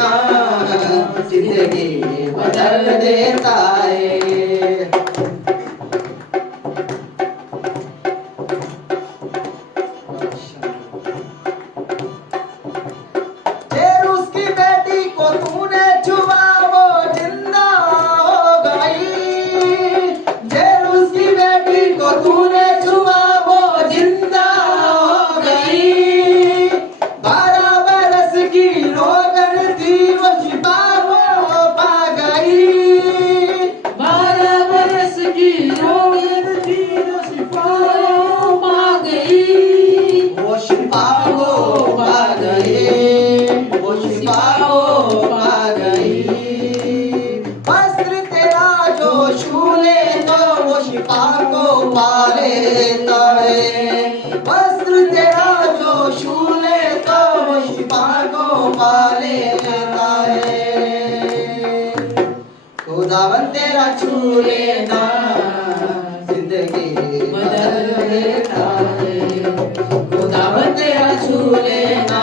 ना जिंदगी बदल देता है। फिर उसकी बेटी को तूने छुआ वो जिंदा हो गई। फिर उसकी बेटी को तूने छुआ वो जिंदा हो गई। 12 बरस की रोगन थी वो शिफा वो पा गई। 12 बरस की रोगन थी वो शिफा वो पा गई। वो शिफा वो पा गई। वो शिफा वो पा गई। वस्त्र तेरा जो छू ले तो वो शिफा को पा लेता है। वस्त्र तेरा जो छू ले तो वो शिफा को पा लेता है। खुदावन तेरा छू लेना जिंदगी बदल देता है। खुदावन तेरा छू लेना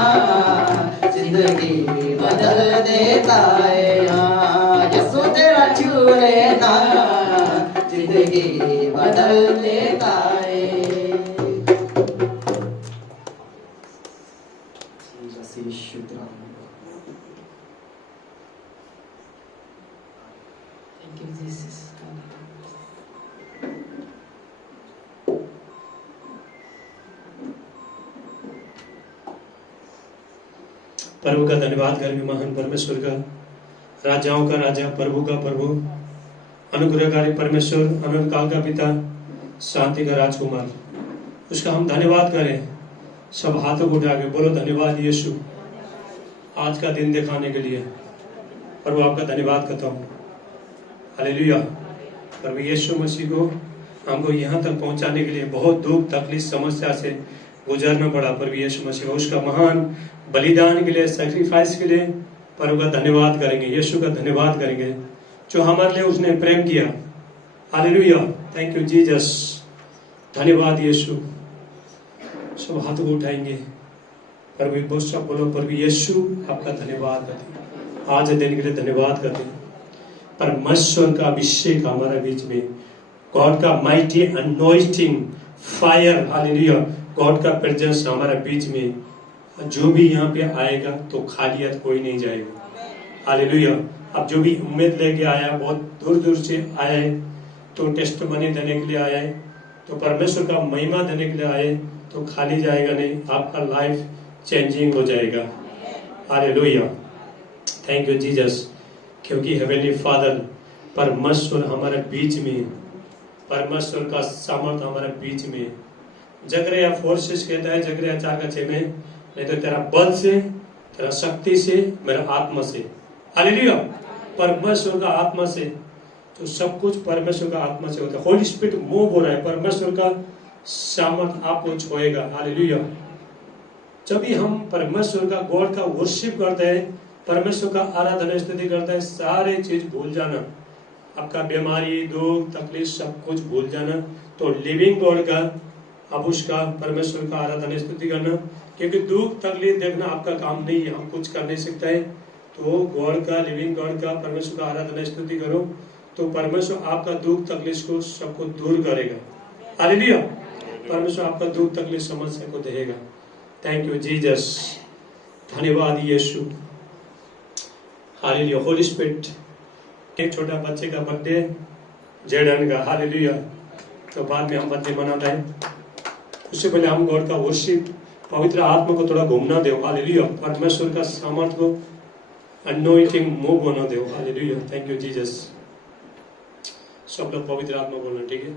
जिंदगी बदल देता है। हाँ, यीशु तेरा छू लेना जिंदगी बदल देता है। Thank you, Jesus. प्रभु का धन्यवाद करेंगे। महान परमेश्वर का, राजाओं का राजा, प्रभु का प्रभु, अनुग्रहकारी परमेश्वर, अनंत काल का पिता, शांति का राजकुमार, उसका हम धन्यवाद करें। सब हाथों को उठा के बोलो धन्यवाद यीशु, आज का दिन दिखाने के लिए। प्रभु आपका धन्यवाद करता हूँ। हालेलुया। प्रभु यीशु मसीह को हमको यहाँ तक पहुँचाने के लिए बहुत दुख तकलीफ समस्या से गुजरना पड़ा। प्रभु यीशु मसीह उसका महान बलिदान के लिए, सैक्रिफाइस के लिए प्रभु का धन्यवाद करेंगे। यीशु का धन्यवाद करेंगे जो हमारे लिए उसने प्रेम किया। हालेलुया। Thank you Jesus. धन्यवाद यीशु। सब हाथ को उठाएंगे। प्रभु बहुत सब बोलो प्रभु यीशु आपका धन्यवाद करते, आज दिन के लिए धन्यवाद करते। परमेश्वर का अभिषेक हमारे बीच में, गॉड का mighty anointing fire, hallelujah, God का प्रेजेंस हमारे बीच में। जो भी यहाँ पे आएगा तो खालियत कोई नहीं जाएगा। हालेलुया। अब जो भी उम्मीद लेके आया, बहुत दूर दूर से आया है, तो टेस्टिमनी देने के लिए आया है, तो परमेश्वर का महिमा देने के लिए आए, तो खाली जाएगा नहीं, आपका लाइफ चेंजिंग हो जाएगा। हालेलुया। Thank you Jesus. क्योंकि हेवेनली फादर परमेश्वर हमारे बीच में, परमेश्वर का सामर्थ हमारे बीच में। जकरिया 4:6 कहता है, जकरिया 4:6 में, नहीं तो तेरा बल से, तेरा शक्ति से, मेरा आत्मा से। हालेलुया। परमेश्वर का आत्मा से, तो सब कुछ परमेश्वर का आत्मा से होता है। होली स्पिरिट मूव हो रहा है, परमेश्वर का सामर्थ आपको छोएगा। हालेलुया। जब भी हम परमेश्वर का, गॉड का वर्शिप करते हैं, परमेश्वर का आराधना स्तुति करते हैं, सारे चीज भूल जाना, आपका बीमारी, दुख, तकलीफ, सब कुछ भूल जाना। तो लिविंग गॉड का, अब उसका परमेश्वर का आराधना स्तुति करना, क्योंकि दुख तकलीफ देखना आपका काम नहीं है, हम कुछ कर नहीं सकते हैं। तो गॉड का, लिविंग गॉड का, परमेश्वर का आराधना स्तुति करो, तो परमेश्वर आपका दुख तकलीफ को सबको दूर करेगा। हालेलुया। परमेश्वर आपका दुख तकलीफ समस्या को देगा। Thank you Jesus. धन्यवाद यीशु। हालेलुया। होली स्पिरिट। एक छोटा बच्चे का बर्थडे जेडन का, हालेलुया, तो बाद में हम बर्थडे मनाते हैं। उससे पहले हम गॉड का वर्शिप, पवित्र आत्मा को थोड़ा घूमना दो। हालेलुया। परमेश्वर का सामर्थ को अनॉइंटिंग मूव होना दो। हालेलुया। Thank you Jesus. सब लोग पवित्र आत्मा बोलना, ठीक है।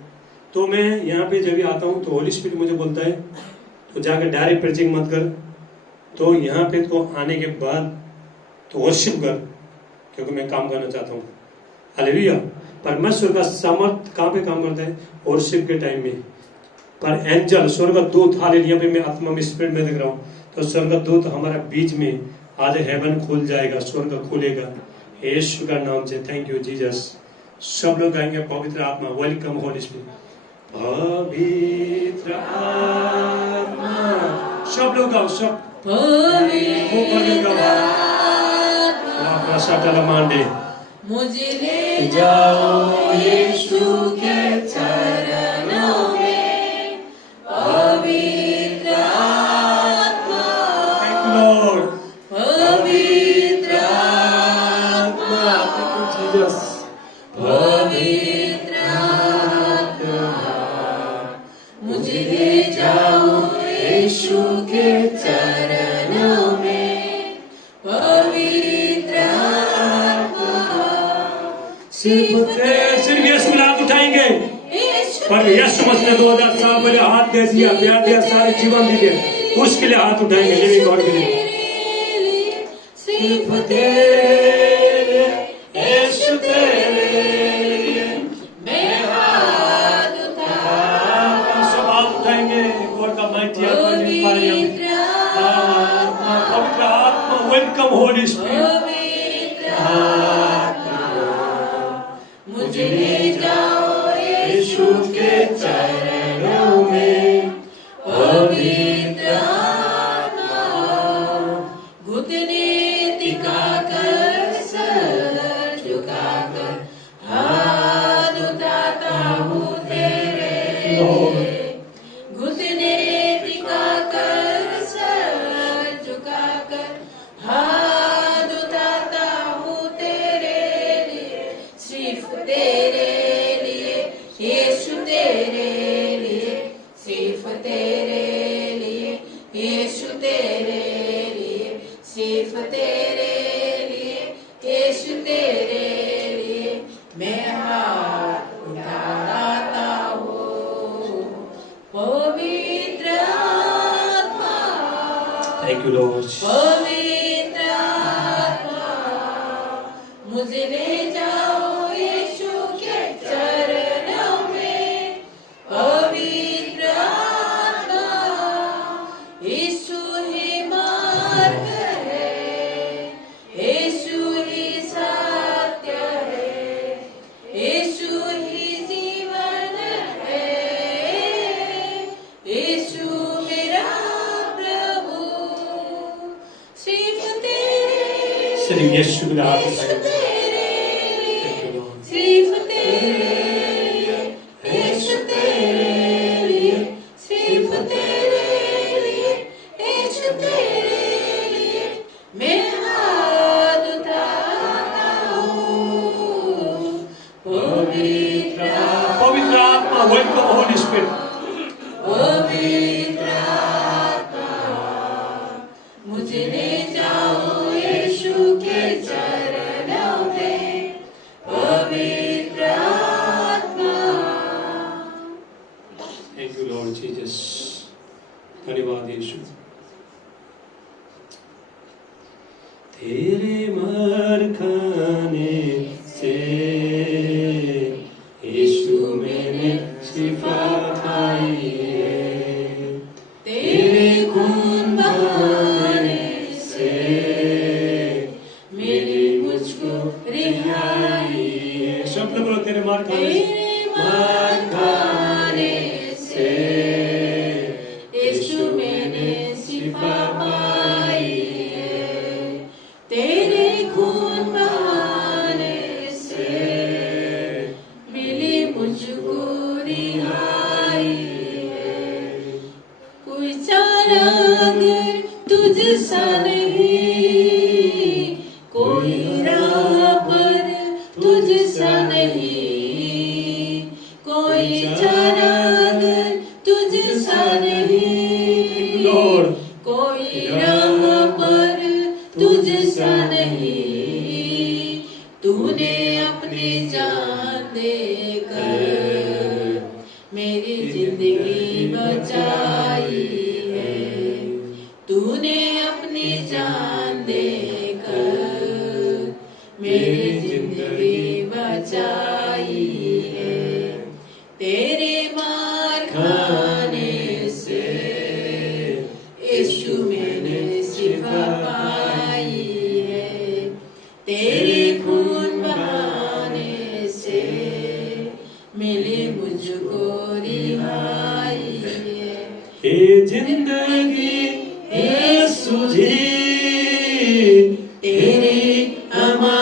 तो मैं यहाँ पे जब भी आता हूँ तो होली स्पिरिट मुझे बोलता है तो जाकर डायरेक्ट प्रीचिंग मत कर, तो यहाँ पे तो आने के बाद तो वर्शिप कर, क्योंकि मैं काम करना चाहता हूँ। हालेलुया। परमेश्वर का सामर्थ कहाँ पे काम करता है? वर्शिप के टाइम में। पर एंजल, स्वर्गदूत, हालेलुया, पे मैं आत्मा में स्पिरिट में देख रहा हूँ, तो स्वर्गदूत हमारे बीच में आज हेवन खुल जाएगा, स्वर्ग खुलेगा यीशु का नाम से। Thank you Jesus. सब लोग गाएंगे पवित्र आत्मा, वेलकम होली स्पिरिट। पवित्र आत्मा, सब लोग गाओ, सब पवित्र आत्मा, साटाला मांडे मुझे ले जाओ यीशु के चरणों में, पवित्र आत्मा, लॉर्ड पवित्र आत्मा, पवित्र आत्मा, मुझे ले जाओ यीशु के चरणों में, पवित्र आत्मा। सिर्फ यीशु में हाथ उठाएंगे, पर यीशु मसीह ने 2000 साल पहले हाथ दे दिया, प्यार दिया, सारे जीवन दिए, उसके लिए हाथ उठाएंगे लिविंग गॉड के लिए। सिर्फ तेरे यीशु तेरे मैं हाथ उठाऊं, सब हाथ उठाएंगे। गॉड का माइटी पवित्र आत्मा, वेलकम होली स्पिरिट। पवित्र आत्मा, मुझे ले जाओ यीशु के चरणों में, पवित्र आत्मा, घुटने टिकाकर सर झुकाकर हाथ उठाता हूँ तेरे, घुटने टिकाकर सर झुकाकर हाथ उठाता हूँ तेरे लिए, सिर्फ तेरे लिए यीशु, तेरे लिए, सिर्फ तेरे लिए यीशु, तेरे लिए, सिर्फ तेरे लिए यीशु, तेरे लिए मैं हाथ उठाता हूँ, पवित्र आत्मा, थैंक यू लॉर्ड। पवित्र आत्मा, मुझे ले जाओ यीशु के चरणों में, पवित्र आत्मा, यीशु ही मार्ग है, यीशु ही सत्य है, यीशु ही जीवन है, यीशु मेरा प्रभु, सिर्फ तेरे, सिर्फ यीशु में हाथ यीशु उठाएंगे। तेरे लिए, सिर्फ तेरे लिए, यीशु तेरे लिए, सिर्फ तेरे लिए, यीशु तेरे लिए मैं हाथ उठाता हूँ, पवित्र पवित्र आत्मा, वेलकम होली स्पिरिट। पवित्र आत्मा, मुझे ले जाओ यीशु के चरणों में, पवित्र आत्मा। थैंक यू लॉर्ड जीसस, धन्यवाद यीशु। तेरे मार खाने से यीशु मैंने शिफा पाई है, तेरे खून बहाने से मेरी मुझको रिहाई है, शब्द बोलो तेरे मार खाने से। तेरे मार खाने से यीशु मैंने शिफा पाई है, तेरे खून बहाने से मिली मुझको रिहाई है, कोई चारा अगर तुझसा नहीं, कोई राह पर तुझसा नहीं, कोई चारा अगर तुझसा नहीं, लॉर्ड कोई राह पर तुझसा नहीं, तूने अपनी जान देकर मेरी जिंदगी बचाई है, तूने अपनी जान देकर मेरी जिंदगी बचाई है, तेरे मार खाने से यीशु मैंने शिफा पाई है, तेरे खून बहाने से मिली मुझको रिहाई है, ये जिंदगी यीशु जी तेरी अमा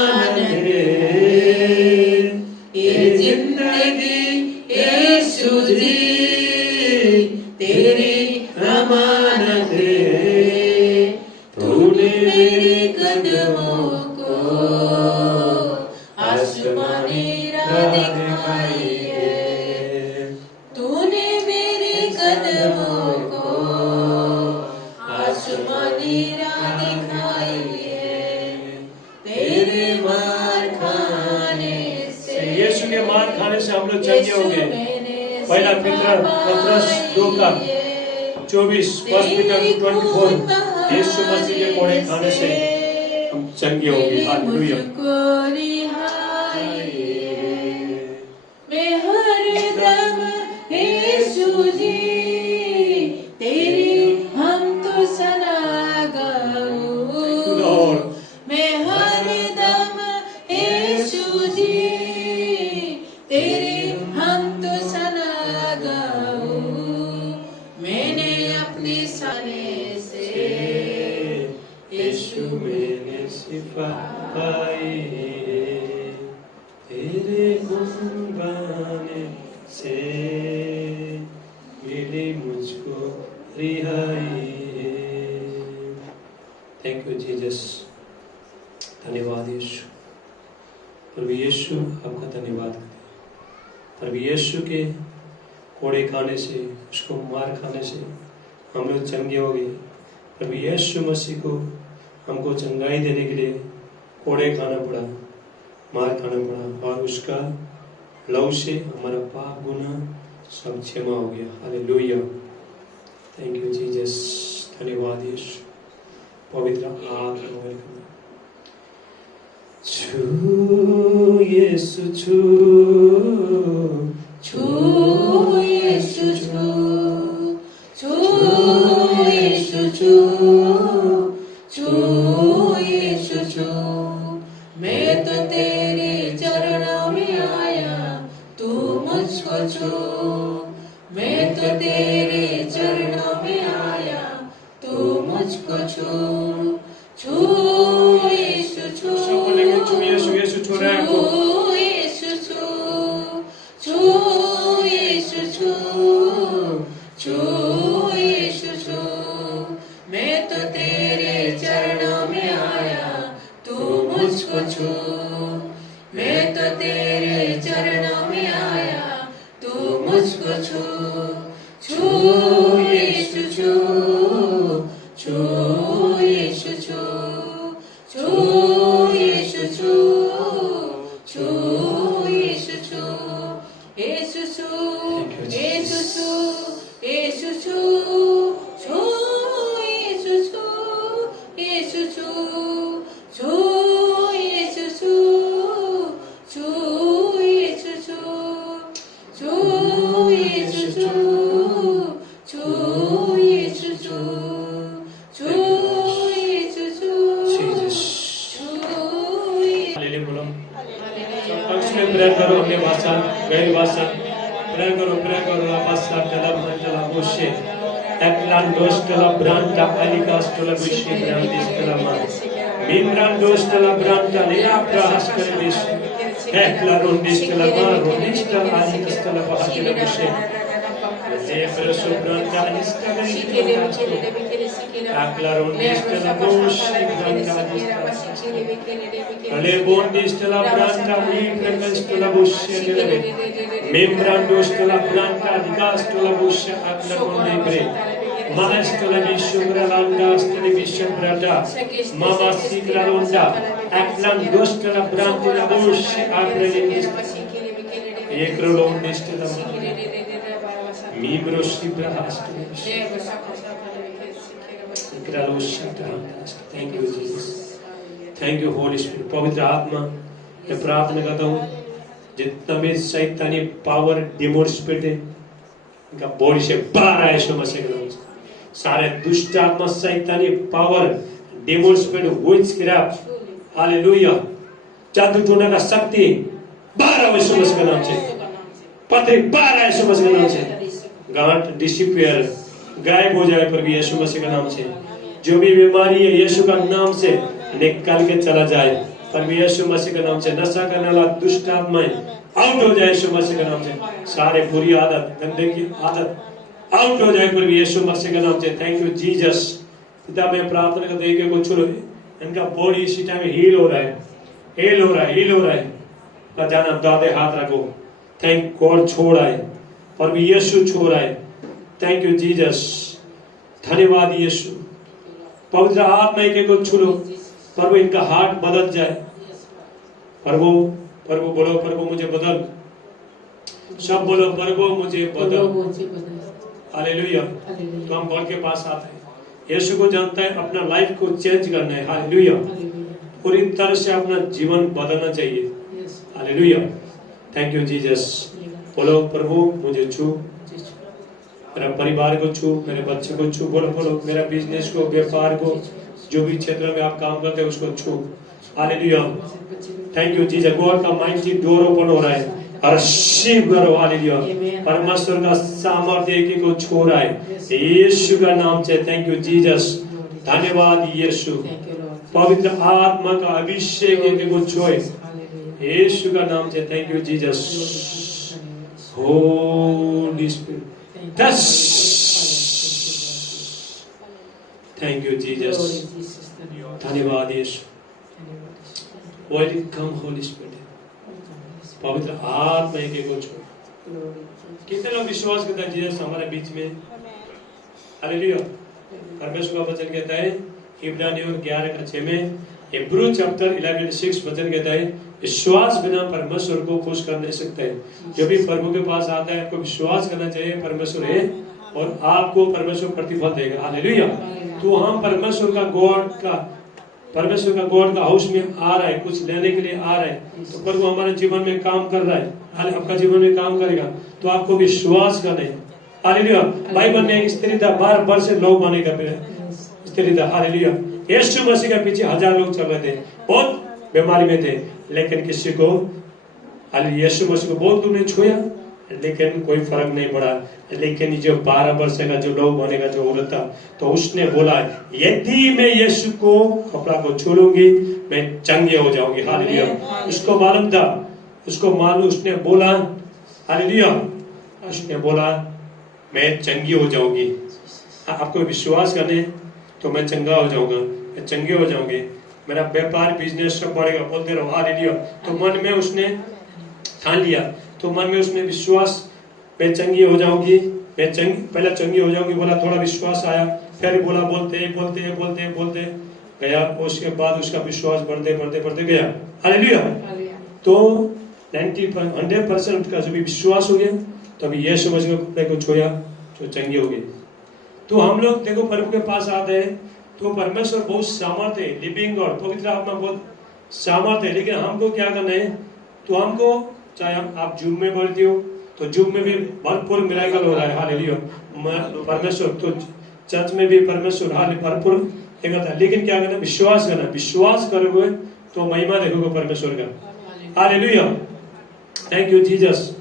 कदमों को आसमानी राह दिखाई है। तूने मेरे कदमों को आसमानी राह दिखाई है। तेरे मार खाने से, यीशु के मार खाने से हम लोग चंगे हो गए। पहला पत्रस 2 का 24, 1 पीटर 24, यीशु मसीह के कोड़े खाने से हम चंगे हो गए। हालेलुया। मैं हरदम यीशु जी तेरी हम तो सना गाऊं। मैं हरदम यीशु जी तेरी हम तो सना गाऊं। मैंने अपने सने से यीशु मैंने सिफा पाई तेरे गुण गाने से मिली मुझको रिहाई। Thank you Jesus. धन्यवाद यीशु। प्रभु यीशु आपका धन्यवाद करते हैं। प्रभु यीशु के कोड़े खाने से, उसको मार खाने से हम लोग चंगे हो गए। प्रभु यीशु मसीह को हमको चंगाई देने के लिए कोड़े खाना पड़ा, मार खाना पड़ा, और उसका लहू से हमारा पाप गुनाह सब क्षमा हो गया। हालेलुया। Thank you Jesus. धन्यवाद यीशु। पवित्र आत्मा छू यीशु छू, छू यीशु छू, छू यीशु छू, छू यीशु छू। मैं तो तेरे चरणों में आया, तू मुझको छू। मैं तो तेरे चरणों में आया, तू मुझको छू। छू यीशु छू, छू यीशु। यीशु छू रहा है आपको। यीशु छू, छू यीशु छू, छू यीशु छू। मैं तो तेरे चरणों में आया, तू मुझको छू। मैं तो तेरे चरणों में आया, तू मुझको छू। छू यीशु छू, छू यीशु छू, छू यीशु छू, छू यीशु छू। यीशु छू, यीशु छू, यीशु छू, छू यीशु छू, यीशु छू, छू यीशु छू, छू यीशु छू, छू यीशु छू, छू यीशु छू, छू यीशु छू, हालेलुया बोलो। अंश में प्रेयर करो, अपने भाषा, गैर भाषा प्रेयर करो, प्रेयर करो। भाषा चला चला बोशे एकलान दोष चला ब्रांटा अलिकास चला विषय ब्रांडिस चला मान मिम्रान दोष चला ब्रांटा लिया प्रहास कर विषय एकला रोंडिस चला मान रोंडिस चला अलिकास चला बाहर चला विषय ये प्रसो ब्रांटा अलिकास चला एकला रोंडिस चला बोशे ब्रांटा अले बोंडिस चला ब्रांटा मिम्रान चला बोशे चला मिम्रान दोष चला ब्रांटा अलिकास चला बोशे एकला रोंडिस ब्रे Manas television berlanda, television berada, mama sikla londa, aklan dos tela branti la bush, abrelin ekrolon distela, mibros ibrahas, Thank you Jesus, thank you Holy Spirit. पवित्र आत्मा मैं प्रार्थना करता हूँ जितना भी शैतानी पावर डिमोर्स्पेट है इनका बॉडी से बाहर आए यीशु मसीह के नाम से सारे दुष्ट आत्मा शैतानी पावर डिमोर्स्पेट विचक्राफ्ट हालेलुया जादू टोना का शक्ति बाहर आए यीशु मसीह के नाम से पत्री बाहर आए यीशु मसीह के नाम से गांठ डिसअपीयर गायब हो जाए प्रभु यीशु मसीह के नाम से जो भी बीमारी है यीशु का नाम से निकाल के चला जाए प्रभु यीशु मसीह के नाम से नशा करने वाला दुष्ट आत्माएं आउट हो जाए यीशु मसीह के नाम से सारे बुरी आदत गंदे की आदत आउट हो जाए प्रभु यीशु मसीह के नाम से थैंक यू जीसस पिता मैं प्रार्थना करता हूं कि कुछ इनका बॉडी इसी टाइम हील हो रहा है, हील हो रहा है, हील हो रहा है। ना जाना दादे हाथ रखो। थैंक गॉड छोड़ आए और भी यीशु छोड़ आए। थैंक यू जीसस, धन्यवाद यीशु। पवित्र आत्मा एक को छू लो प्रभु, इनका हार्ट बदल जाए। प्रभु प्रभु बोलो, प्रभु मुझे बदल। सब बोलो, प्रभु मुझे बदल। हालेलुया। तो हम गॉड के पास आते हैं, यीशु को जानता है, अपना लाइफ को चेंज करना है। हालेलुया। पूरी तरह से अपना जीवन बदलना चाहिए। हालेलुया। Thank you Jesus. बोलो, प्रभु मुझे छू, मेरा परिवार को छू, मेरे बच्चे को छू। बोलो बोलो, मेरा बिजनेस को, व्यापार को, जो भी क्षेत्र में आप काम करते हैं उसको छू। Hallelujah. Thank you Jesus. God का माइटी डोर ओपन हो रहा है और रिसीव करो। हालेलुया। परमेश्वर का सामर्थ्य एक को छू रहा है यीशु का नाम से। थैंक यू जीसस, धन्यवाद यीशु। पवित्र आत्मा का अभिषेक एक को छुए यीशु का नाम से। Thank you Jesus. Holi spirit touch. Thank you Jesus, धन्यवाद यीशु। Welcome Holy spirit. पवित्र आत्मा एक को छुए। कितने लोग विश्वास करते हैं जीसस हमारे बीच में? हालेलुया। परमेश्वर का वचन कहता है इब्रानियों 11:6 में, हिब्रू चैप्टर 11:6 वचन कहता है विश्वास बिना परमेश्वर को खुश कर नहीं सकते। जो भी प्रभु के पास आता है आपको विश्वास करना चाहिए परमेश्वर है और आपको परमेश्वर प्रतिफल देगा। हालेलुया। तो हम परमेश्वर का गॉड का हाउस में आ रहा है, कुछ लेने के लिए आ रहा है, तो प्रभु हमारे जीवन में काम कर रहा है। आपका जीवन में काम करेगा तो आपको विश्वास करना है। हालेलुया। बाइबल में एक स्त्री था, 12 वर्ष से लोग बनेगा स्त्री था। हालेलुया। यीशु मसीह के पीछे 1000 लोग चल रहे थे, बहुत बीमारी में थे, लेकिन किसी को यीशु मसीह को बहुत तुमने छुआ लेकिन कोई फर्क नहीं पड़ा। लेकिन जो 12 वर्ष का जो लोग बनेगा, जो औरत था, तो उसने बोला यदि मैं यीशु को कपड़ा को छू लूंगी मैं चंगी हो जाऊंगी। हालेलुया। उसको मालूम था, उसने बोला हालेलुया, उसने बोला मैं चंगी हो जाऊंगी। आपको विश्वास करने तो मैं चंगा हो जाऊंगा, मैं चंगी हो जाऊंगी, मेरा व्यापार बिजनेस सब बढ़ेगा। बोलते रहो हालेलुया। तो मन में उसने ठान लिया, तो मन में उसने विश्वास, मैं चंगी हो जाऊंगी, मैं पहले चंगी हो जाऊंगी बोला, थोड़ा विश्वास आया, फिर बोला, बोलते गया। उसके बाद उसका विश्वास बढ़ते गया। हालेलुया। तो 100% का जब विश्वास हो गया तभी यीशु मसीह के कपड़े को छुआ तो चंगी हो गई। तो हम लोग देखो प्रभु के पास आते हैं तो परमेश्वर बहुत सामर्थ्य है, लिविंग और पवित्र आत्मा बहुत सामर्थ्य है। लेकिन हमको क्या करना है? तो हमको चाहे आप जूम में बोलते हो तो जूम में भी भरपूर मिराकल हो रहा है। हालेलुया। परमेश्वर तो चर्च में भी परमेश्वर भरपूर होता है। लेकिन क्या करना? विश्वास करना। विश्वास करोगे तो महिमा देखोगे परमेश्वर का। हालेलुया। थैंक यू जीसस,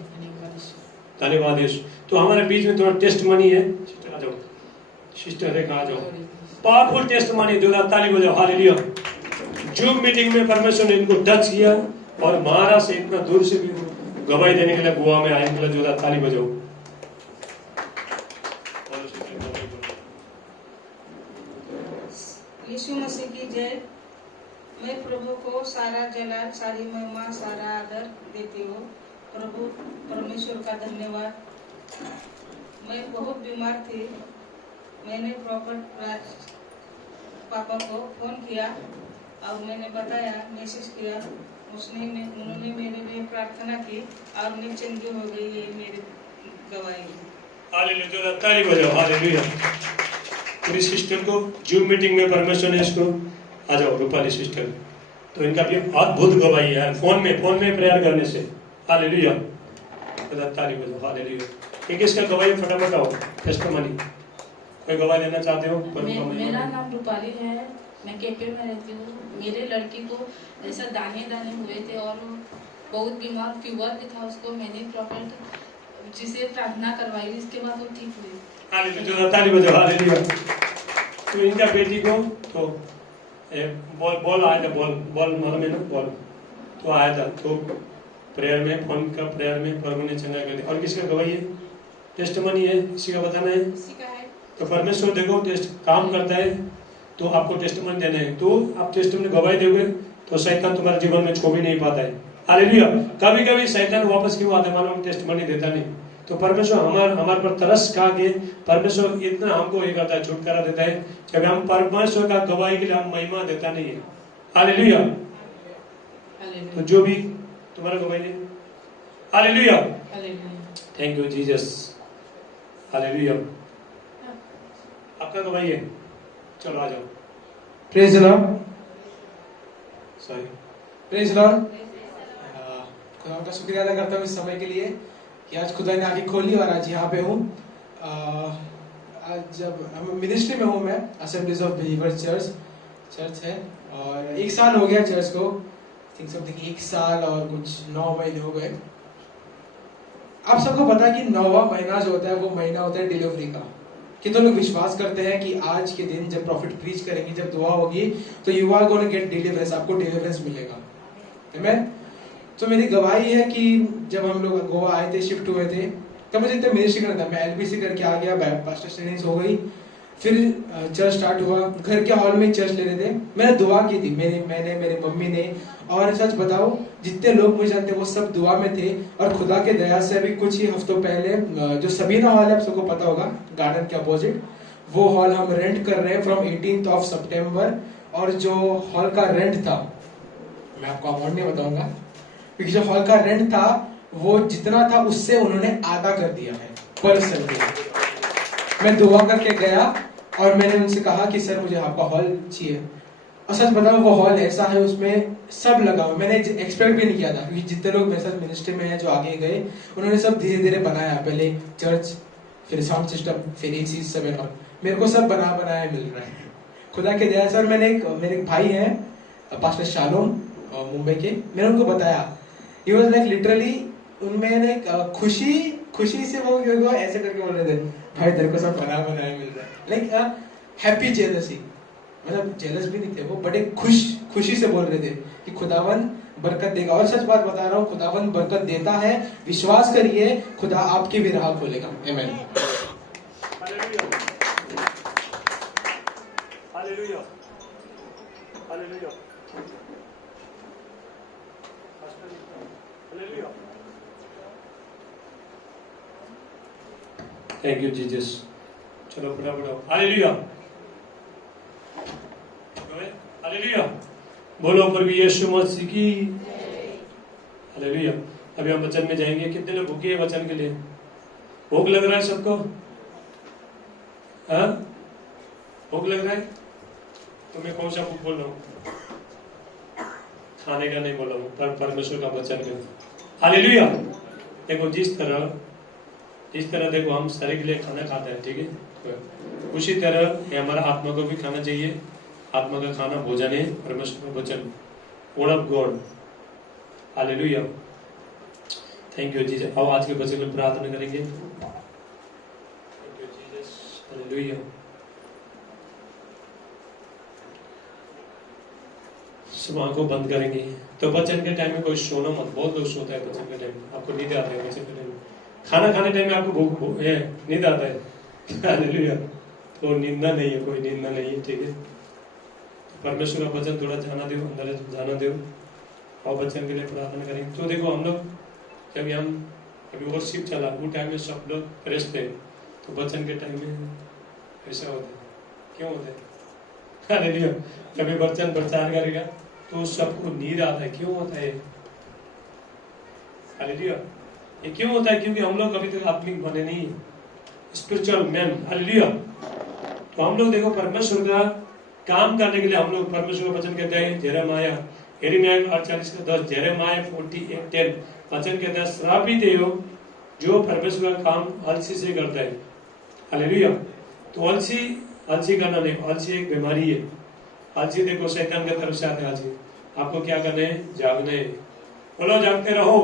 धन्यवाद यीशु। तो हमारे बीच में थोड़ा टेस्ट मनी है, आ जाओ सिस्टर रेखा, आ जाओ। पावरफुल टेस्ट मनी, जो ताली बजाओ। हालेलुया। जूम मीटिंग में परमेश्वर ने इनको टच किया और महाराष्ट्र से इतना दूर से भी गवाही देने के लिए गोवा में आए। मतलब जो ताली बजाओ। यीशु मसीह की जय। मैं प्रभु को सारा जलाल, सारी महिमा, सारा आदर देती हूँ। प्रभु परमेश्वर का धन्यवाद। मैं बहुत बीमार थी। मैंने प्रॉफिट राज पापा को फोन किया और मैंने बताया, मैसेज किया। उन्होंने मेरे लिए प्रार्थना की और मैं चंगी हो गई। ये मेरी गवाही है। हालेलुया। ताली बजाओ। हालेलुया। पूरी सिस्टर को जूम मीटिंग में परमेश्वर ने इसको, आ जाओ रूपाली सिस्टर, तो इनका भी अद्भुत गवाही है फोन में प्रेयर करने से। हालेलुया। ताली बजाओ। हालेलुया। एक इसका गवाही फटाफट आओ, टेस्टिमनी। कोई गवाही देना चाहते हो? मेरा नाम रूपाली है, मैं केपे में रहती हूँ। मेरे लड़की को ऐसा दाने हुए थे और बहुत बीमार, फीवर भी था उसको। मैंने प्रॉफिट जिसे प्रार्थना करवाई, इसके बाद वो ठीक हुई। हालेलुया। ताली बजाओ। हालेलुया। तो इनका बेटी को तो बॉल आया था, बॉल मालूम है ना, बॉल तो आया था। तो प्रेयर में, फोन का प्रेयर में प्रभु ने चंगा कर दिया। और किसका गवाही है? टेस्टिमनी है, किसी का बताना है? तो परमेश्वर देखो टेस्ट काम करता है। तो आपको टेस्टिमनी देना है, तो आप टेस्टिमनी गवाही दोगे तो शैतान तुम्हारे जीवन में छो भी नहीं पाता है। हालेलुया। कभी कभी शैतान वापस क्यों आता है मालूम, टेस्टिमनी देता नहीं। तो परमेश्वर हमार पर तरस खा के परमेश्वर इतना हमको ये करता है, छुटकारा देता है जब हम परमेश्वर का गवाही के लिए हम महिमा देता नहीं है। हालेलुया। तो जो भी तुम्हारा गवाही है, hallelujah, thank you Jesus, hallelujah. आपका गवाही है, चलो आ जाओ। Praise the Lord, sorry, praise the Lord. खुदा का शुक्रिया अदा करता हूँ इस समय के लिए कि आज खुदा ने आंखें खोली और आज यहाँ पे हूँ। आज जब मिनिस्ट्री में हूँ मैं, असेंबलीज ऑफ बिलीवर्स चर्च है, और 1 साल हो गया चर्च को, थिंक समथिंग 1 साल और कुछ 9 महीने हो गए। आप सबको पता है कि 9वां महीना जो होता है वो महीना होता है डिलीवरी का। कितने लोग विश्वास करते हैं कि आज के दिन जब प्रॉफिट प्रीच करेंगे, जब दुआ होगी, तो you are gonna get deliverance, आपको डिलीवरेंस मिलेगा। आमीन। तो मेरी गवाही है कि जब हम लोग गोवा आए थे, शिफ्ट हुए थे, तब मुझे इतना मिनिस्ट्री करना था। मैं एलबीसी करके आ गया, पास्टर ट्रेनिंग हो गई, फिर चर्च स्टार्ट हुआ। घर के हॉल में चर्च ले रहे थे, मैंने दुआ की थी, मैंने मेरी मम्मी ने, और सच बताओ जितने लोग मुझे जानते वो सब दुआ में थे। और खुदा के दया से अभी कुछ ही हफ्तों पहले जो सबीना हॉल है, आप सबको पता होगा, गार्डन के अपोजिट, वो हॉल हम रेंट कर रहे हैं फ्रॉम 18 सितंबर। और जो हॉल का रेंट था, मैं आपको अमाउंट नहीं बताऊंगा, क्योंकि जो हॉल का रेंट था वो जितना था उससे उन्होंने आधा कर दिया है पर संडे। मैं दुआ करके गया और मैंने उनसे कहा कि सर मुझे आपका हॉल चाहिए। और सच बताऊं वो हॉल ऐसा है, उसमें सब लगा हुआ, मैंने एक्सपेक्ट भी नहीं किया था, क्योंकि जितने लोग मेरे साथ मिनिस्ट्री में हैं जो आगे गए, उन्होंने सब धीरे धीरे बनाया। पहले चर्च, फिर साउंड सिस्टम, फिर एसी, सब है, मेरे को सब बनाया मिल रहा है खुदा के दया से। और मेरे एक भाई हैं पास्टर शालोम मुंबई के, मैंने उनको बताया, ही वाज लाइक लिटरली, उनमें खुशी से वो ऐसे करके बोल रहे थे, भाई तेरे को सब बनाया मिल रहा है, लाइक हैप्पी जेलसी, मतलब जेलस भी नहीं थे वो, बट एक खुशी से बोल रहे थे कि खुदावन बरकत देगा। और सच बात बता रहा हूँ, खुदावन बरकत देता है, विश्वास करिए, खुदा आपकी भी राह खोलेगा। आमीन। Hallelujah, hallelujah, hallelujah, hallelujah. Thank you Jesus. चलो पूरा बढ़ाओ, हालेलुया, हालेलुया, बोलो प्रभु यीशु मसीह की हालेलुया। अभी हम वचन में जाएंगे। कितने लोग भूखे हैं वचन के लिए? भूख लग रहा है सबको? हाँ, भूख लग रहा है? तो मैं कौन सा भूख बोल रहा हूँ? खाने का नहीं बोल रहा हूँ, पर परमेश्वर का वचन में। हालेलुया। देखो जिस तरह देखो हम शरीर के लिए खाना खाते हैं, ठीक है, उसी तरह ये हमारा आत्मा को भी खाना चाहिए। आत्मा का खाना भोजन है परमेश्वर का वचन, word of God. Hallelujah, thank you Jesus. आओ आज के वचन में प्रार्थना करेंगे। Thank you Jesus, hallelujah. सब आंखों बंद करेंगे। तो वचन के टाइम में कोई सोना मत, बहुत लोग सोता है वचन के टाइम में, आपको नींद आता है वचन के टाइम में। खाना खाने टाइम में आपको भूख नींद आता है, हालेलुया, तो निंदा नहीं है, कोई निंदा नहीं है, ठीक है। परमेश्वर का वचन थोड़ा जाना दो, अंदर जाना दो, और वचन के लिए प्रार्थना करेंगे। तो देखो हम लोग जब हम अभी वर्शिप चला, वो टाइम में सब लोग फ्रेश थे, तो वचन के टाइम में ऐसा होता है, क्यों होता है? हालेलुया। जब वचन प्रचार करेगा तो सबको नींद आता है, क्यों होता है? हालेलुया। ये क्यों होता है? क्योंकि हम लोग कभी तक आत्मिक बने नहीं, स्पिरिचुअल मैन। हालेलुया। तो हम लोग देखो परमेश्वर का काम करने के लिए हम लोग परमेश्वर का वचन कहते हैं, यिर्मयाह 48:10, यिर्मयाह 48:10 वचन कहता है, श्रापित है जो परमेश्वर का काम आलसी से करता है। हालेलुया। तो आलसी करना नहीं, आलसी एक बीमारी है। आलसी देखो शैतान की तरफ से आते हैं। आलसी आपको क्या करना है? जागना है। बोलो जागते रहो।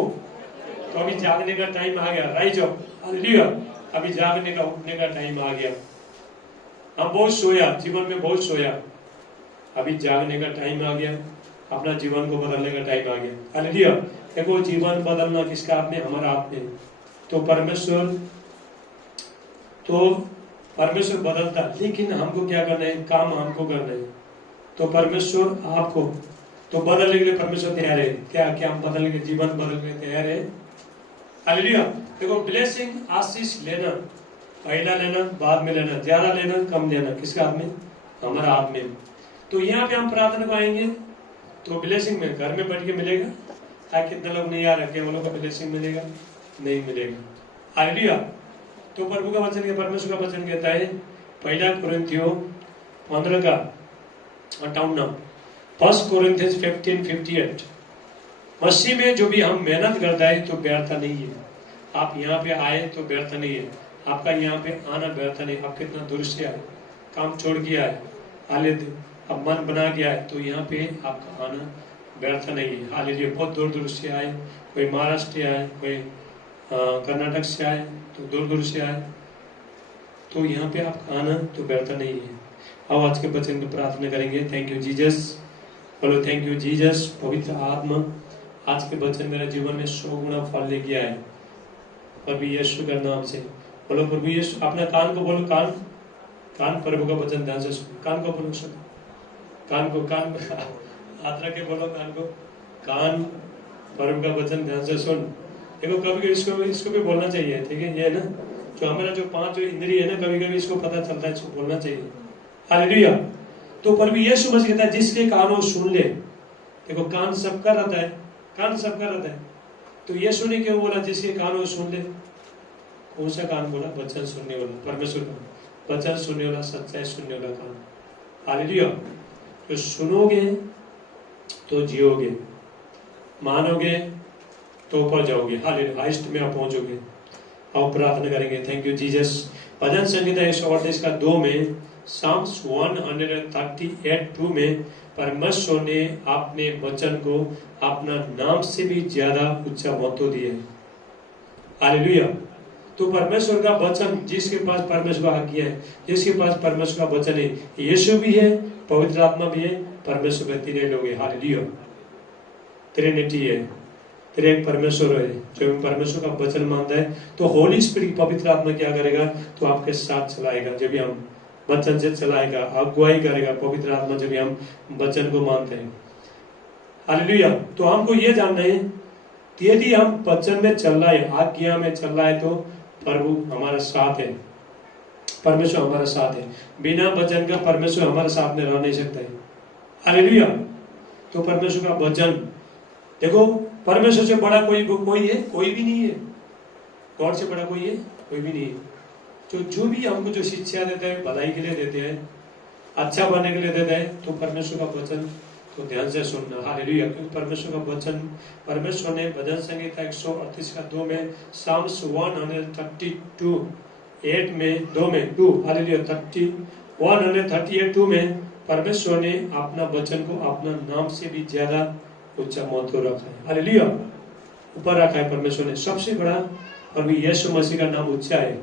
तो अभी जागने का टाइम आ गया, राइज अप। हालेलुया। अभी जागने का, उठने का टाइम आ गया। हम बहुत सोया, जीवन में बहुत सोया, अभी जागने का टाइम आ गया, अपना जीवन को बदलने का टाइम आ गया। हालेलुया। देखो जीवन बदलना किसका हाथ में? हमारा हाथ में। तो परमेश्वर, तो परमेश्वर बदलता, लेकिन हमको क्या करना है, काम हमको करना है। तो परमेश्वर आपको तो बदलने के लिए परमेश्वर तैयार है। क्या हम बदलने के जीवन बदलने के लिए तैयार है? हालेलुया। देखो ब्लेसिंग, आशीष लेना, पहला लेना बाद में लेना, ज्यादा लेना कम लेना, किसका हाथ में? हमारा हाथ में। तो यहाँ पे हम प्रार्थना को आएंगे तो ब्लेसिंग में घर में बैठ के मिलेगा। कितने लोग नहीं आ रहे, केवलों का ब्लेसिंग मिलेगा? नहीं मिलेगा। हालेलुया। तो प्रभु का वचन के परमेश्वर का वचन कहता है पहला कुरिन्थियों 15 का 58, 1 Corinthians 15:58, मसीह में जो भी हम मेहनत करता है तो व्यर्थ नहीं है। आप यहाँ पे आए तो व्यर्थ नहीं है, आपका यहाँ पे आना व्यर्थ नहीं। आप कितना दूर से आए, काम छोड़ के आए, अब मन बना गया है, तो यहाँ पे आपका आना व्यर्थ नहीं है। हालेलुया। बहुत दूर दूर से आए, कोई महाराष्ट्र से आए, कोई कर्नाटक से आए, तो दूर दूर से आए, तो यहाँ पे आपका आना तो व्यर्थ नहीं है। अब आज के वचन की प्रार्थना करेंगे। थैंक यू जीसस, बोलो थैंक यू जीसस। पवित्र आत्मा, आज के वचन मेरे जीवन में 100 गुना फल ले गया है प्रभु यीशु के नाम से। बोलो प्रभु यीशु, अपना कान को बोलो, कान प्रभु का वचन ध्यान से सुनो। कान को बोलो, सुनो कान को, कान हाथ रख के बोलो कान प्रभु का वचन ध्यान से सुन। देखो कभी इसको भी बोलना चाहिए, ठीक है? ये ना जो हमारा जो 5 इंद्रिय है ना, कभी कभी इसको पता चलता है, इसको बोलना चाहिए। हालेलुया। तो प्रभु यीशु मसीह कहता है जिसके कानों सुन ले। देखो कान सबका रहता है, कान सबका रहता है, तो यीशु ने क्यों बोला जिसके कानों सुन ले? कौन सा कान बोला? वचन सुनने वाला, परमेश्वर का वचन सुनने वाला, सच्चाई सुनने वाला कान। हालेलुया। तो सुनोगे तो जियोगे, मानोगे तो ऊपर जाओगे। हालेलुया, हाईएस्ट में आप पहुंचोगे। आप प्रार्थना करेंगे। Thank you Jesus. भजन संहिता 138 का 2 में, साम्स 138:2 में परमेश्वर ने अपने वचन को अपना नाम से भी ज्यादा ऊंचा महत्व दिया है। हालेलुया। तो परमेश्वर का वचन, जिसके पास परमेश्वर का आज्ञा है, जिसके पास परमेश्वर का वचन है, यीशु भी है, पवित्र आत्मा भी है, परमेश्वर के तीन लोग है। हालेलुया। ट्रिनिटी है, एक परमेश्वर है। जो परमेश्वर का वचन मानता है तो होली स्पिरिट, पवित्र आत्मा क्या करेगा? तो आपके साथ चलाएगा। जब भी हम वचन से चलाएगा, अगुवाई करेगा पवित्र आत्मा, जब भी हम वचन को मानते हैं। हालेलुया। तो हमको ये जानना है यदि हम वचन में चल रहा है, आज्ञा में चल रहा है, तो प्रभु हमारे साथ है, परमेश्वर हमारे साथ है। बिना वचन का परमेश्वर हमारे साथ में रह नहीं सकता है। हालेलुया। तो परमेश्वर का वचन, देखो परमेश्वर से बड़ा कोई है? कोई भी नहीं है। गॉड से बड़ा कोई है? कोई भी नहीं है। जो भी हमको जो शिक्षा देते हैं, भलाई के लिए देते हैं, अच्छा बनने के लिए देते हैं, तो परमेश्वर का वचन तो ध्यान से सुनना। हालेलुया। क्योंकि परमेश्वर का वचन, परमेश्वर ने भजन संहिता 138 का 2 में, साम्स 132:8 में 2 में 2, हालेलुया, 138:2 में परमेश्वर ने अपना वचन को अपना नाम से भी ज्यादा ऊंचा महत्व रखा है। हालेलुया। ऊपर रखा है परमेश्वर ने। सबसे बड़ा प्रभु यीशु मसीह का नाम ऊंचा है।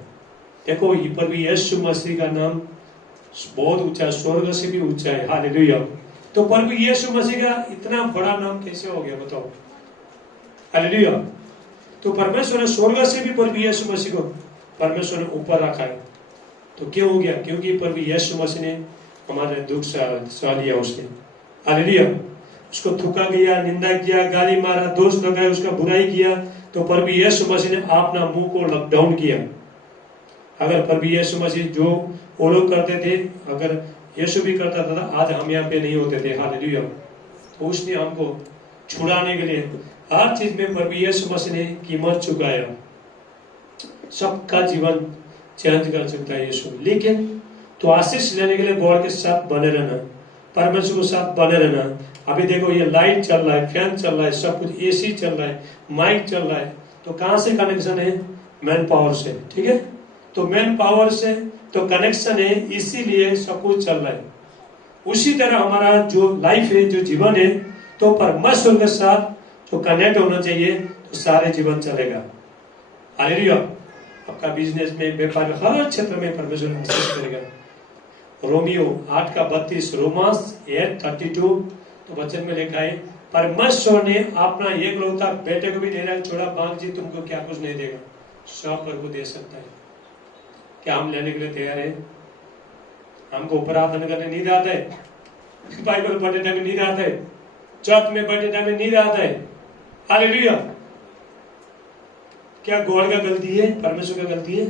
देखो ये प्रभु यीशु मसीह का नाम बहुत ऊंचा, स्वर्ग से भी ऊंचा है। हालेलुया। तो प्रभु यीशु मसीह का इतना बड़ा नाम कैसे हो गया बताओ? हालेलुया। तो परमेश्वर ने स्वर्ग से भी प्रभु यीशु मसीह को परमेश्वर ने ऊपर रखा है। तो क्यों हो गया? क्योंकि प्रभु यीशु मसीह ने हमारे दुख सह लिया उसने। हालेलुया। उसको थूका गया, निंदा किया, गाली मारा, दोष लगाया, उसका बुराई किया, तो प्रभु यीशु मसीह ने अपना मुंह को लॉकडाउन किया। अगर प्रभु यीशु मसीह जो वो लोग करते थे, अगर यीशु भी करता था, आज हम यहाँ पे नहीं होते थे। हालेलुया। तो उसने हमको छुड़ाने के लिए हर चीज में प्रभु यीशु मसीह ने कीमत चुकाया। सबका जीवन चेंज कर सकता है यीशु। लेकिन तो आशीष लेने के लिए गॉड के साथ बने रहना, परमेश्वर के साथ बने रहना। अभी देखो ये लाइट चल रहा है, फैन चल रहा है, सब कुछ एसी चल रहा है, माइक चल रहा है, तो कहां से कनेक्शन है? मैन पावर से। ठीक है। तो मैन पावर से तो कनेक्शन है, इसीलिए सब कुछ चल रहा है। उसी तरह हमारा जो लाइफ है, जो जीवन है, तो परमेश्वर के साथ जो कनेक्ट होना चाहिए, तो सारे जीवन चलेगा। हालेलुया। आपका बिजनेस में, व्यापार, हर क्षेत्र में परमेश्वर आशीष करेगा। रोमियो 8:32, रोमांस 8:32, तो वचन में लिखा है परमेश्वर ने अपना एकलौता बेटे को भी देना छोड़ा, बांग जी तुमको क्या कुछ नहीं देगा, सब प्रभु दे सकता है। क्या हम लेने के लिए तैयार है? हमको प्रार्थना करने नींद आता है, बाइबल पढ़ते टाइम नींद आता है, चर्च में बैठे टाइम नींद आता है। हालेलुया। क्या गॉड का गलती है? परमेश्वर का गलती है?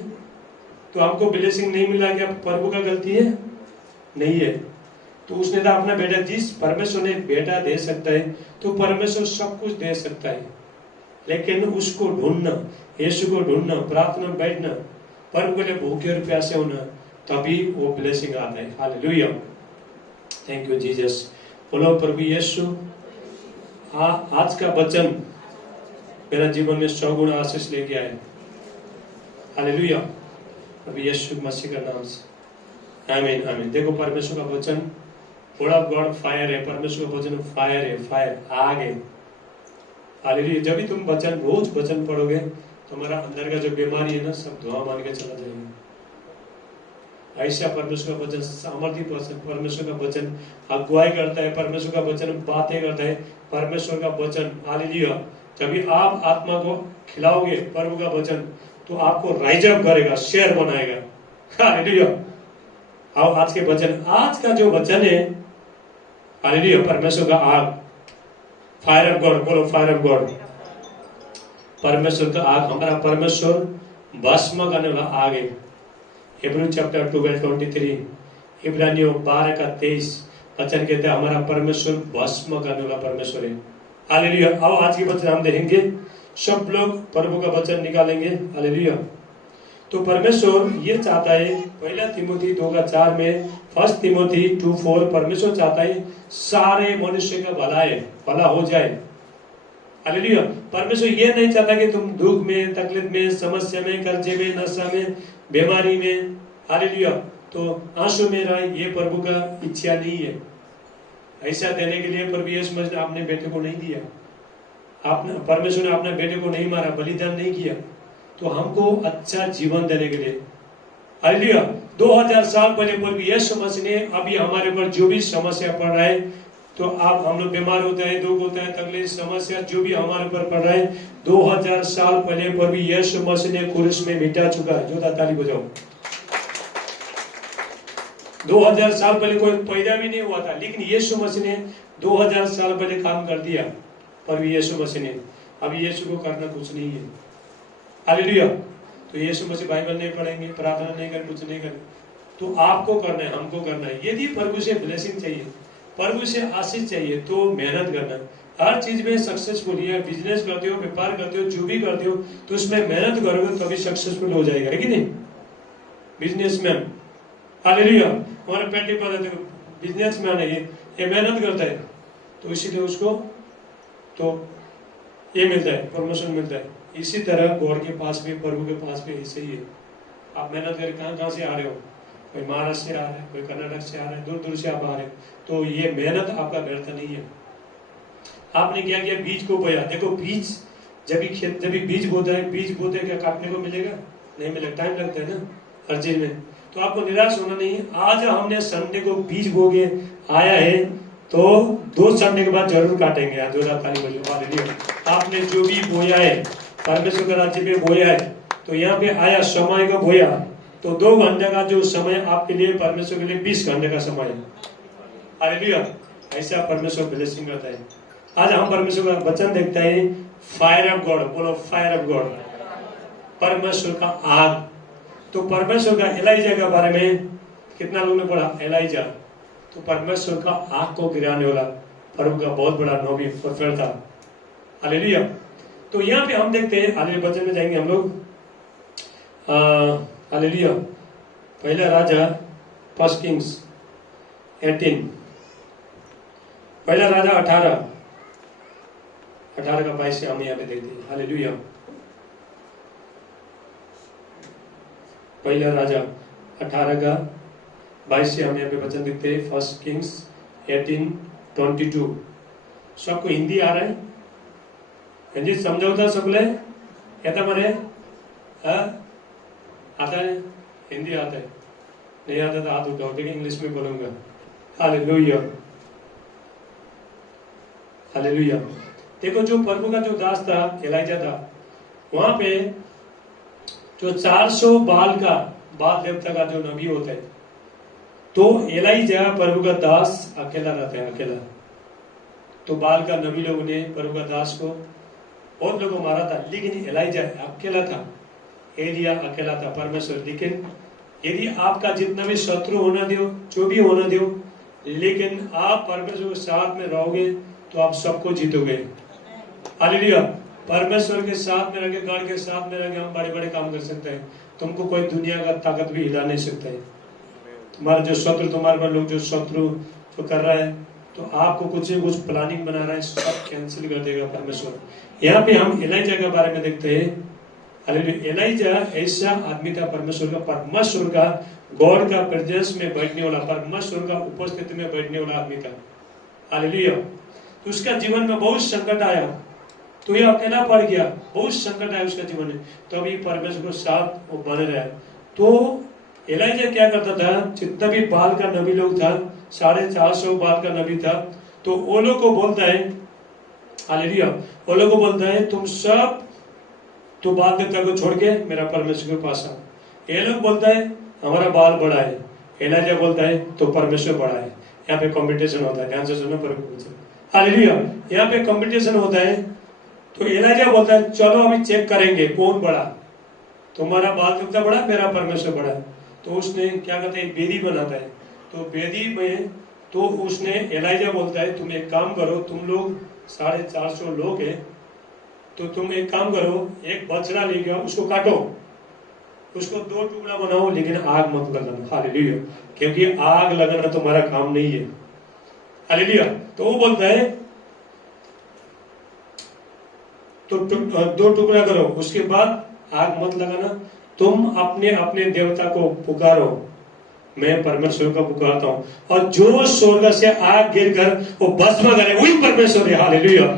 तो हमको ब्लेसिंग नहीं मिला, क्या प्रभु का गलती है? नहीं है। तो उसने तो अपना बेटा, जिस परमेश्वर ने बेटा दे सकता है तो परमेश्वर सब कुछ दे सकता है, लेकिन उसको ढूंढना, यीशु को ढूंढना, प्रार्थना में बैठना, प्रभु के लिए भूखे और प्यासे होना, तभी वो ब्लेसिंग आता है। हालेलुया। Thank you Jesus. बोलो प्रभु यीशु, आज का वचन मेरा जीवन में 100 गुना आशीष लेके आए। हालेलुया। प्रभु यीशु मसीह का नाम से आमीन आमीन। देखो परमेश्वर का वचन वर्ड ऑफ गॉड फायर है, परमेश्वर का वचन फायर है, फायर आग है। हालेलुया। जब भी तुम वचन, रोज वचन पढ़ोगे, तुम्हारा अंदर का जो बीमारी है ना, सब धुआं मान के चला जाएगा। ऐसा परमेश्वर का वचन सामर्थ्य, परमेश्वर का वचन अगुवाई करता है, परमेश्वर का वचन बातें करता है, परमेश्वर का वचन। हालेलुया। जब भी आप आत्मा को खिलाओगे प्रभु का वचन, तो आपको राइज अप करेगा, शेर बनाएगा। हालेलुया। आओ आज के वचन, आज का जो वचन है, हालेलुया, परमेश्वर का आग, फायर ऑफ गॉड। बोलो फायर ऑफ गॉड। परमेश्वर का आग, हमारा परमेश्वर भस्म करने वाला आग है। हिब्रू चैप्टर 12:23, इब्रानियों 12:23 वचन कहते हैं हमारा परमेश्वर भस्म करने वाला परमेश्वर है। हालेलुया। आओ आज के वचन हम देखेंगे, सब लोग प्रभु का वचन निकालेंगे। हालेलुया। तो परमेश्वर ये चाहता है, 1 तिमोथी 2:4 में, 1 तिमोथी 2:4, परमेश्वर चाहता है सारे मनुष्य का भला हो जाए। हालेलुया। परमेश्वर ये नहीं चाहता कि तुम दुख में, तकलीफ में, समस्या में, कर्जे में, नशा में, बीमारी में, हालेलुया, तो आंसू में रहे। ये प्रभु का इच्छा नहीं है। ऐसा देने के लिए प्रभु यीशु मसीह ने अपने बेटे को नहीं दिया, आपने, परमेश्वर ने अपने बेटे को नहीं मारा, बलिदान नहीं किया, तो हमको अच्छा जीवन देने के लिए। हालेलुया। 2000 साल पहले प्रभु यीशु मसीह ने, अभी हमारे ऊपर जो भी समस्या पड़ रहा है, तो आप, हम लोग बीमार होता है, दुख होता है, तकलीफ, समस्या जो भी हमारे ऊपर पड़ रहा है, 2000 साल पहले प्रभु यीशु मसीह ने क्रूस में मिटा चुका है। जोरदार ताली बजाओ। 2000 साल पहले कोई पैदा भी नहीं हुआ था, लेकिन यीशु मसीह ने 2000 साल पहले काम कर दिया प्रभु यीशु मसीह ने। अभी यीशु को करना कुछ नहीं है। हालेलुया। तो यीशु मसीह बाइबल नहीं पढ़ेंगे, प्रार्थना नहीं कर, कुछ नहीं कर, तो आपको करना है, हमको करना है। यदि प्रभु से ब्लेसिंग चाहिए, प्रभु से आशीष चाहिए, तो मेहनत करना। हर चीज में सक्सेसफुल है। बिजनेस करते हो, व्यापार करते हो, जो भी करते हो, तो उसमें मेहनत करोगे तभी सक्सेसफुल हो जाएगा, है कि नहीं? बिजनेसमैन, हालेलुया, हमारे पेटी पर बिजनेसमैन है, ये मेहनत करता है, तो इसीलिए उसको तो ये मिलता है, प्रमोशन मिलता है। इसी तरह गॉड के पास भी, प्रभु के पास भी ऐसे ही है। आप मेहनत करके कहाँ से आ रहे हो? कोई महाराष्ट्र से आ रहा है, कोई कर्नाटक से आ रहा है, दूर दूर से आप आ रहे हो, तो ये मेहनत आपका व्यर्थ नहीं है। आपने क्या किया? बीज को बोया। देखो बीज, जब भी बीज बोता है, बीज बोते क्या काटने को मिलेगा? नहीं मिलेगा, टाइम लगता है ना हर चीज में। तो आपको निराश होना नहीं है। आज हमने संडे को बीज बोगे आया है, तो 2 संडे के बाद जरूर काटेंगे। आज जोरदार ताली बजाओ। हालेलुया। आपने जो भी बोया है, परमेश्वर के राज्य में बोया है, तो यहाँ पे आया, समय का बोया, तो 2 घंटे का जो समय आपके लिए, परमेश्वर के लिए 20 घंटे का समय है। हालेलुया। ऐसा परमेश्वर ब्लेसिंग करता है। आज हम परमेश्वर का वचन देखते हैं, फायर ऑफ गॉड। बोलो फायर ऑफ गॉड। परमेश्वर का आग। तो परमेश्वर का, एलाइजा के बारे में कितना लोगों ने पढ़ा? एलाइजा तो परमेश्वर का आग को गिराने वाला प्रभु का बहुत बड़ा नबी प्रोफेट था। हालेलुया। तो यहाँ पे हम देखते हैं, हालेलुया, वचन में जाएंगे हम लोग। हालेलुया। पहला राजा 1 किंग्स 18, पहला राजा 18 का 22 से हम यहाँ पे देखते हैं। हालेलुया। पहला राजा 18 का 22 से हम यहाँ पे वचन देखते हैं। 1 किंग्स 18:22। सबको हिंदी आ रहा है? हिंदी समझौता सबले येता मरे? आता है? हिंदी आता है? नहीं आता तो हाथ उठाओ, देखिए इंग्लिश में बोलूंगा। हालेलुया। हालेलुया। देखो, जो प्रभु का जो दास था, एलाइजा था, वहां पे जो 400 बाल का बाल देवता का जो नबी होता है, तो एलाइजा प्रभु का दास अकेला रहता है, अकेला। तो बाल का नबी लोगों ने प्रभु का दास को बहुत लोगों को मारा था, लेकिन एलाइजा अकेला था, एलिया अकेला था परमेश्वर। लेकिन यदि आपका जितना भी शत्रु होना दो, जो भी होना दो, लेकिन आप परमेश्वर के साथ में रहोगे तो आप सबको जीतोगे। हालेलुया। परमेश्वर के साथ में रह, गॉड के साथ में रह, हम बड़े बड़े काम कर सकते हैं। तुमको कोई दुनिया का ताकत भी हिला नहीं सकता है। तुम्हारा जो शत्रु, तुम्हारे लोग जो शत्रु जो कर रहा है, तो आपको कुछ न कुछ प्लानिंग बना रहा है, सब कैंसिल कर देगा परमेश्वर। यहाँ पे हम एलाइजा के बारे में देखते हैं। हालेलुया। एलाइजा ऐसा आदमी था परमेश्वर का गॉड का प्रेजेंस में बैठने वाला, परमेश्वर का उपस्थिति में बैठने वाला आदमी था। हालेलुया। तो उसका जीवन में बहुत संकट आया, तो ये अकेला पड़ गया, बहुत संकट आया उसका जीवन में, तो अभी परमेश्वर के साथ वो बने रहा। तो एलाइजा क्या करता था, जितना भी बाल का नबी लोग था, 450 बाल का नबी था, तो वो लोग को बोलता है, हालेलुया, वो लोग को बोलता है तुम सब तो बाल देवता को छोड़ के मेरा परमेश्वर के पास आओ। ये लोग बोलता है हमारा बाल बड़ा है, एलाइजा बोलता है तो परमेश्वर बड़ा है। यहाँ पे कंपटीशन होता है, ध्यान से सुनो प्रभु। हालेलुया। यहाँ पे कंपटीशन होता है, तो एलाइजा बोलता है चलो अभी चेक करेंगे कौन बड़ा, तुम्हारा बाल देवता बड़ा, मेरा परमेश्वर बड़ा। तो उसने क्या कहते हैं, बेदी बनाता है। तो बेदी में तो उसने एलाइजा बोलता है तुम एक काम करो, तुम लोग 450 लोग हैं, तो तुम एक काम करो, एक बछड़ा लेके आओ, उसको काटो, उसको 2 टुकड़ा बनाओ, लेकिन आग मत लगाना। हालेलुया। क्योंकि आग लगाना तुम्हारा काम नहीं है। हालेलुया। तो वो बोलता है तो 2 टुकड़ा करो, उसके बाद आग मत लगाना, तुम अपने अपने देवता को पुकारो, मैं परमेश्वर को पुकारता हूं, और जो स्वर्ग से आग गिरकर वो भस्म करे वही परमेश्वर है। हालेलुया।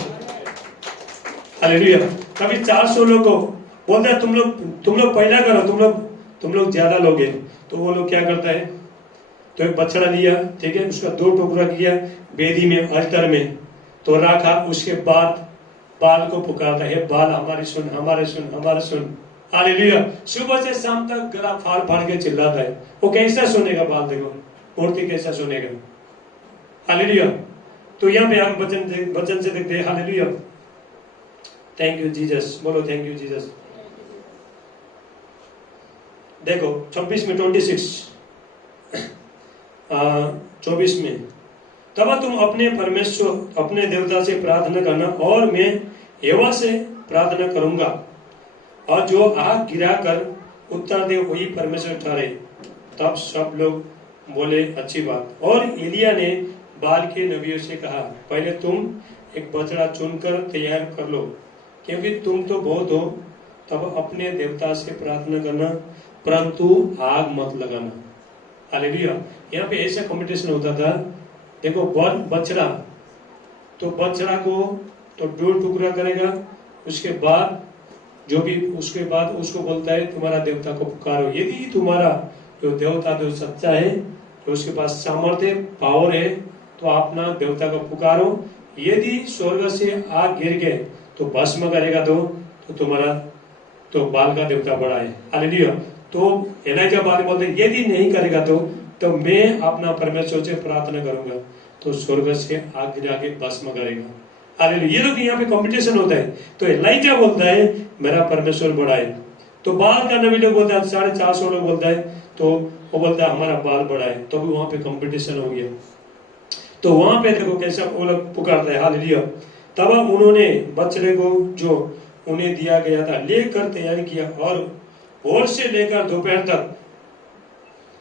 हालेलुया। कभी 400 लोग को बोलते हैं तुम लोग पहला करो, तुम लोग ज्यादा लोग हैं। तो वो लोग क्या करता है, तो एक बछड़ा लिया, ठीक है, उसका 2 टुकड़ा किया, बेदी में अल्टर में तो रखा, उसके बाद बाल को पुकारता है, बाल हमारी सुन, हमारे सुन, हमारे सुन। हालेलुया। सुबह से शाम तक गला फाड़ फाड़ के चिल्लाता है। वो कैसा सुनेगा बाल, देखो मूर्ति कैसा सुनेगा। हालेलुया। तो यहाँ पे हम वचन से देखते हैं। हालेलुया। थैंक यू जीसस, बोलो थैंक यू जीसस। देखो 26 में 24 में, तब तुम अपने परमेश्वर अपने देवता से प्रार्थना करना और मैं यहोवा से प्रार्थना करूंगा, और जो आग गिराकर उत्तर दे वही परमेश्वर ठहरे। तब सब लोग बोले अच्छी बात। और एलिया ने बाल के नबियों से कहा पहले तुम एक बछड़ा चुनकर तैयार कर लो, क्योंकि तुम तो बहुत हो, तब अपने देवता से प्रार्थना करना, परंतु आग मत लगाना। हालेलुया। यहाँ पे ऐसा कॉम्पिटिशन होता था। देखो बछड़ा, तो बछड़ा को तो 2 टुकड़ा करेगा, उसके बाद जो भी, उसके बाद उसको बोलता है तुम्हारा देवता को पुकारो। यदि तुम्हारा जो देवता जो सच्चा है, तो उसके पास सामर्थ्य पावर है, तो अपना देवता को पुकारो। यदि स्वर्ग से आग गिर गए तो भस्म करेगा, तो तुम्हारा तो बाल का देवता बड़ा है। हालेलुया। तो एलाइजा बाल बोलते यदि नहीं करेगा तो मैं अपना परमेश्वर से प्रार्थना करूंगा, तो स्वर्ग से आग गिरा के भस्म करेगा। हालेलुया। ये लोग यहाँ पे कंपटीशन होता है। तो एलाइजा बोलता है मेरा परमेश्वर बड़ा है, तो बाल का नबी लोग बोलता है 450 लोग बोलता है, तो वो बोलता है हमारा बाल बड़ा है। तो भी वहां पे कंपटीशन हो गया। तो वहां पे देखो कैसा वो लोग पुकारता है। हालेलुया। तब उन्होंने बछड़े को जो उन्हें दिया गया था लेकर तैयारी किया, और भोर से लेकर दोपहर तक,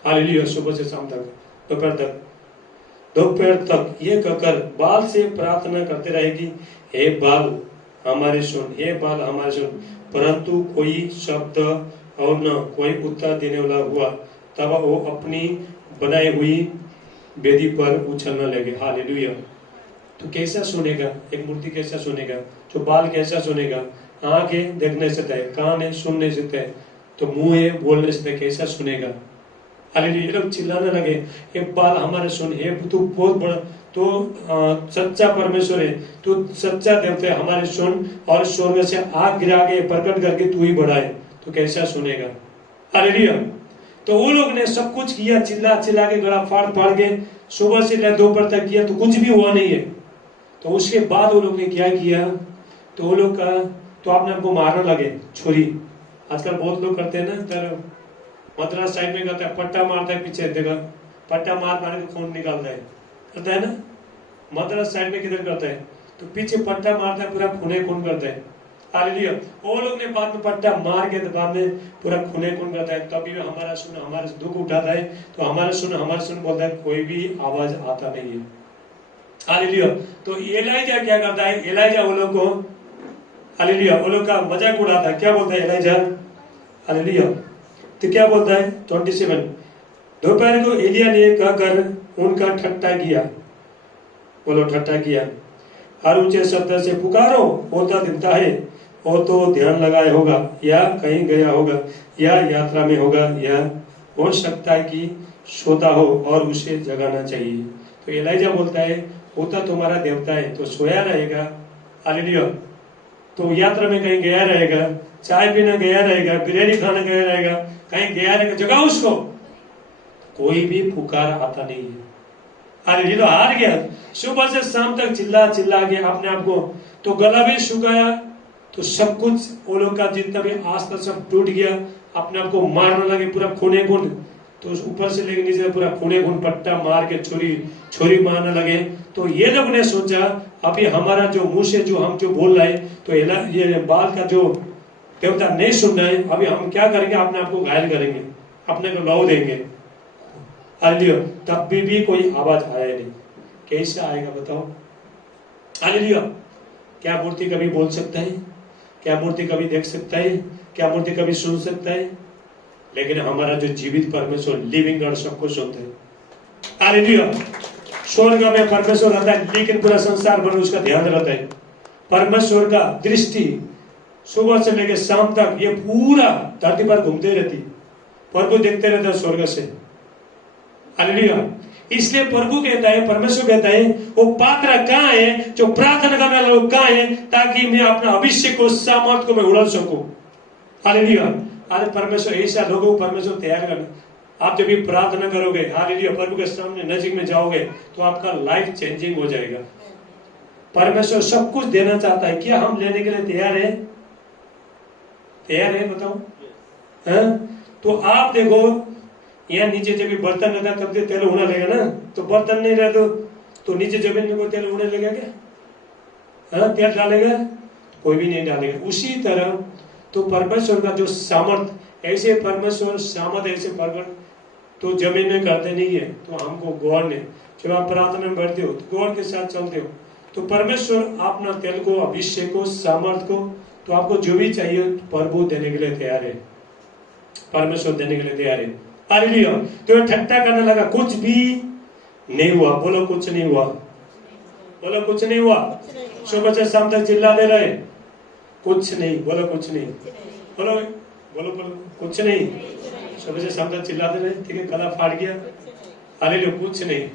हालेलुया, सुबह से शाम तक, दोपहर तक ये कहकर बाल से प्रार्थना करते रहेगी, हे बाल हमारे सुन, हे बाल हमारे सुन। परंतु कोई शब्द और न कोई उत्तर देने वाला हुआ। तब वो अपनी बनाई हुई वेदी पर उछलने लगे। हालेलुया। तो कैसा सुनेगा एक मूर्ति, कैसा सुनेगा, जो बाल कैसा सुनेगा, आंखें देखने से तय, कान है सुनने से तय, तो मुंह है बोलने से तय, कैसा सुनेगा। हालेलुया। ये लोग चिल्लाने लगे, ये बाल हमारे सुन, हे तू बहुत बड़ा, तो सच्चा परमेश्वर है, तू सच्चा देवता है, हमारे सुन, और स्वर्ग से आग गिरा के प्रकट करके तू ही बड़ा है, तो कैसा सुनेगा। हालेलुया। तो वो लोग ने सब कुछ किया, चिल्ला चिल्ला के गला फाड़ फाड़ के सुबह से लेकर दोपहर तक किया, तो कुछ भी हुआ नहीं है। तो उसके बाद वो लोग ने क्या किया, तो वो लोग का तो अपने आपको मारने लगे छुरी। आजकल बहुत लोग करते हैं ना, तर मद्रास साइड में करता है, पट्टा मारता है पीछे, देखा पट्टा मार मार के खून निकालता है, करता है ना। मद्रास साइड में किधर करता है, तो पीछे पट्टा मारता है, पूरा खूने खून करता है। हालेलुया। वो लोग ने बाद में पट्टा मार के बाद में पूरा खूने खून करता है, तभी हमारा सुन हमारे दुख उठाता है, तो हमारा सुन बोलता है, कोई भी आवाज आता नहीं है। हालेलुया। तो एलाइजा क्या करता है, एलाइजा वो लोग को, हालेलुया, वो लोग का मजाक उड़ाता है। क्या बोलता है एलाइजा, हालेलुया, तो क्या बोलता है 27, दोपहर को एलिया ने कहकर उनका ठट्टा किया, बोलो ठट्टा किया, हर ऊंचे शब्द से पुकारो, होता दिखता है, वो तो ध्यान लगाए होगा, या कहीं गया होगा, या यात्रा में होगा, या हो सकता है कि सोता हो और उसे जगाना चाहिए। तो एलाइजा बोलता है, होता तुम्हारा देवता है तो सोया रहेगा, हालेलुया, तो यात्रा में कहीं गया रहेगा, चाय पीने गया रहेगा, बिरयानी खाने गया रहेगा, कहीं गया रहेगा, जगाओ उसको। कोई भी पुकार आता नहीं है, हालेलुया, हार गया। सुबह से शाम तक चिल्ला चिल्ला के अपने आप को, तो गला भी सुखाया, तो सब कुछ वो लोग का जितना भी आस्था सब टूट गया, अपने आप को मारने लगे, पूरा खूने खून, तो ऊपर से लेकर नीचे पूरा खूने खून पट्टा मार के छोरी मारने लगे। तो ये लोग ने सोचा अभी हमारा जो मुंह से जो हम जो बोल रहे हैं, तो ये बाल का जो देवता नहीं सुन रहे, अभी हम क्या करेंगे, अपने आप को घायल करेंगे, अपने को लौ देंगे, हालेलुया। तब भी कोई आवाज आया नहीं। कैसे आएगा बताओ, हालेलुया। क्या मूर्ति कभी बोल सकता है, क्या मूर्ति कभी देख सकता है, क्या मूर्ति कभी सुन सकता है, लेकिन हमारा जो जीवित परमेश्वर लिविंग गॉड सबको सुनता है, हालेलुया। स्वर्ग में परमेश्वर रहता है, लेकिन पूरा संसार भर उसका ध्यान रहता है। परमेश्वर का दृष्टि सुबह से लेकर शाम तक ये पूरा धरती पर घूमते रहती, प्रभु देखते रहता है स्वर्ग से, हालेलुया। इसलिए प्रभु कहता है, परमेश्वर कहता है, वो पात्र कहाँ है जो प्रार्थना करने वाले लोग कहाँ है, ताकि मैं अपना अभिषेक को सामर्थ को मैं उड़ा सकूं, हालेलुया। आज परमेश्वर ऐसा लोगों को परमेश्वर तैयार करना। आप जब भी प्रार्थना करोगे, हालेलुया, प्रभु के सामने नजीक में जाओगे, तो आपका लाइफ चेंजिंग हो जाएगा। परमेश्वर सब कुछ देना चाहता है, क्या हम लेने के लिए तैयार है, तैयार है बताओ, तो आप देखो यहाँ नीचे जब भी बर्तन रहता तब तो तेल होना लगेगा ना, तो बर्तन नहीं रहे तो नीचे जमीन में कोई तेल होने लगेगा क्या, तेल डालेगा, कोई भी नहीं डालेगा। उसी तरह तो परमेश्वर का जो सामर्थ, ऐसे परमेश्वर सामर्थ ऐसे प्रकट तो जमीन में करते नहीं है। तो हमको गौर ने, जब आप प्रार्थना में बैठते हो तो गौर के साथ चलते हो, तो परमेश्वर अपना तेल को, अभिषेक को, सामर्थ को, तो आपको जो भी चाहिए प्रभु देने के लिए तैयार है, परमेश्वर देने के लिए तैयार है, हालेलुया। तो ठट्टा करने लगा, कुछ भी नहीं हुआ, बोलो कुछ नहीं हुआ, बोलो कुछ नहीं हुआ। सुबह से शाम तक चिल्ला दे रहे, कुछ नहीं, बोलो कुछ नहीं, बोलो बोलो बोलो कुछ नहीं। सुबह से शाम तक चिल्ला दे रहे, ठीक है, गला फाड़ गया, हालेलुया, कुछ नहीं।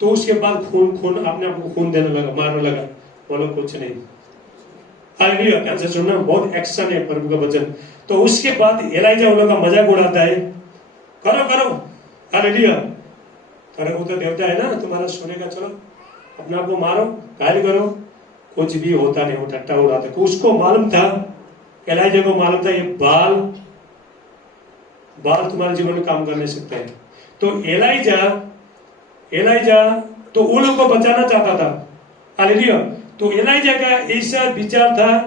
तो उसके बाद खून अपने आप को खून देने लगा, मारने लगा, बोलो कुछ नहीं, हालेलुया। ध्यान से सुनना, बहुत एक्शन है प्रभु का वचन। तो उसके बाद एलाइजा उन लोगों का मजाक उड़ाता है, करो करो, हालेलुया, करो, वो तो देवता है ना तुम्हारा सोने का, चलो अपने आप को मारो, घायल करो, कुछ भी होता नहीं, वो ठट्टा उड़ाता। उसको मालूम था, एलाइजा को मालूम था, ये बाल तुम्हारे जीवन में काम कर नहीं सकते हैं। तो एलाइजा तो उन लोगों को बचाना चाहता था, हालेलुया। तो एलाइजा का ऐसा विचार था,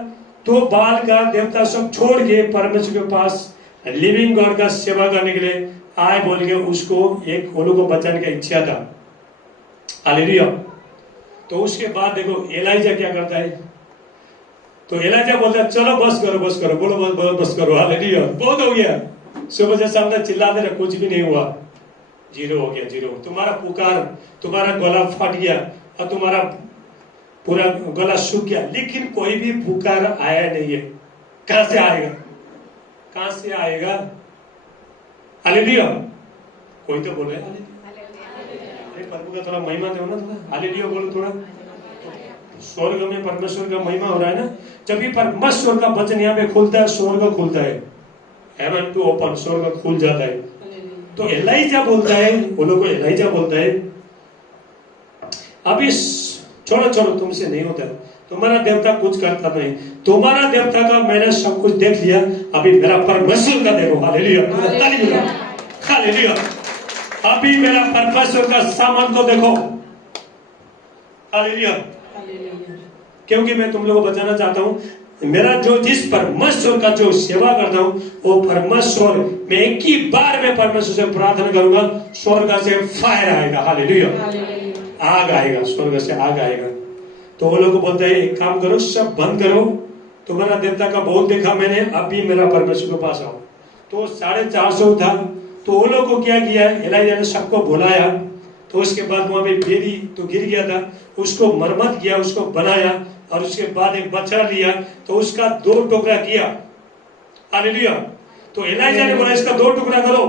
तो बाल का देवता सब छोड़ के परमेश्वर के पास लिविंग गॉड का सेवा करने के लिए आए, बोल के उसको एक ओलो को बचाने का इच्छा था, हालेलुया। तो उसके बाद देखो एलाइजा क्या करता है, तो एलाइजा बोलता है, चलो बस करो बस करो, बोलो बस करो, हालेलुया, बहुत हो गया। सुबह से शाम तक चिल्लाते रहे, कुछ भी नहीं हुआ, जीरो हो गया, जीरो। तुम्हारा पुकार, तुम्हारा गला फट गया और तुम्हारा पूरा गला सूख गया, लेकिन कोई भी पुकार आया नहीं है। कहां से आएगा, कहां से आएगा, हालेलुया। कोई तो बोले हालेलुया, प्रभु का थोड़ा महिमा दो ना, थोड़ा हालेलुया बोलो थोड़ा। स्वर्ग में परमेश्वर का महिमा हो रहा है ना, जब भी परमेश्वर का वचन यहाँ पे खुलता है, स्वर्ग खुलता है, हेवन टू ओपन, स्वर्ग खुल जाता है। तो एलाइजा बोलता है, वो लोग को एलाइजा बोलता है अभी छोड़ो छोड़ो, तुमसे नहीं होता है, तुम्हारा देवता कुछ करता नहीं, तुम्हारा देवता का मैंने सब कुछ देख लिया, अभी मेरा परमेश्वर का देखो। Hallelujah, hallelujah, hallelujah. अभी मेरा परमेश्वर का सामर्थ को देखो। हालेलुया। क्योंकि मैं तुम लोगों को बताना चाहता हूं, मेरा जो जिस परमेश्वर का जो सेवा करता हूं, वो परमेश्वर, मैं एक ही बार में परमेश्वर से प्रार्थना करूंगा, स्वर्ग से फायर आएगा। हालेलुया, आग आएगा, स्वर्ग से आग आएगा। तो वो लोग बोलते हैं एक काम करो, सब बंद करो, तुम्हारा देवता का बहुत देखा मैंने, अभी मेरा परमेश्वर के पास आओ। तो 450 था। तो वो लोग को क्या किया, एलाइजा ने सबको बुलाया। तो उसके बाद वहां पे बेदी तो गिर गया था, उसको मरम्मत किया, उसको बनाया, और उसके बाद एक बच्चा लिया, तो उसका 2 टुकड़ा किया। हालेलुया। तो एलाइजा ने बोला इसका 2 टुकड़ा करो,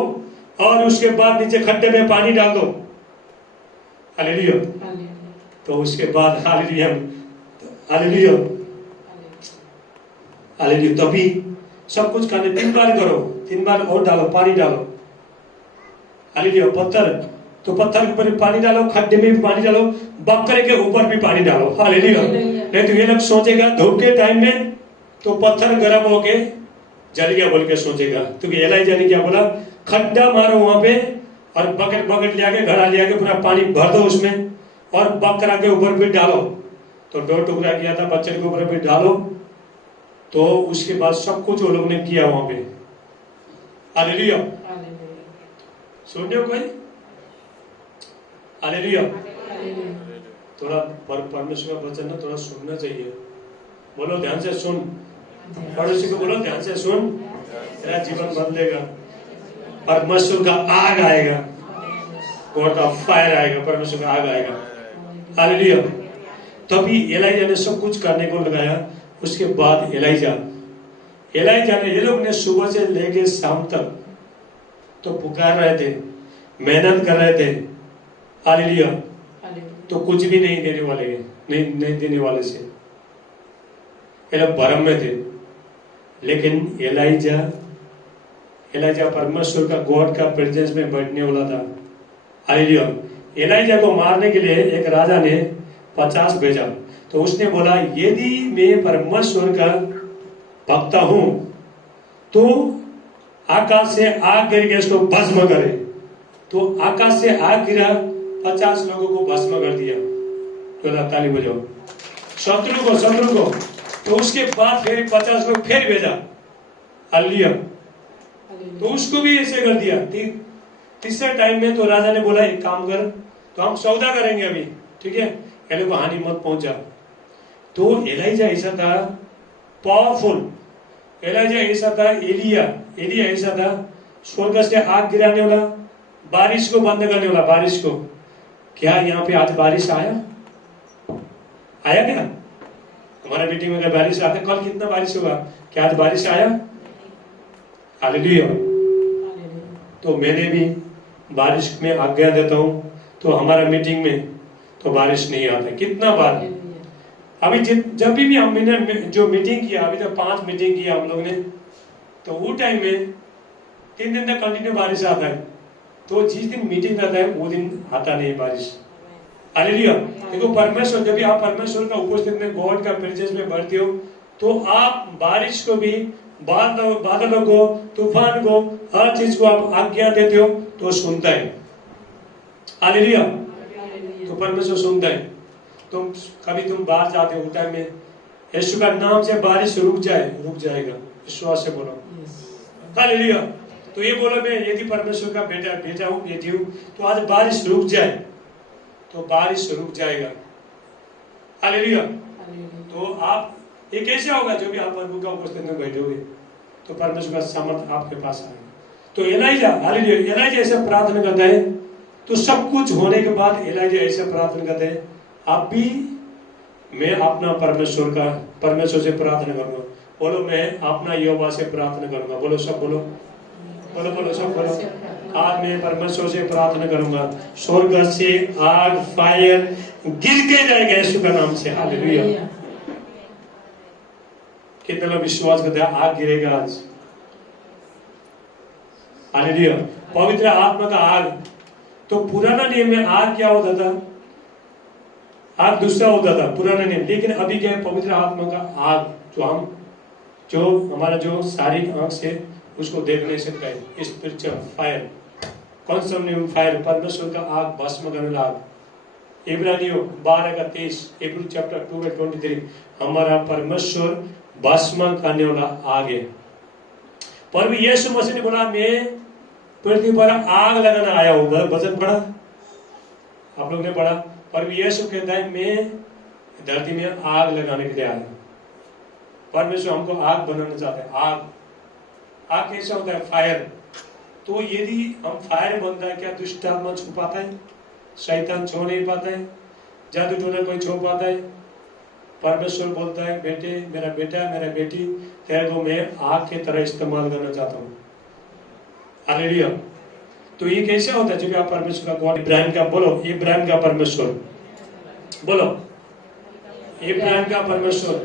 और उसके बाद नीचे खड्डे में पानी डाल दो। हालेलुया। तो उसके बाद हालेलुया, हालेलुया, हालेलुया। तभी सब कुछ करने 3 बार करो, 3 बार और डालो, पानी डालो। हालेलुया। पत्थर, तो पत्थर के ऊपर पानी डालो, खड्डे में भी पानी डालो, बकरे के ऊपर भी पानी डालो। हालेलुया। नहीं तो ये लोग सोचेगा धूप के टाइम में तो पत्थर गर्म होके जल गया बोल के सोचेगा। तो एलाइजा ने क्या बोला, खड्डा मारो वहां पे, और बकेट बकेट ले आके, घड़ा ले आके पूरा पानी भर दो उसमें, और बकरा के ऊपर भी डालो। तो 2 टुकड़ा किया था, बच्चे के ऊपर भी डालो। तो उसके बाद सब कुछ वो लोग ने किया वहां पे। हालेलुया। सुनियो कोई, हालेलुया। थोड़ा परमेश्वर का वचन ना थोड़ा सुनना चाहिए। बोलो ध्यान से सुन, पड़ोसी को बोलो ध्यान से सुन, तेरा जीवन बदलेगा। परमेश्वर का आग आएगा, गॉड का फायर आएगा, परमेश्वर का आग आएगा। हालेलुया। तभी एलाइजा ने सब कुछ करने को लगाया। उसके बाद एलाइजा ने, ये लोग ने सुबह से लेके शाम तक तो पुकार रहे थे, मेहनत कर रहे थे। हालेलुया। तो कुछ भी नहीं देने वाले, नहीं देने वाले से ये लोग भरम में थे। लेकिन एलाइजा परमेश्वर का, गॉड का प्रेजेंस में बैठने वाला था। हालेलुया। एलाइजा को मारने के लिए एक राजा ने 50 भेजा। तो उसने बोला यदि मैं परमेश्वर का भक्त हूं तो आकाश से आग गिर के इसको भस्म करे। तो आकाश से आग गिरा, 50 लोगों को भस्म कर दिया। तो ताली बजाओ, शत्रु को। तो उसके बाद फिर 50 लोग फिर भेजा। हालेलुया। तो उसको भी ऐसे कर दिया। तीसरे टाइम में तो राजा ने बोला एक काम कर, तो हम सौदा करेंगे अभी, ठीक है, ये लोग को हानि मत पहुंचा। तो एलाइजा ऐसा था पावरफुल, एलाइजा ऐसा था, एलिया ऐसा था, स्वर्ग से आग गिराने वाला, बारिश को बंद करने वाला। बारिश को, क्या यहाँ पे आज बारिश आया क्या? हमारे मीटिंग में बारिश आते, कल कितना बारिश हुआ, क्या आज बारिश आया? हालेलुया। तो मैंने भी बारिश में आज्ञा देता हूं, तो हमारा मीटिंग में तो बारिश नहीं आता। कितना बार अभी जब भी हमने जो मीटिंग किया, अभी तक 5 मीटिंग किया हम लोग ने, तो वो टाइम में 3 दिन तक कंटिन्यू बारिश आता है। तो जिस दिन मीटिंग रहता है वो दिन आता नहीं बारिश। हालेलुया। देखो परमेश्वर, जब भी आप परमेश्वर का उपस्थित में, गॉड का प्रेजेंस में बढ़ते हो, तो आप बारिश को भी, बादलों को, तूफान को, हर चीज को आप आज्ञा देते हो तो सुनता है। हालेलुया। तो परमेश्वर सुनता है। तुम बाहर जाते हो टाइम में, यीशु का नाम से बारिश रुक जाएगा, विश्वास से बोलो। हालेलुया। तो ये बोलो मैं यदि परमेश्वर का बेटा हूं, बेटी हूं, तो आज बारिश रुक जाए, तो बारिश रुक जाएगा। हालेलुया। तो आप, ये कैसे होगा? जो भी आप प्रभु का उपस्थित में बैठोगे तो परमेश्वर का सामर्थ आपके पास आएगा। तो एलाइजा, हालेलुया, एलाइजा ऐसे प्रार्थना करता है। तो सब कुछ होने के बाद एलाइजा ऐसे प्रार्थना करते हैं, आप भी, मैं अपना परमेश्वर से प्रार्थना करूंगा। बोलो मैं अपना यहोवा से प्रार्थना करूंगा। बोलो सब, बोलो सब बोलो। आज मैं परमेश्वर से प्रार्थना करूंगा, स्वर्ग से आग, फायर गिर के जाएगा यीशु का नाम से। हालेलुया। कितने लोग विश्वास करते हैं आग गिरेगा आज? हालेलुया। पवित्र आत्मा का आग। तो पुराना नियम में आग क्या होता था? आग दूसरा होता था पुराना नियम। लेकिन अभी क्या है? पवित्र आत्मा का आग, जो हमारा जो शारीरिक आंख से उसको देख नहीं सकता है। स्पिरिचुअल फायर, कंज्यूमिंग फायर, परमेश्वर का आग, भस्म करने वाला आग। इब्रानियों 12:23, इब्रू चैप्टर 2:23, हमारा परमेश्वर भस्म करने वाला आग है। पर यीशु मसीह ने बोला मैं पृथ्वी पर आग लगाना आया हूं। वचन पढ़ा आप लोग ने पढ़ा। पर यीशु कहता है मैं धरती में आग लगाने के लिए आया। परमेश्वर हमको आग बनाना चाहता है। आग कैसा होता है? फायर। तो यदि हम फायर बनता है, क्या दुष्ट आत्मा छू पाता है? शैतान छू नहीं पाता है? जादू टोना कोई छू पाता है? परमेश्वर बोलता है बेटे, मेरा बेटा, मेरा बेटी, तेरे को मैं आग की तरह इस्तेमाल करना चाहता हूँ। हालेलुया। तो ये कैसे होता है? जब आप परमेश्वर का गॉड, इब्राहिम का बोलो, इब्राहिम का परमेश्वर बोलो, इब्राहिम का परमेश्वर,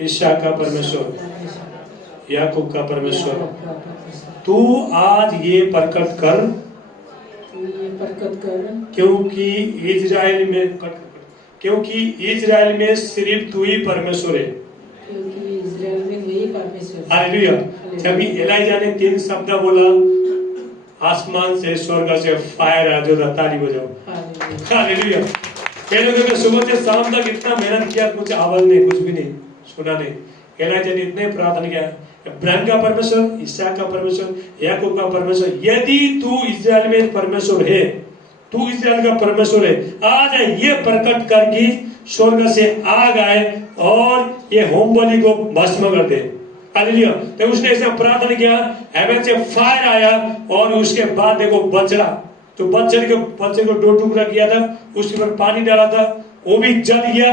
ईसा का परमेश्वर, याकूब का परमेश्वर, तू आज ये प्रकट कर क्योंकि इजराइल में सिर्फ तू ही परमेश्वर है। हालेलुया। जब एलाइजा ने 3 शब्द बोला, आसमान से, स्वर्ग से फायर आ जो, ताली बजाओ। हालेलुया। मैंने सुबह से शाम तक इतना मेहनत किया, कुछ आवाज नहीं, कुछ भी नहीं सुना नहीं। एलाइजा ने इतने प्रार्थना किया, इब्राहिम का परमेश्वर, इसहाक का परमेश्वर, याकूब का परमेश्वर, यदि तू इस्राएल में परमेश्वर है, तू इस्राएल का परमेश्वर है, आज ये प्रकट कर कि स्वर्ग से आग आए और ये होम बलि को भस्म कर दे। हालेलुया। तो उसने ऐसा प्रार्थना किया, हेवन से फायर आया और उसके बाद देखो बछड़ा, तो बच्चे को 2 टुकड़ा किया था, उसके ऊपर पानी डाला था, वो भी जल गया।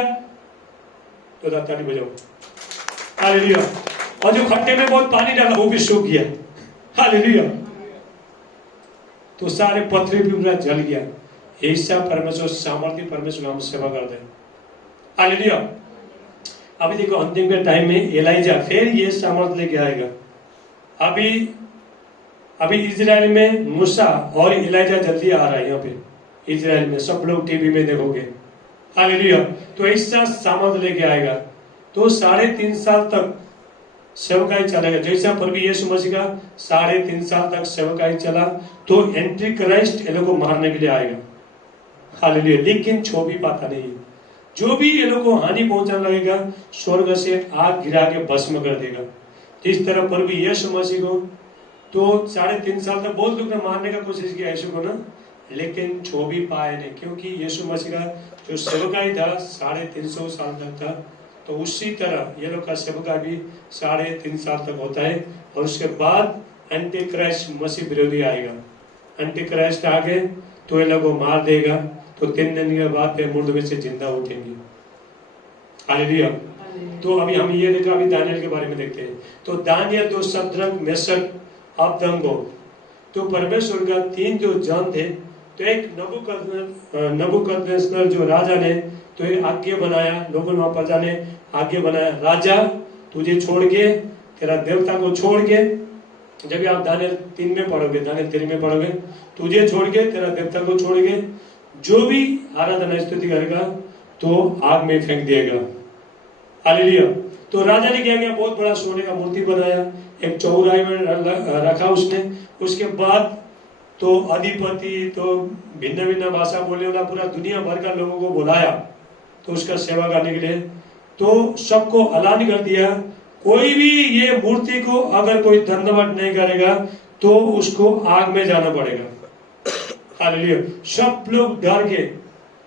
तो ताली बजाओ। हालेलुया। और जो खट्टे में बहुत पानी डाला वो भी सूख गया। हालेलुया। तो सारे पत्थर भी पूरा जल गया। ऐसा परमेश्वर, सामर्थ्य परमेश्वर हम सेवा करते हैं। हालेलुया। अभी देखो अंतिम के टाइम में एलाइजा फिर ये सामर्थ लेके आएगा। अभी इजराइल में मूसा और एलाइजा जल्दी आ रहा है। यहाँ पे इजराइल में सब लोग टीवी में देखोगे। हालेलुया। तो ऐसा सामर्थ लेके आएगा। तो 3.5 साल तक सेवकाई चलेगा। जैसा प्रभु यीशु मसीह का 3.5 साल तक सेवकाई चला, तो एंटी क्राइस्ट ये लोग को मारने के लिए आएगा। हालेलुया। लेकिन छो भी पाता नहीं है। जो भी ये लोग को हानि पहुंचाने लगेगा, स्वर्ग से आग गिरा के भस्म कर देगा। इस तरह प्रभु यीशु मसीह को तो 3.5 साल तक बहुत लोग ने मारने का कोशिश किया यीशु को ना, लेकिन छो भी पाए नहीं, क्योंकि यीशु मसीह का जो सेवकाई था 350 साल तक था। तो उसी तरह ये लोग का सेवका भी 3.5 साल तक होता है। और उसके बाद एंटी क्राइस्ट मसीह विरोधी आएगा। एंटी क्राइस्ट आगे तो ये लोग को मार देगा। तो 3 दिन के बाद मुर्दों में से जिंदा उठेंगे। हालेलुया। तो अभी हम ये देखा, अभी दानियल के बारे में देखते हैं। तो दानियल तो शद्रक, मेशक, अबदंगो, तो परमेश्वर का 3 जो जन थे। तो एक नबूकदनेस्सर जो राजा ने तो एक आज्ञा बनाया, लोगों ने प्रजा ने आज्ञा बनाया, राजा तुझे छोड़ के, तेरा देवता को छोड़ के, जब आप दानियल 3 में पढ़ोगे, दानियल 3 में पढ़ोगे, तुझे छोड़ के, तेरा देवता को छोड़ के जो भी आराधना स्तुति करेगा तो आग में फेंक देगा। हालेलुया। तो राजा ने क्या किया, बहुत बड़ा सोने का मूर्ति बनाया, एक चौराहे में रखा उसने। उसके बाद तो अधिपति, तो भिन्न भिन्न भाषा बोलने वाला पूरा दुनिया भर का लोगों को बुलाया, तो उसका सेवा करने के लिए। तो सबको ऐलान कर दिया, कोई भी ये मूर्ति को अगर कोई दंडवत नहीं करेगा तो उसको आग में जाना पड़ेगा। हालेलुया। सब लोग डर गए।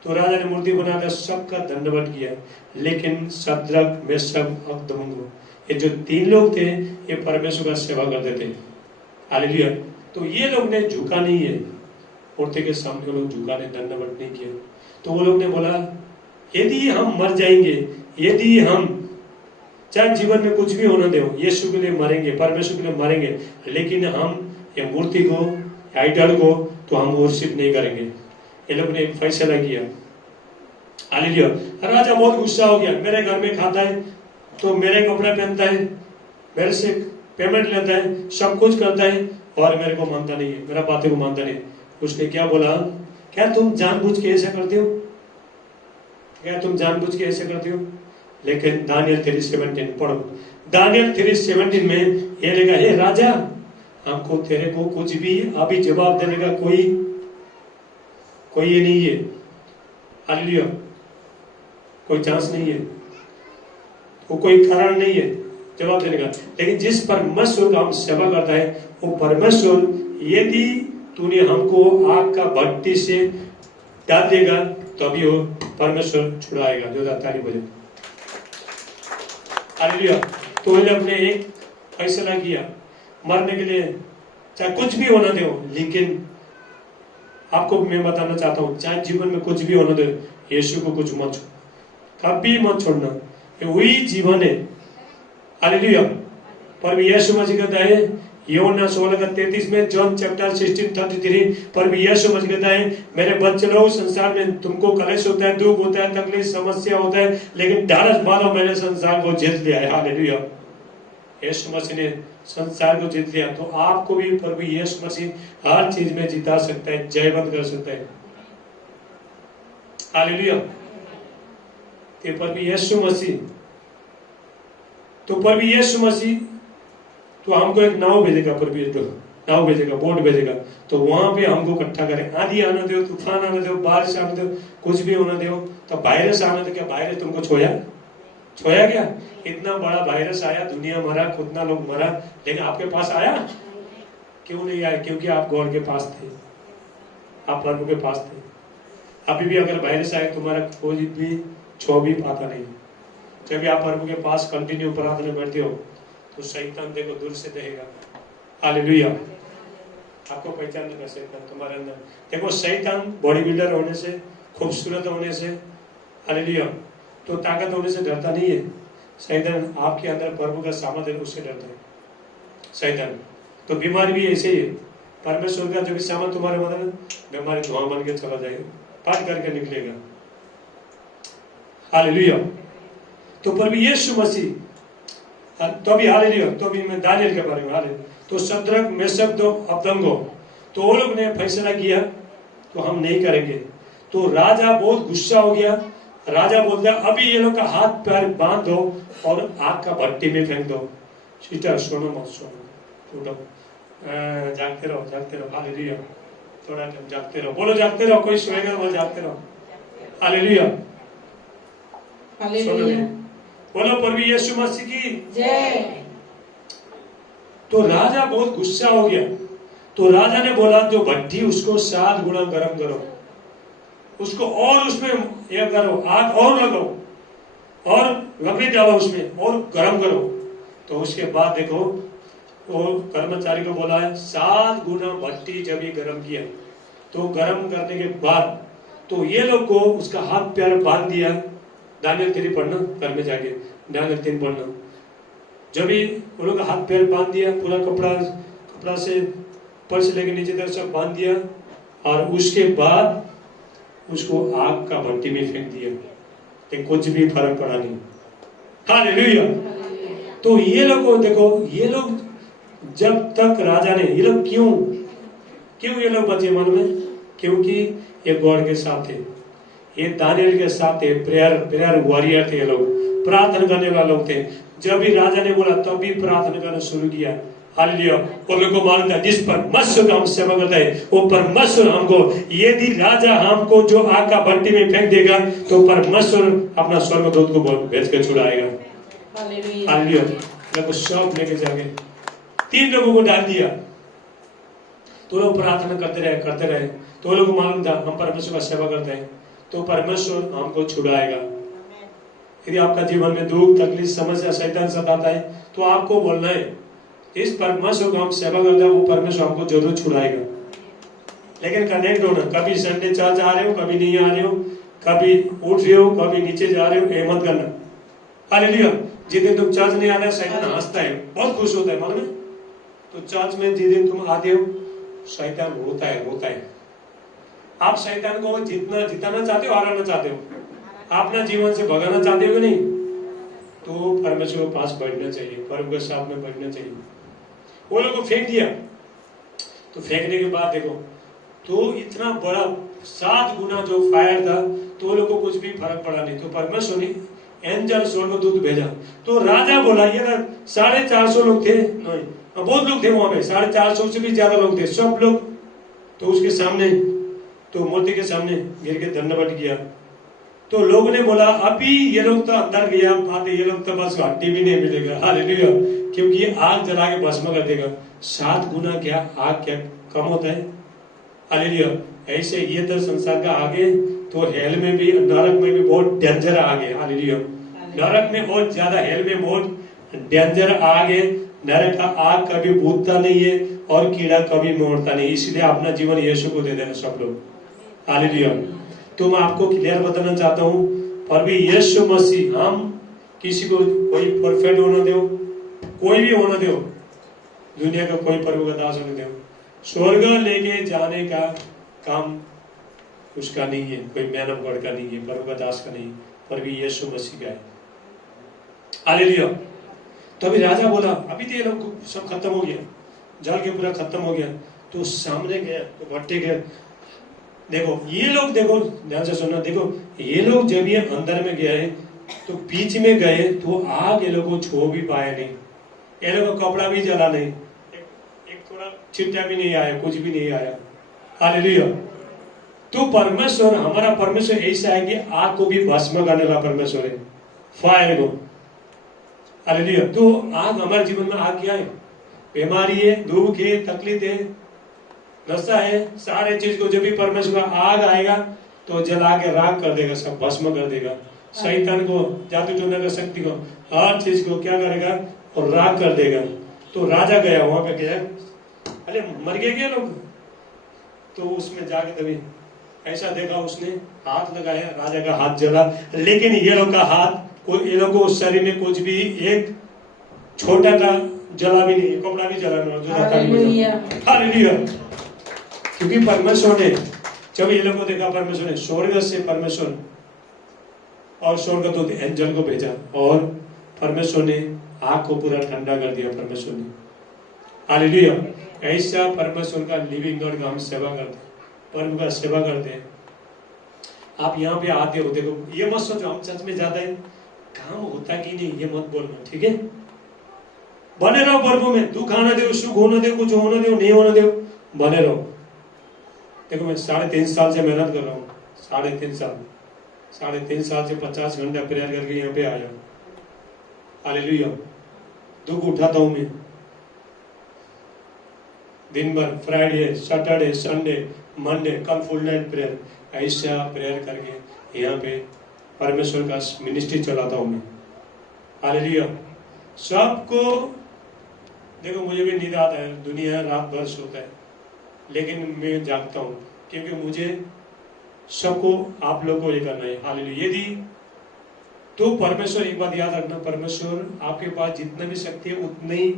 तो राजा ने मूर्ति बनाकर सबका दंडवत किया। लेकिन शद्रक, मेशक, अबदंगो, ये जो 3 लोग थे, ये परमेश्वर का सेवा करते थे। हालेलुया। तो ये लोग ने झुका नहीं है, मूर्ति के सामने लोग झुका नहीं, दंडवत नहीं किया। तो वो लोग ने बोला, यदि हम मर जाएंगे, यदि हम चाहे जीवन में कुछ भी होना दे, यीशु के लिए मरेंगे, परमेश्वर के लिए मरेंगे, लेकिन हम ये मूर्ति को, आइडल को तो हम वर्शिप नहीं करेंगे। ये लोग ने एक फैसला किया। हालेलुया। राजा बहुत गुस्सा हो गया, मेरे घर में खाता है, तो मेरे कपड़े पहनता है, मेरे से पेमेंट लेता है, सब कुछ करता है, और मेरे को मानता नहीं है, मेरा बातें को मानता नहीं। उसने क्या बोला, क्या तुम जानबूझ के ऐसा करते हो, क्या तुम जानबूझ के ऐसा करते हो? लेकिन दानियल 3:17 पढ़ो। दानियल 3:17 में ये लिखा, हे राजा, हमको तेरे को कुछ भी अभी जवाब देने का कोई ये नहीं है, हालेलुया, कोई चांस नहीं है, वो कोई कारण नहीं है जवाब देने का। लेकिन जिस परमेश्वर का हम सेवा करता है, वो परमेश्वर यदि तूने हमको आग का भट्टी से डाल देगा तभी वो परमेश्वर छुड़ाएगा। जो ताली बजे, हालेलुया। तो मैंने अपने एक फैसला किया, मरने के लिए चाहे कुछ भी होना दो, लेकिन आपको मैं बताना चाहता हूं, चाहे जीवन में कुछ भी होना दो, यीशु को कुछ मत छोड़ना, कभी मत छोड़ना, वही जीवन है। हालेलुया। पर यीशु मसीह कहता है यूहन्ना 16:33 में, जॉन चैप्टर 16:33, पर यीशु मसीह कहता है, मेरे बच्चे लोग, संसार में तुमको कलेश होता है, दुख होता है, तकलीफ, समस्या होता है, लेकिन ढाढ़स मानो, मैंने संसार को जीत लिया है। हालेलुया। यीशु मसीह ने संसार को जीत लिया, तो आपको भी प्रभु यीशु मसीह हर चीज में जिता सकता है, जयवंत कर सकता है। हालेलुया। तो प्रभु यीशु मसीह, तो हमको एक नाव भेजेगा, प्रभु नाव भेजेगा, बोट भेजेगा, तो वहां पे हमको इकट्ठा करें। आंधी आने दो, तूफान आने दो, बारिश आने दो, कुछ भी होने दो, तो वायरस आने दो। क्या वायरस तुमको छोया क्या? इतना बड़ा वायरस आया, दुनिया मरा, कितना लोग मरा, लेकिन आपके पास आया क्यों नहीं आया? क्योंकि आप गॉड के पास थे, आप प्रभु के पास थे। अभी भी अगर वायरस आए, तुम्हारा खोज भी छो भी पाता नहीं। जब आप प्रभु के पास कंटिन्यू प्रार्थना करते हो, तो शैतान देखो दूर से देखेगा। हालेलुया। आपको पहचान नहीं कर सकता तुम्हारे अंदर। देखो शैतान बॉडी बिल्डर होने से, खूबसूरत होने से, हालेलुया, तो ताकत होने से डरता नहीं है। शैतान आपके अंदर प्रभु का सामर्थ्य है, उससे डरता है शैतान। तो बीमारी भी ऐसे ही है, परमेश्वर का जो भी सामर्थ्य तुम्हारे अंदर, बीमारी धुआं बन के चला जाएगा, पाठ करके निकलेगा। हालेलुया। तो प्रभु यीशु मसीह, तो भी हालेलुया, तो भी मैं दानियल के बारे में, हालेलुया, तो शद्रक, मेशक, अबदंगो, तो वो लोग ने फैसला किया तो हम नहीं करेंगे। तो राजा बहुत गुस्सा हो गया। राजा बोलता है, अभी ये लोग का हाथ पैर बांध दो और आग का भट्टी में फेंक दो। सीटा सोनो मत सोनो, उठो, जागते रहो, हालेलुया, थोड़ा टाइम जागते रहो, बोलो जागते रहो, कोई सोएगा बोलो जागते रहो, हालेलुया, हालेलुया। बोलो प्रभु यीशु मसीह की जय। तो राजा बहुत गुस्सा हो गया। तो राजा ने बोला, जो भट्टी उसको 7 गुना गर्म करो, उसको और उसमें यह करो, आग और लगाओ और लकड़ी डालो उसमें और गर्म करो। तो उसके बाद देखो वो कर्मचारी को बोला है, 7 गुना भट्टी जब ये गर्म किया, तो गर्म करने के बाद तो ये लोग को उसका हाथ पैर बांध दिया। दानियल 3 पढ़ना, घर में जाके दानियल 3 पढ़ना। जब भी वो लोग हाथ पैर बांध दिया, पूरा कपड़ा से ऊपर से लेकर नीचे तक सब बांध दिया, और उसके बाद उसको आग का भट्टी में फेंक दिया, लेकिन कुछ भी फर्क पड़ा नहीं। हालेलुया। तो ये लोग को देखो, ये लोग जब तक राजा ने, ये लोग क्यों ये लोग बचे मन में? क्योंकि ये गॉड के साथ थे, ये दानियल के साथ थे, प्रेयर वॉरियर थे, ये लोग प्रार्थना करने वाले लोग थे। जब भी राजा ने बोला तब भी प्रार्थना करना शुरू किया। हालेलुया। वो मेरे को मालूम था, जिस परमेश्वर का हम सेवा करते हैं, वो परमेश्वर हमको, यदि राजा हमको जो आग का भट्टी में फेंक देगा, तो परमेश्वर अपना स्वर्गदूत को भेज के छुड़ाएगा। हालेलुया। मेरे सब लेके जाके 3 लोगों को डाल दिया, तो लोग प्रार्थना करते रहे। तो लोगों को मालूम था हम परमेश्वर का सेवा करते हैं, तो परमेश्वर हमको छुड़ाएगा। यदि आपका जीवन में दुख, तकलीफ, समस्या, शैतान सताता है, तो आपको बोलना है, इस परमेश्वर को हम सेवा करते हैं, वो परमेश्वर हमको जरूर छुड़ाएगा। लेकिन कनेक्ट होना, कभी संडे चर्च आ रहे हो, कभी नहीं आ रहे हो, कभी उठ रहे हो, कभी नीचे जा रहे हो, ये मत करना। हालेलुया। जिस दिन तुम चर्च नहीं आ रहे, शैतान हंसता है, बहुत खुश होता है मन में। तो चर्च में जिस दिन तुम आते हो, शैतान रोता है। आप शैतान को जिताना चाहते हो, हराना चाहते हो, अपना जीवन से भगाना चाहते हो कि नहीं? तो परमेश्वर के पास बैठना चाहिए, प्रभु के साथ में बैठना चाहिए। वो लोग को फेंक दिया, तो फेंकने के बाद देखो तो इतना बड़ा 7 गुना जो फायर था, तो वो लोग को कुछ भी फर्क पड़ा नहीं। तो परमेश्वर ने एंजल स्वर्गदूत भेजा। तो राजा बोला, ये ना 450 लोग थे, नहीं बहुत लोग थे वहां पे, 450 से भी ज्यादा लोग थे, सब लोग तो उसके सामने, तो मूर्ति के सामने गिर के धन्यवाद किया। तो लोगों ने बोला अभी ये लोग तो अंदर गया बात, ये लोग तो बस हड्डी भी नहीं मिलेगा, हालेलुया, क्योंकि आग जला के भस्म कर देगा। 7 गुना क्या आग क्या कम होता है, हालेलुया। ऐसे ये तो संसार का आगे, तो हेल में भी नरक में भी बहुत डेंजर आगे, हालेलुया। नरक में बहुत ज्यादा, हेल में बहुत डेंजर आगे। नरक का आग कभी बूझता नहीं है और कीड़ा कभी मोड़ता नहीं, इसलिए अपना जीवन यीशु को दे देना सब लोग, हालेलुया। तो मैं आपको क्लियर बताना चाहता हूँ, पर भी यीशु मसीह, हम किसी को कोई परफेक्ट होना दो, कोई भी होना दो, दुनिया का कोई प्रभु का दास होने दो, स्वर्ग लेके जाने का काम उसका नहीं है, कोई मैन ऑफ गॉड का नहीं है, प्रभु का दास का नहीं, पर भी यीशु मसीह का है, हालेलुया। तो अभी राजा बोला अभी तो ये लोग सब खत्म हो गया, जल के पूरा खत्म हो गया। तो सामने गया, तो भट्टे गया, देखो ये लोग, देखो ध्यान से सुनना, देखो ये लोग जब ये अंदर में गए तो बीच में गए तो आग ये लोग को छू भी पाए नहीं, ये लोग का कपड़ा भी जला नहीं, एक थोड़ा छिट्टा भी नहीं आया, कुछ भी नहीं आया, हालेलुया। तो परमेश्वर, हमारा परमेश्वर ऐसा है कि आग को भी भस्म करने वाला परमेश्वर है, फायर को, हालेलुया। तो आग हमारे जीवन में आग क्या है, बीमारी है, दुख है, तकलीफ है, नशा है, सारे चीज को जब भी परमेश्वर का आग आएगा तो जला के राख कर देगा, सब भस्म कर देगा। शैतान को, जादू टोना का शक्ति को, हर चीज को क्या करेगा और राख कर देगा। तो राजा गया वहां पे, गया, अरे मर गए क्या लोग, तो उसमें जाके तभी ऐसा देखा, उसने हाथ लगाया, राजा का हाथ जला, लेकिन ये लोग का हाथ, ये लोग को शरीर में कुछ भी एक छोटा सा जला भी नहीं, कपड़ा भी जला नहीं, हालेलुया। क्योंकि परमेश्वर ने, जब ये लोग को देखा, परमेश्वर ने स्वर्ग से परमेश्वर और स्वर्गदूत एंजल को भेजा और परमेश्वर ने आग को पूरा ठंडा कर दिया, परमेश्वर ने, हालेलुया। ऐसा परमेश्वर का लिविंग गॉड का हम सेवा करते, प्रभु का सेवा करते हैं। आप यहाँ पे आते हो, देखो ये मत सोचो हम चर्च में जाते हैं, काम होता कि नहीं, ये मत बोलना, ठीक है। बने रहो प्रभु में, दुख आना दो, सुख होना दो, कुछ होना दो, नहीं होना दो, बने रहो। देखो मैं 3.5 साल से मेहनत कर रहा हूँ, 3.5 साल से 50 घंटा प्रेयर करके यहाँ पे आया, हालेलुया। दुख उठाता हूँ मैं दिन भर, फ्राइडे, सैटरडे, संडे, मंडे, कल फुल नाइट प्रेयर, ऐसा प्रेयर करके यहाँ पे परमेश्वर का मिनिस्ट्री चलाता हूँ मैं, हालेलुया। सबको देखो, मुझे भी नींद आता है, दुनिया रात भर सोता है, लेकिन मैं जागता हूँ, क्योंकि मुझे सबको आप लोगों को ये करना है, हालेलुया। यदि तो परमेश्वर, एक बात याद रखना, परमेश्वर आपके पास जितना भी शक्ति है उतना ही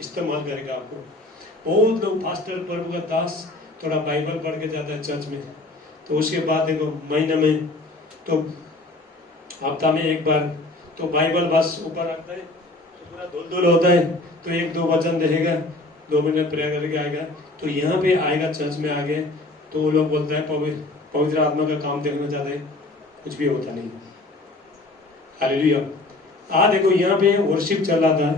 इस्तेमाल करेगा आपको। बहुत लोग पास्टर, प्रभु का दास थोड़ा बाइबल पढ़ के जाता है चर्च में, तो उसके बाद देखो महीने में, तो हफ्ता में एक बार तो बाइबल बस ऊपर रखता है, तो पूरा धुल होता है, तो 1-2 वचन देखेगा, 2 मिनट प्रेयर करके आएगा, तो यहाँ पे आएगा चर्च में आगे, तो वो लोग बोलता है पवित्र आत्मा का काम देखना चाहते हैं, कुछ भी होता नहीं, हालेलुया। देखो यहाँ पे वर्शिप चल रहा था,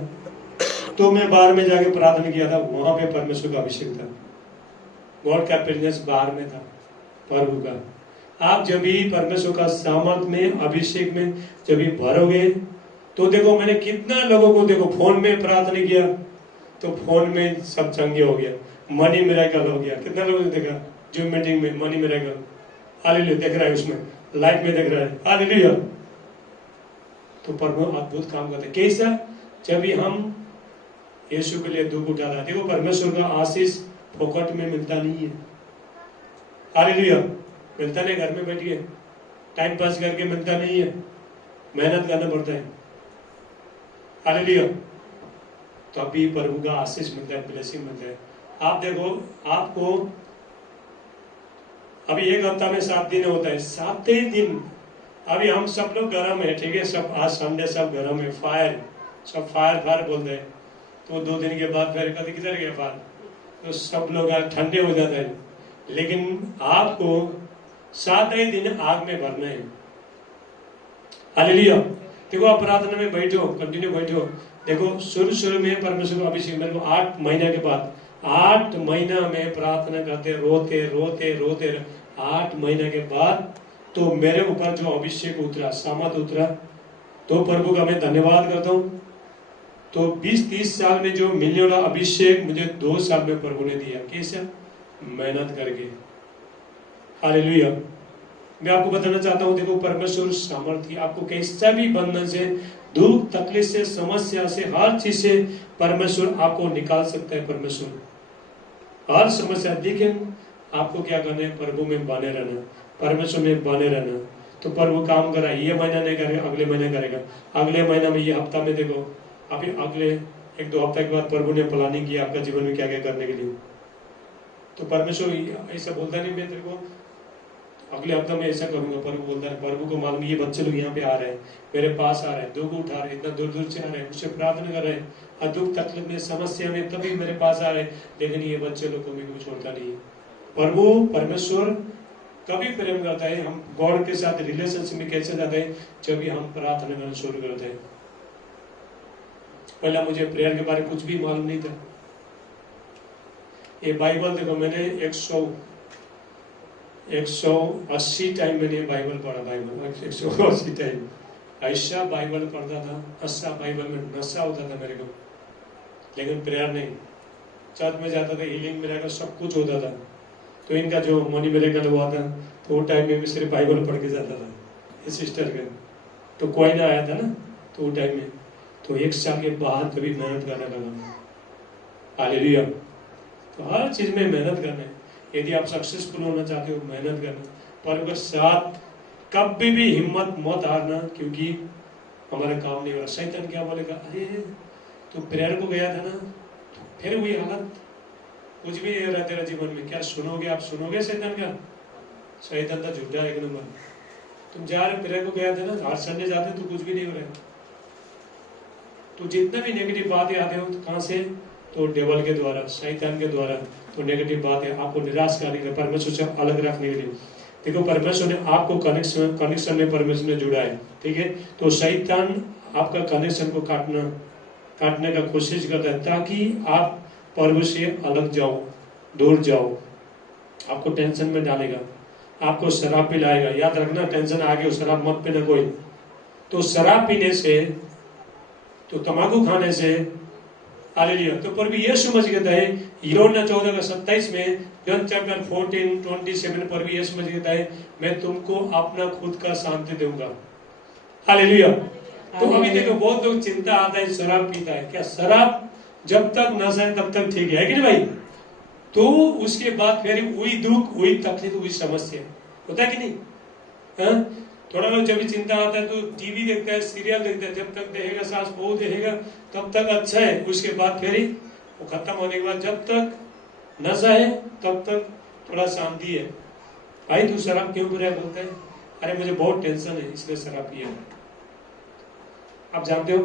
तो मैं बाहर में जाके प्रार्थना किया था, वहां पे परमेश्वर का अभिषेक था, गॉड का प्रेजेंस बाहर में था, प्रभु का। आप जब भी परमेश्वर का सामर्थ में, अभिषेक में जब भी भरोगे, तो देखो मैंने कितना लोगों को, देखो फोन में प्रार्थना किया तो फोन में सब चंगे हो गया, मनी मिरेकल हो गया, कितना लोगों ने देखा जूम मीटिंग में मनी मिरेकल, हालेलुया, देख रहा है उसमें लाइव में देख रहा है, हालेलुया। तो प्रभु अद्भुत काम करते, कैसा, जब भी हम यीशु के लिए दुख उठाता है। देखो परमेश्वर का आशीष फोकट में मिलता नहीं है, हालेलुया, मिलता नहीं, घर में बैठिए टाइम पास करके मिलता नहीं है, मेहनत करना पड़ता है, हालेलुया। तो अभी प्रभु का आशीष मिलता है, ब्लेसिंग मिलता है। आप देखो, आपको अभी एक हफ्ता में 7 दिन होता है, 7 दिन अभी हम सब लोग गरम है, ठीक है, सब आज संडे सब गरम है, फायर, सब फायर फायर बोलते हैं। तो 2 दिन के बाद फिर कभी किधर गया फायर, तो सब लोग ठंडे हो जाते हैं, लेकिन आपको 7 ही दिन आग में भरना है। हालेलुया। देखो आप प्रार्थना में बैठो, कंटिन्यू बैठो। देखो शुरू में परमेश्वर को अभिषेक, मेरे को 8 महीने के बाद, 8 महीना में प्रार्थना करते रोते रोते रोते 8 महीने के बाद तो मेरे ऊपर जो अभिषेक उतरा, सामर्थ उतरा, तो प्रभु का मैं धन्यवाद करता हूँ। तो 20-30 साल में जो मिलने वाला अभिषेक मुझे 2 साल में प्रभु ने दिया। कैसे? मेहनत करके। हालेलुया। मैं आपको बताना चाहता हूँ, देखो परमेश्वर सामर्थ्य, आपको कैसा भी बंधन से, दुख तकलीफ से, समस्या से, हर चीज से परमेश्वर आपको निकाल सकता है। परमेश्वर हर समस्या, लेकिन आपको क्या करना है? प्रभु में बने रहना, परमेश्वर में बने रहना। तो प्रभु काम कर रहा है, ये महीना नहीं करेगा, अगले महीने करेगा, अगले महीना में, ये हफ्ता में। देखो अभी अगले 1-2 हफ्ता के बाद प्रभु ने प्लानिंग किया आपका जीवन में क्या क्या करने के लिए। तो परमेश्वर ऐसा बोलता नहीं मैं तेरे को अगले हफ्ते में ऐसा करूंगा। प्रभु बोलता है, प्रभु को मालूम ये बच्चे लोग यहाँ पे आ रहे हैं, मेरे पास आ रहे हैं, दुख उठा रहे हैं, इतना दूर दूर से आ रहे हैं, मुझसे प्रार्थना कर रहे हैं, और दुख तकलीफ में, समस्या में तभी मेरे पास आ रहे हैं, लेकिन ये बच्चे लोग को मेरे को छोड़ता नहीं है। प्रभु परमेश्वर कभी प्रेम करता है। हम गॉड के साथ रिलेशनशिप में कैसे जाते हैं? जब भी हम प्रार्थना करना शुरू करते हैं। पहला मुझे प्रेयर के बारे में कुछ भी मालूम नहीं था। ये बाइबल देखो, मैंने 180 टाइम मैंने बाइबल पढ़ा। बाइबल 180 टाइम ऐसा बाइबल पढ़ता था, ऐसा बाइबल में नशा होता था मेरे को, लेकिन प्रेयर नहीं। चर्च में जाता था, हीलिंग मिराकल सब कुछ होता था। तो इनका जो मनी मिराकल हुआ था, तो वो टाइम में भी सिर्फ बाइबल पढ़ के जाता था। इस सिस्टर का तो कोई ना आया था ना, तो वो टाइम में तो 1 साल के बाद कभी मेहनत करने लगा। हालेलुया। तो हर चीज में मेहनत करना है। यदि आप सक्सेसफुल होना चाहते हो, मेहनत करना, पर अगर साथ कभी भी हिम्मत मत हारना, क्योंकि हमारे काम नहीं हो रहा। शैतान क्या बोलेगा? अरे तो प्रेयर को गया था ना, तो फिर वही हालत, कुछ भी नहीं रहा तेरा जीवन में। क्या सुनोगे? आप सुनोगे शैतान का? शैतान तो झूठा है 1 नंबर। तुम जा रहे प्रेयर को गया था ना, हर संडे जाते तो कुछ भी नहीं हो रहा है। तो जितना भी नेगेटिव बातें आते हो तो कहां से? तो डेवल के द्वारा, शैतान के द्वारा। तो नेगेटिव बातें आपको निराश करने के लिए, परमेश्वर से अलग रखने के लिए। देखो परमेश्वर ने आपको कनेक्शन में परमेश्वर ने जुड़ा है, ठीक है। तो शैतान आपका कनेक्शन को काटने का कोशिश करता है, ताकि आप प्रभु से अलग जाओ, दूर जाओ। आपको टेंशन में डालेगा, आपको शराब पिलाएगा। याद रखना, टेंशन आ गई, शराब मत पीना कोई। तो शराब पीने से, तो तंबाकू खाने से, हालेलुया। तो प्रभु यीशु मसीह कहता है यूहन्ना 14:27 में, जॉन चैप्टर 14:27 प्रभु यीशु मसीह कहता है, मैं तुमको अपना खुद का शांति दूंगा। हालेलुया। तो अभी देखो बहुत लोग चिंता आता है, शराब पीता है। क्या शराब जब तक नशा है तब तक ठीक है कि नहीं भाई? तो उसके बाद फिर वही दुख, वही तकलीफ, वही समस्या होता है कि नहीं? हाँ? थोड़ा लोग जब भी चिंता आता है तो टीवी देखता है, सीरियल देखता है। जब तक देखेगा, सास बहू देखेगा, तब तक अच्छा है। उसके बाद फिर वो खत्म होने के बाद जब तक नशा है तब तक थोड़ा शांति है। भाई तू शराब क्यों पी रहा है? बोलता है अरे मुझे बहुत टेंशन है इसलिए शराब पिया। आप जानते हो,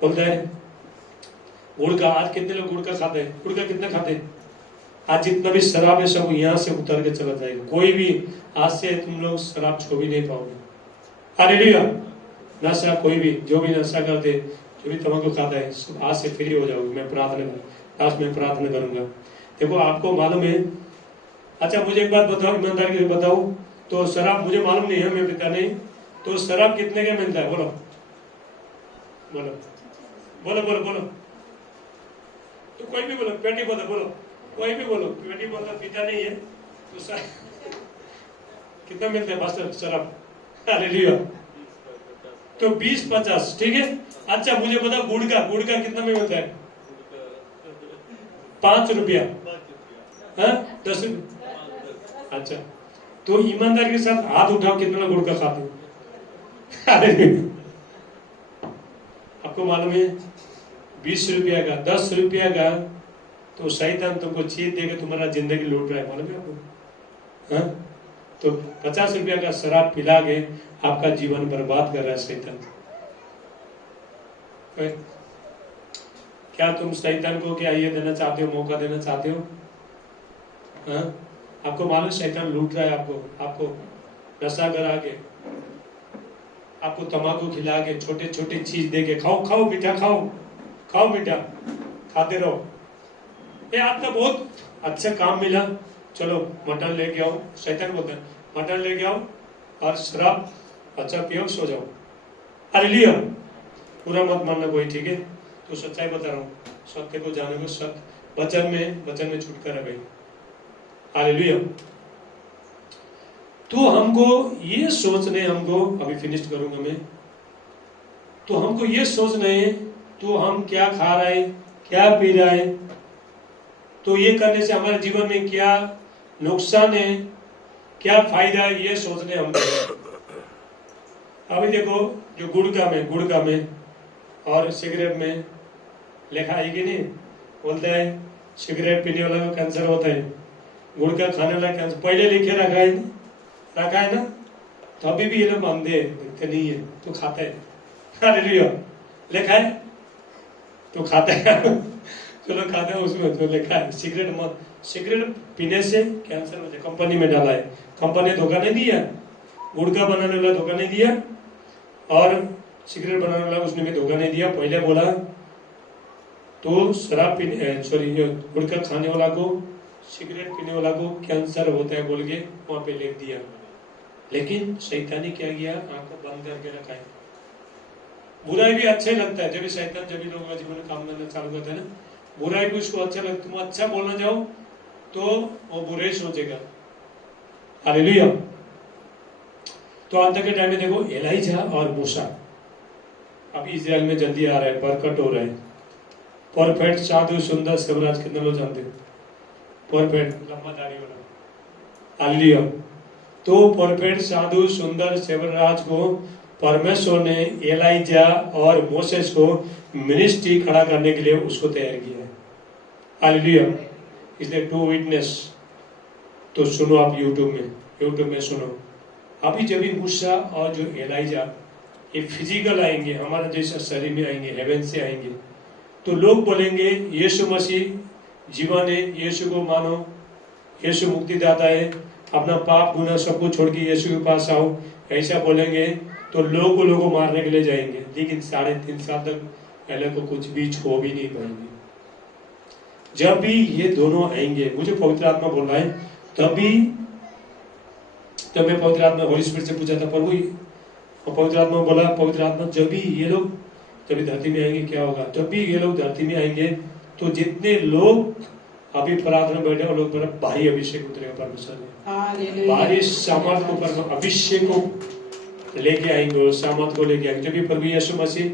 बोलता है गुड़ का, आज कितने लोग गुड़ का खाते हैं? गुड़ का कितना खाते हैं? आज जितना भी शराब है सब यहाँ से उतर के चला जाएगा। कोई भी आज से तुम लोग शराब छू भी नहीं पाओगे। हालेलुया। नशा, कोई भी जो भी नशा करते, जो भी तंबाकू खाता है, सब आज से फ्री हो जाओगे। मैं प्रार्थना करूंगा। देखो आपको मालूम है, अच्छा मुझे एक बात बताओ, ईमानदारी से बताओ, तो शराब मुझे मालूम नहीं है, मैं पीता नहीं, तो शराब कितने का मिलता है? बोलो बोलो बोलो बोलो बोलो। तो कोई भी बोलो, पेटी बोलो, बोलो कोई भी बोलो, पेटी बोलो, पीता नहीं है तो कितना मिलता है पास्टर शराब? हालेलुया। तो 20-50, ठीक है। अच्छा मुझे बताओ गुड़ का कितना में मिलता है? 5 रुपया, 10 रुपया। अच्छा तो ईमानदारी के साथ हाथ उठाओ, कितना गुड़ का खाते हो? आपको मालूम है 20 रुपया का, 10 रुपया का, तो शैतान तुमको चीज देकर तुम्हारा जिंदगी लूट रहा है, मालूम है आपको? हाँ? तो 50 रुपया का शराब पिला के आपका जीवन बर्बाद कर रहा है शैतान। क्या तुम शैतान को क्या ये देना चाहते हो, मौका देना चाहते हो? हाँ? आपको मालूम शैतान लूट रहा है आपको नशा करा के, आपको तंबाकू खिला के, छोटे छोटे चीज दे के, खाओ मीठा खाओ मीठा, खाते रहो। ये आपका बहुत अच्छा काम मिला, चलो मटन लेके आओ। शैतान बोलता है मटन लेके आओ और शराब अच्छा पियो, सो जाओ। हालेलुया। पूरा मत मानना कोई, ठीक है? तो सच्चाई बता रहा हूँ, सत्य को जाने को सत्य वचन में छुटकारा गई। हालेलुया। तो हमको ये सोचने, हमको अभी फिनिश करूंगा मैं, तो हमको ये सोचना है तो हम क्या खा रहे हैं, क्या पी रहे हैं, तो ये करने से हमारे जीवन में क्या नुकसान है, क्या फायदा है, ये सोचने हमको। अभी देखो जो गुड़का में और सिगरेट में लिखा है कि नहीं, बोलता है सिगरेट पीने वाला को कैंसर होता है, गुड़का खाने वाला कैंसर, पहले लिखे रखा है ना, तो अभी भी ये लोग अंधे दिखते नहीं है तो खाता है। हालेलुया। लिखा है तो खाता है चलो खाता है, उसमें तो लिखा है सिगरेट पीने से कैंसर हो जाए। कंपनी में डाला है, कंपनी ने धोखा नहीं दिया, गुड़का बनाने वाला धोखा नहीं दिया और सिगरेट बनाने वाला उसने भी धोखा नहीं दिया। पहले बोला तो शराब पीने गुड़का खाने वाला को, सिगरेट पीने वाला को कैंसर होता है बोल के वहां पे लिख दिया। लेकिन शैतानी क्या किया, आंखों बंद करके रखा है। बुराई भी अच्छा ही लगता है, जब भी शैतान जब भी लोगों का जीवन में काम करना चालू करता है ना, बुराई भी उसको अच्छा लगता है। तुम अच्छा बोलना जाओ तो वो बुरे ही सोचेगा। हालेलुया। तो अंत के टाइम में देखो एलाइजा और मूसा अब इजराइल में जल्दी आ रहा है, प्रकट हो रहा है। परफेक्ट साधु सुंदर सेवराज, कितने लोग जानते हो? परफेक्ट लंबा दाढ़ी वाला। हालेलुया। तो परफेक्ट साधु सुंदर सेवराज को परमेश्वर ने एलाइजा और मोसेस को मिनिस्ट्री खड़ा करने के लिए उसको तैयार किया है। हालेलुया। इसलिए 2 विटनेस तो सुनो आप यूट्यूब में सुनो। अभी जब भी मूसा और जो एलाइजा ये फिजिकल आएंगे, हमारा जैसा शरीर में आएंगे, हेवन से आएंगे, तो लोग बोलेंगे यीशु मसीह जीवन है, यीशु को मानो, यीशु मुक्तिदाता है, अपना पाप गुनाह सब कुछ छोड़ के यीशु के पास आओ, ऐसा बोलेंगे तो लोगों मारने के लिए जाएंगे। लेकिन 3.5 साल तक पहले को कुछ भी छो भी नहीं पाएंगे। जब भी ये दोनों आएंगे, मुझे पवित्र आत्मा बोल रहा है, तभी जब मैं पवित्र आत्मा होली स्पिरिट से पूछा था प्रभु, पवित्र आत्मा बोला, पवित्र आत्मा जब भी ये लोग जब भी धरती में आएंगे क्या होगा? जब भी ये लोग धरती में आएंगे तो जितने लोग अभी प्रार्थना बैठे वो लोग पर भारी अभिषेक उतरेगा परमेश्वर ने, भारी सामर्थ को अभिषेक को लेके आएंगे, सामर्थ को लेके आएंगे। जब भी प्रभु यीशु मसीह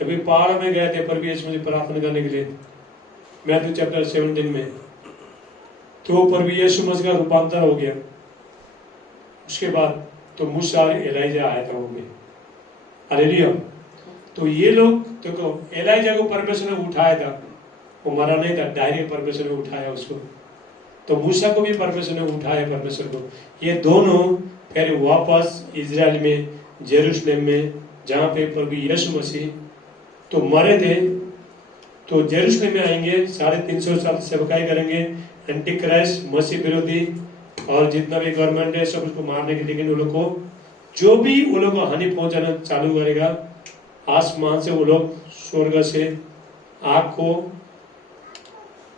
जब भी पहाड़ में गए थे प्रभु यीशु मसीह प्रार्थना करने के लिए, मैथ्यू चैप्टर 17 में, तो प्रभु यीशु मसीह का रूपांतर हो गया। उसके बाद तो मूसा और एलाइजा आया था होंगे। हालेलुया। तो ये लोग देखो, एलाइजा को परमेश्वर ने उठाया था, वो मरा नहीं था, डायरेक्ट परमेश्वर ने उठाया उसको। तो मूसा को भी परमेश्वर ने उठाया, परमेश्वर को। ये दोनों फिर वापस इजराइल में, जेरूशलेम में, जहाँ पे प्रभु यीशु मसीह तो मरे थे, तो जेरूशलेम में आएंगे, 350 साल सेवकाई करेंगे, एंटी क्राइस्ट, मसीह विरोधी और जितना भी गवर्नमेंट है सब उसको मारने के। लेकिन वो लोग को जो भी वो लोग को हानि पहुंचाना चालू करेगा, आसमान से वो लोग स्वर्ग से आग को,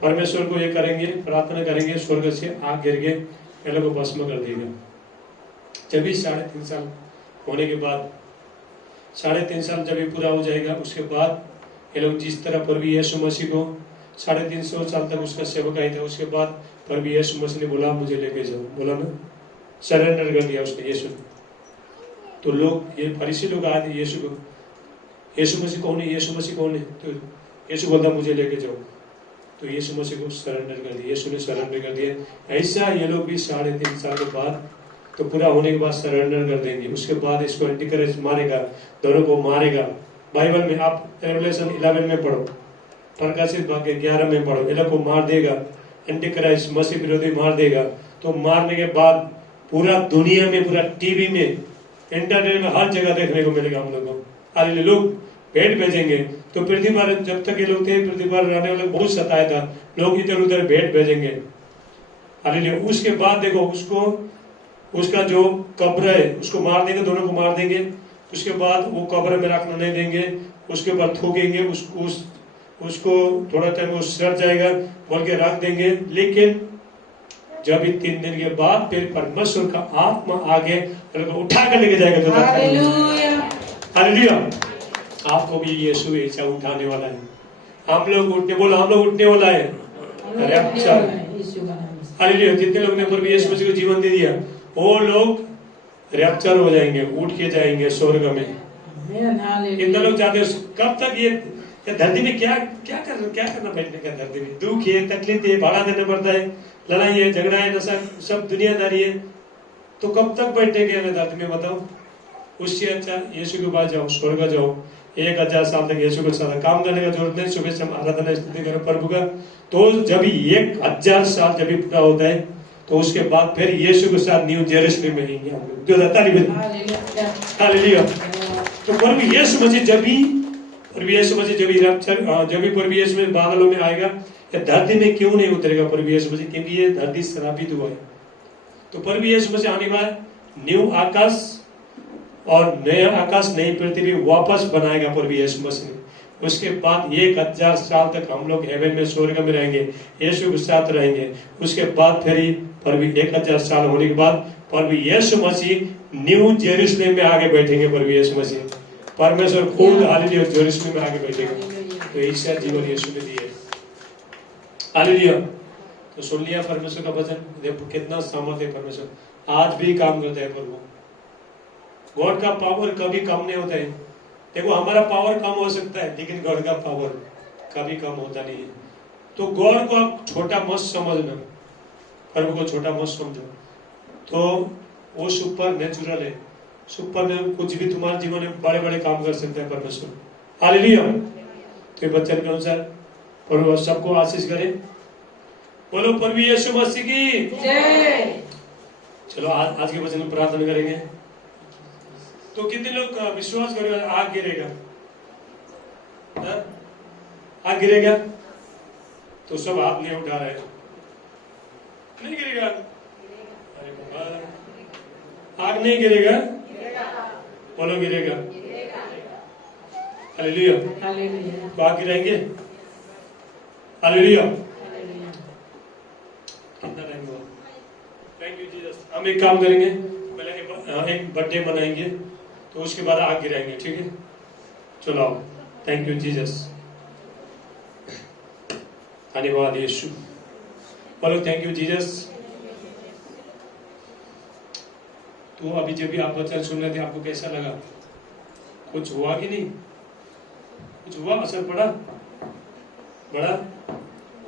परमेश्वर को ये करेंगे, प्रार्थना करेंगे, स्वर्ग से आग गिर के ये लोग को भस्म कर देगा। जब भी 3.5 साल होने के बाद, 3.5 साल जब भी पूरा हो जाएगा, उसके बाद ये लोग जिस तरह प्रभु यीशु मसीह को 350 साल तक उसका सेवकाई था, उसके बाद प्रभु यीशु मसीह ने बोला मुझे लेके जाओ, बोला ना, सरेंडर कर दिया उसने यीशु। तो लोग, ये फरीसी लोग आए थे यीशु को, यीशु मसीह कौन है, यीशु मसीह कौन है? तो यीशु बोलता मुझे लेके जाओ। तो यीशु मसीह को सरेंडर कर दिया, यीशु ने सरेंडर कर दिया। ऐसा ये लोग भी 3.5 साल के बाद, तो पूरा होने के बाद सरेंडर कर देंगे। उसके बाद इसको एंटीक्राइस्ट मारेगा, दोनों को मारेगा। बाइबल में आप रेवलेशन 11 में पढ़ो, प्रकाशित वाक्य 11 में पढ़ो, ये लोग को मार देगा, एंटीक्राइस्ट मसीह विरोधी मार देगा। तो मारने के बाद पूरा दुनिया में, पूरा टीवी में, इंटरनेट में, हर जगह देखने को मिलेगा हम लोग को। अरे लोग भेंट भेजेंगे। तो पृथ्वी पर जब तक ये लोग थे, पृथ्वी पर रहने वाले बहुत सताया था, लोग इधर उधर भेंट भेजेंगे। हालेलुया। उसके बाद देखो उसको, उसका जो कब्र है उसको मार देंगे, दोनों को मार देंगे। उसके बाद वो कब्र में रखने नहीं देंगे, उसके ऊपर थूकेंगे, उसको थोड़ा टाइम वो सड़ जाएगा बोल के रख देंगे। लेकिन जब 3 दिन के बाद फिर परमेश्वर का आत्मा आगे उठा कर लेके जाएगा। हालेलुया। आपको भी यीशु ऐसा उठाने वाला है। हम लोग उठने, बोलो हम लोग उठने वाला है। हालेलुया। जितने लोग ने प्रभु यीशु मसीह को जीवन दे दिया वो लोग रैप्चर हो जाएंगे, उठ के जाएंगे स्वर्ग में। कितने लोग जाते हैं? कब तक ये धरती में क्या क्या करना बैठने का? धरती में दुख है, तकलीफ है, भाड़ा देना पड़ता है, लड़ाई है, झगड़ा है, नशा, सब दुनियादारी है। तो कब तक बैठने के हमें धरती में? बताओ। उससे अच्छा यीशु के पास जाओ, स्वर्ग जाओ। 1000 साल तक यीशु के साथ काम करने का जरूरत नहीं। सुबह से आराधना स्तुति करो प्रभु का। तो जब 1000 साल जब पूरा होता है तो उसके बाद फिर यीशु के साथ न्यू जेरूसलम में रहेंगे हम लोग। हालेलुया। तो प्रभु यीशु मसीह जब भी प्रभु यीशु में बादलों में आएगा, ये धरती में क्यों नहीं उतरेगा प्रभु यीशु मसीह? क्योंकि ये धरती श्रापित हुआ है। तो प्रभु यीशु मसीह आने वाला न्यू आकाश और नया आकाश, नई पृथ्वी वापस बनाएगा प्रभु यीशु मसीह। उसके बाद 1000 साल तक हम लोग हेवन में, स्वर्ग में रहेंगे, यीशु के साथ रहेंगे। उसके बाद फिर प्रभु 1000 साल होने के बाद प्रभु यीशु मसीह न्यू जेरूसलम में आगे बैठेंगे। प्रभु यीशु मसीह परमेश्वर खुद हालेलुया जेरूसलम में आगे बैठेंगे। तो ईश्वर जीवन यीशु में दिए। हालेलुया। तो सुन लिया परमेश्वर का वचन। देखो कितना सामर्थ्य है परमेश्वर, आज भी काम करता है प्रभु। गॉड का पावर कभी कम नहीं होता है। देखो हमारा पावर कम हो सकता है लेकिन गॉड का पावर कभी कम होता नहीं है। तो गॉड को आप छोटा मत समझना, प्रभु को छोटा मत समझो। तो वो सुपर नेचुरल है, सुपर में कुछ भी तुम्हारे जीवन में बड़े बड़े काम कर सकते हैं परमेश्वर। हालेलुया। तो वचन के अनुसार प्रभु सबको आशीष करे। बोलो प्रभु यीशु मसीह की जय। चलो आज के वचन में प्रार्थना करेंगे। तो कितने लोग विश्वास करेंगे आग गिरेगा? आग गिरेगा? तो सब हाथ नहीं उठा रहे। नहीं गिरेगा? अरे बाबा, आग नहीं गिरेगा? बोलो गिरेगा। हालेलुया। तो आग गिराएंगे? हालेलुया। कितना टाइम हुआ? Thank you Jesus. हम एक काम करेंगे, पहले एक बर्थडे मनाएंगे तो उसके बाद आग गिराएंगे, ठीक है? चलो आओ। Thank you Jesus. धन्यवाद यीशु। बोलो थैंक यू जीसस। तो अभी जब भी आप वचन सुन रहे थे आपको कैसा लगा? कुछ हुआ कि नहीं? कुछ हुआ? असर पड़ा?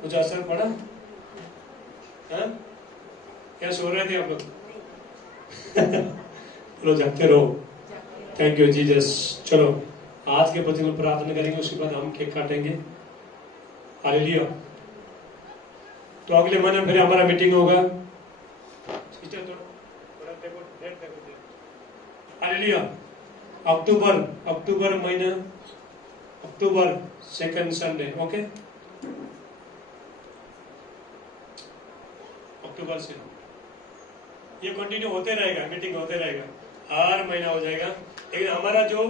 कुछ असर पड़ा? क्या सो रहे थे आप लोग? बोलो जागते रहो। Thank you Jesus. चलो आज के वचन में प्रार्थना करेंगे, उसके बाद हम केक काटेंगे। हालेलुया। तो अगले महीने फिर हमारा मीटिंग होगा। हालेलुया। अक्टूबर महीना, अक्टूबर 2nd संडे। ओके, अक्टूबर से ये कंटिन्यू होते रहेगा, मीटिंग होते रहेगा, हर महीना हो जाएगा। लेकिन हमारा जो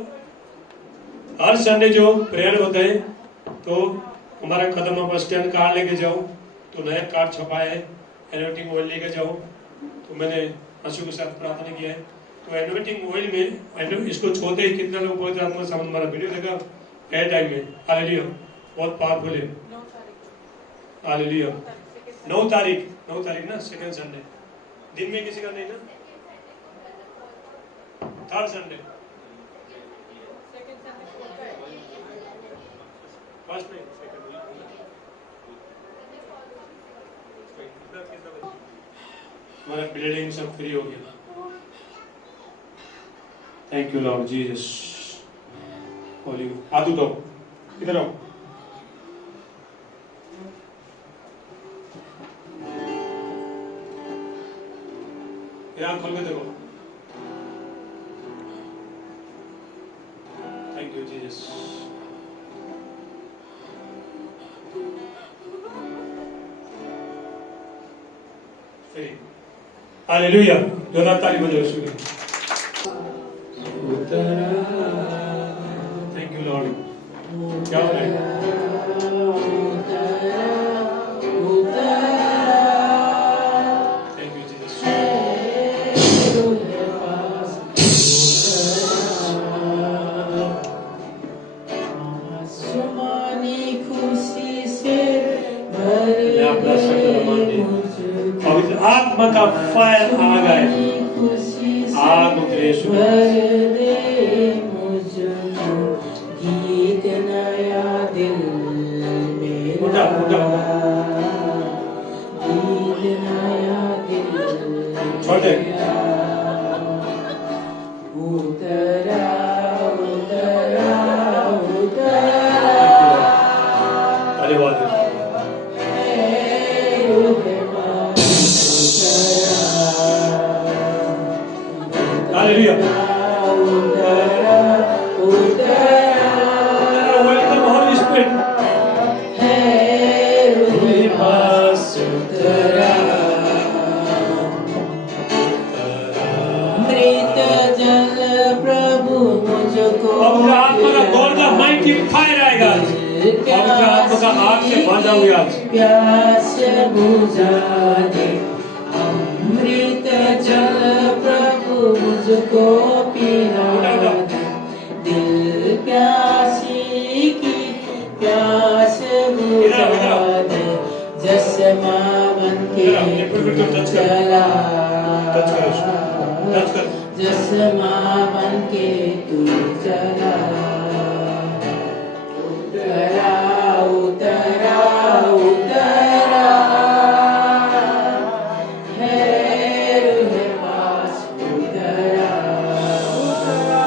हर संडे जो प्रेयर होता है, तो हमारा कदम आप स्टैंड कार्ड लेके जाओ, तो नया कार्ड छपाया है, एनोटिंग ऑयल लेके जाओ। तो मैंने आंसू के साथ प्रार्थना किया है। तो एनोटिंग ऑयल में इसको छोड़ते ही कितना लोग बहुत आत्मा समझ, हमारा वीडियो देखा है टाइम में। हालेलुया। बहुत पावरफुल है। हालेलुया। 9 तारीख ना, 2nd संडे। दिन में किसी का नहीं ना? 3rd Sunday. फर्स्ट नहीं, हमारा ब्लीडिंग सब फ्री हो गया। Thank you Lord Jesus. Holi हाथ उठाओ, इधर आओ। आँख खोल के देखो। Thank you Jesus. हालेलुया, जोरदार ताली बजाओ यीशु के लिए। Thank you Lord. क्या हो रहा है? Thank you Jesus. मैं अपना शब्द मान दे, पवित्र आत्मा का फायर आ गए, आग उतरे यीशु। उठा उठा, छोड़ दे। धन्यवाद। Hallelujah. Welcome Holy Spirit. मृत जल प्रभु मुझको पवित्र आत्मा का गॉड का माइटी फायर आएगा। पवित्र आत्मा का आग से बांधा हुआ आज। प्यास बुझा दे, अमृत जल प्रभु मुझको पिला दे, दिल प्यासी की प्यास बुझा दे, जसमा बन के चला, जसमा बन के तू चला, उतरा उतरा उतरा है रूह पास, उतरा उतरा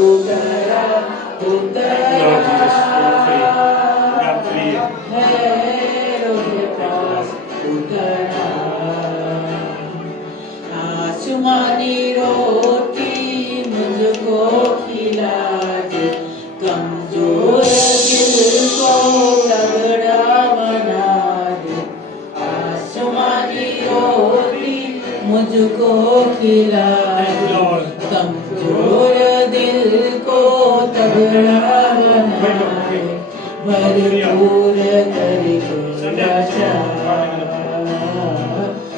उतरा उतरा है रूह पास, उतरा। आसमानी रोटी मुझको खिला दे, कमजोर दिल को तगड़ा बना दे, आसमानी रोटी मुझको खिला दे, कमजोर दिल को तगड़ा बना दे, भरपूर करके रचा,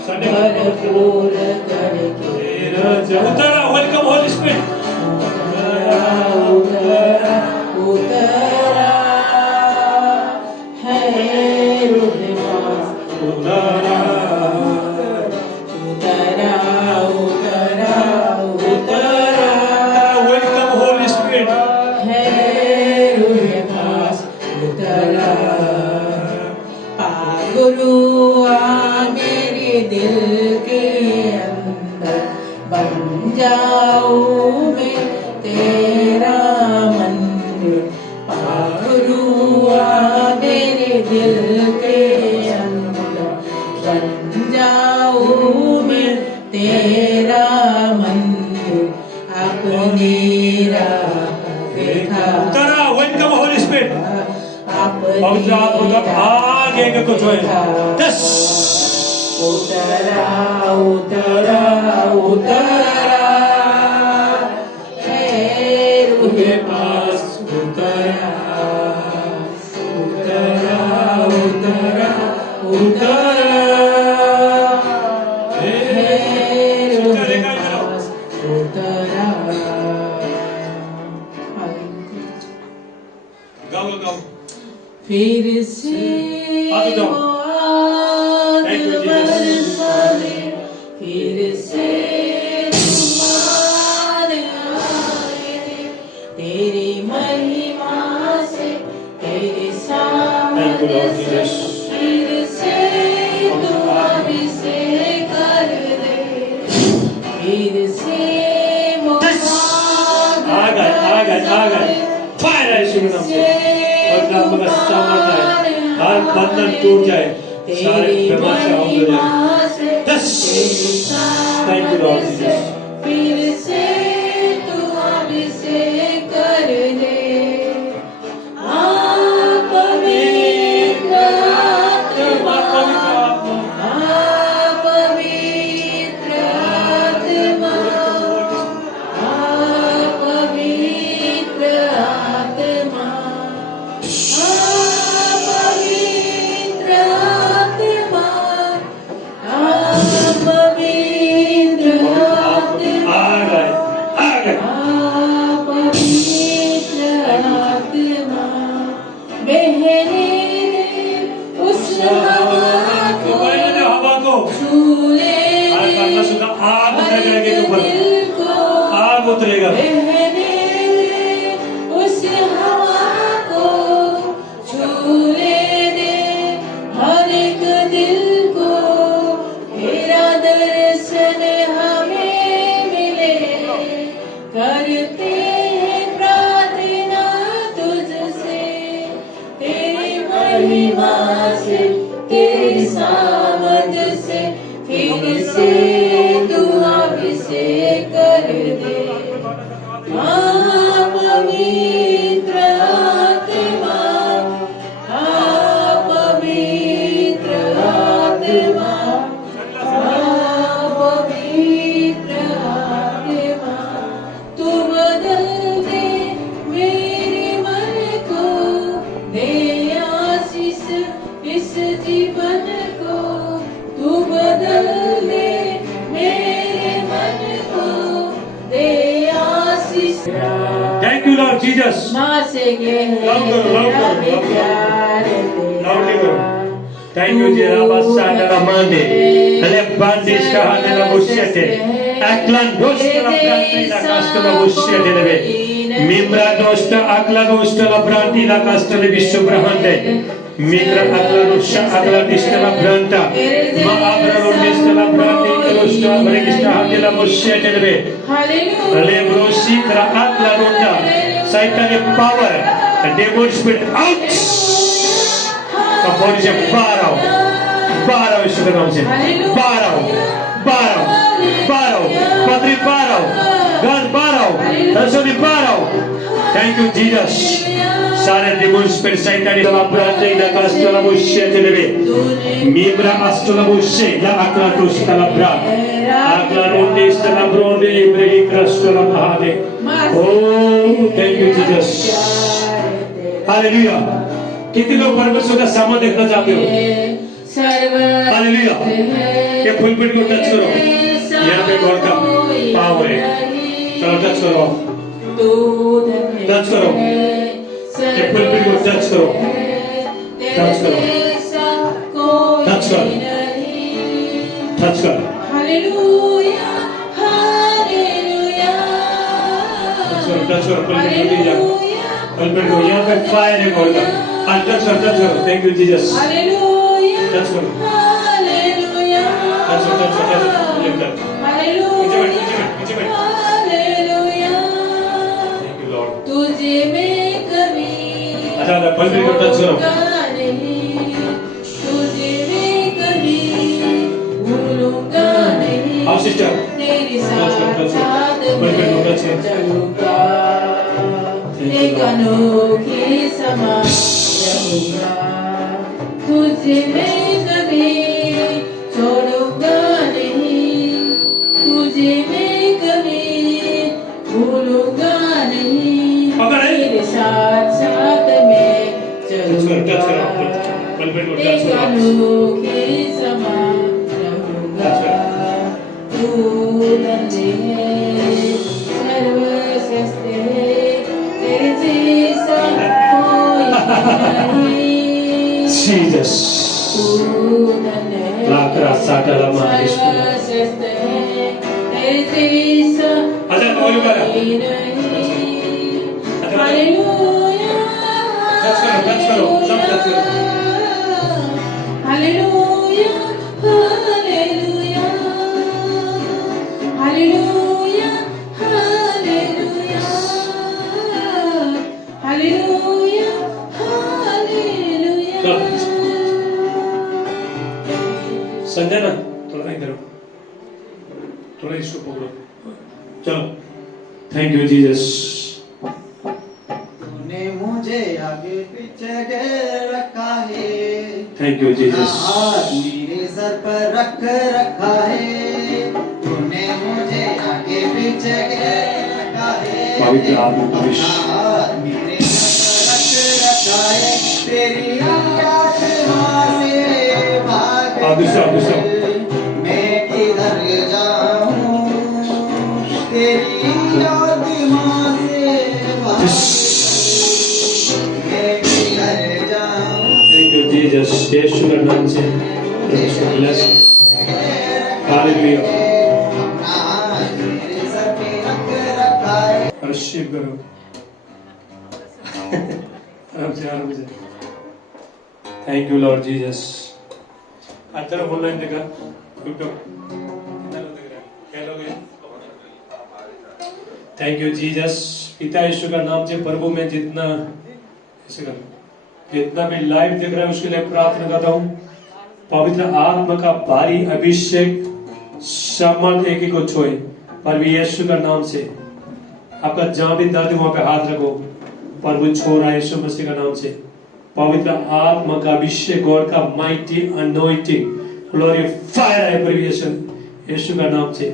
भरपूर करके उतरा। Welcome Holy spirit. उतरा उतरा है रूह पास, उतरा उतरा उतरा उतरा वेलकम होली स्पिरिट है रूह पास, उतरा। गुरु आ मेरे दिल के अंदर, बन जाऊं मैं तेरा मंदिर, गुरु आ मेरे दिल के अंदर, बन जाऊं मैं तेरा मंदिर, अपनी राह देखा। उतरा। Welcome Holy spirit. पवित्र आत्मा का आगे का कुछ है। दस उतरा उतरा उतरा है रूह पास, उतरा उतरा उतरा उतरा है रूह पास, उतरा। गाओ गाओ। फिर से हाथ उठाओ। Thank you, Jesus. फिर से तूफान आए, तेरी महिमा से तेरे सामने, Thank you, Lord Jesus. फिर से तू अभिषेक कर दे, फिर से आ गए फायर है यीशु के नाम से। पवित्र आत्मा का सामर्थ है, हर बंधन टूट जाए, सारे बीमार से आउट हो जाए। दस थैंक यू लॉर्ड जीसस। फिर से तू अभिषेक कर दे, आप पवित्र आत्मा जाएगा। बहने दे उस हवा को, छूने दे हर एक दिल को, तेरा दर्शन हमें मिले, करते हैं प्रार्थना तुझसे, तेरी महिमा से, तेरी सामर्थ से, फिर से तू अभिषेक कर दे। पवित्र आत्मा, पवित्र आत्मा, पवित्र आत्मा, तू बदल दे मेरे मन को, दे आशीष इस जीवन को, तू बदल दे मेरे मन को, दे आशीष। Thank you Lord Jesus. माँ से Thank you, Jirabasana Mande. Elebandis Kahana Bushete. Aklan Dosta la Branti la Casta la Bushete leve. Mimra Dosta Akla Dosta la Branti la Casta le Vishubrahande. Mimra Akla Dosta Akla Dista la Branta. Ma Abra Dista la Branti Dosta Brekista Hande la Bushete leve. Elebrosi Kra Akla Ronda. Satanic power. The demon spirit out. Body से बाहर आओ, बाहर आओ यीशु के नाम से, बाहर आओ, बाहर आओ, बाहर आओ, पत्री बाहर आओ, घर बाहर आओ, रसोई बाहर आओ। Thank you Jesus. सारे demon spirit Satanic la Branti la Casta la Bushete leve. Mimra Asta la Bushete la Akla Dosta la Branti. Akla Ronda la Bronde Ibrahim Casta la Mahade. Oh, thank you Jesus. Hallelujah. कितने लोग परमेश्वर का सामर्थ्य देखना चाहते हो? Hallelujah. ये pulpit को टच करो। यहाँ पे गॉड का पावर है। चलो टच करो। टच करो। ये पुलपिट को टच करो। टच करो। टच करो। टच करो। हालेलुया, हालेलुया, टच करो। पुलपिट को ले जाओ। पुलपिट को यहाँ पे फायर है गॉड का। टच करो। Thank you Jesus. Hallelujah, touch करो। हालेलुया, टच करो। Lift up. हालेलुया, पीछे बैठ। Hallelujah, Thank you Lord. तुझे मैं कभी अच्छा पुलपिट को टच करो। भूलूंगा नहीं, तुझे मैं कभी भूलूंगा नहीं, आओ सिस्टर। तेरे टच साथ साथ पुलपिट को टच मैं करो। चलूंगा, एक अनोखे समा रहूंगा, तुझे मैं कभी छोड़ूंगा नहीं, तुझे मैं कभी भूलूंगा नहीं, तेरे साथ साथ मैं चलूंगा, एक अनोखे समा रहूंगा, तू धन्य है, सर्वश्रेष्ठ है, तेरे जैसा कोई नहीं, Jesus. तू धन्य है, Lakra Satala Mahishtu. सर्वश्रेष्ठ है, तेरे जैसा अच्छा बोल करा। कोई नहीं। हालेलुया, टच करो, सब टच करो। Hallelujah, hallelujah, hallelujah, hallelujah, hallelujah, hallelujah. Sanjay ना थोड़ा इधर थोड़ा इसको पकड़ो। चलो थैंक यू जीसस। तूने मुझे आगे पीछे घेर रखा है, थैंक यू जीसस। हाथ मेरे सर पर रख रखा है, तूने मुझे आगे पीछे घेर रखा है, पवित्र आत्मा प्रवेश। हाथ मेरे सर पर रख रखा है, तेरी आत्मा से भाग आप दूसरा मैं किधर जाऊं, तेरी आत्मा से भाग मैं किधर जाऊं, थैंक यू जीसस। यीशु के नाम से यीशु ब्लेस। हालेलुया। अपना हाथ मेरे सर पे रख रखा है, रिसीव करो। आराम से। Thank you Lord Jesus. अच्छा बोलना है देखा यूट्यूब क्या लोग हैं? Thank you Jesus. पिता यीशु का नाम से प्रभु में जितना भी लाइव दिख रहा है उसके लिए प्रार्थना करता हूँ। पवित्र आत्मा का भारी अभिषेक समर्थ एक को छोए प्रभु यीशु का नाम से। आपका जहां भी दर्द वहां पे हाथ रखो, प्रभु छोड़ रहा यीशु मसीह का नाम से। पवित्र आत्मा का अभिषेक, गॉड का माइटी अनॉइंटिंग ग्लोरी फायर है प्रभु यीशु का नाम से।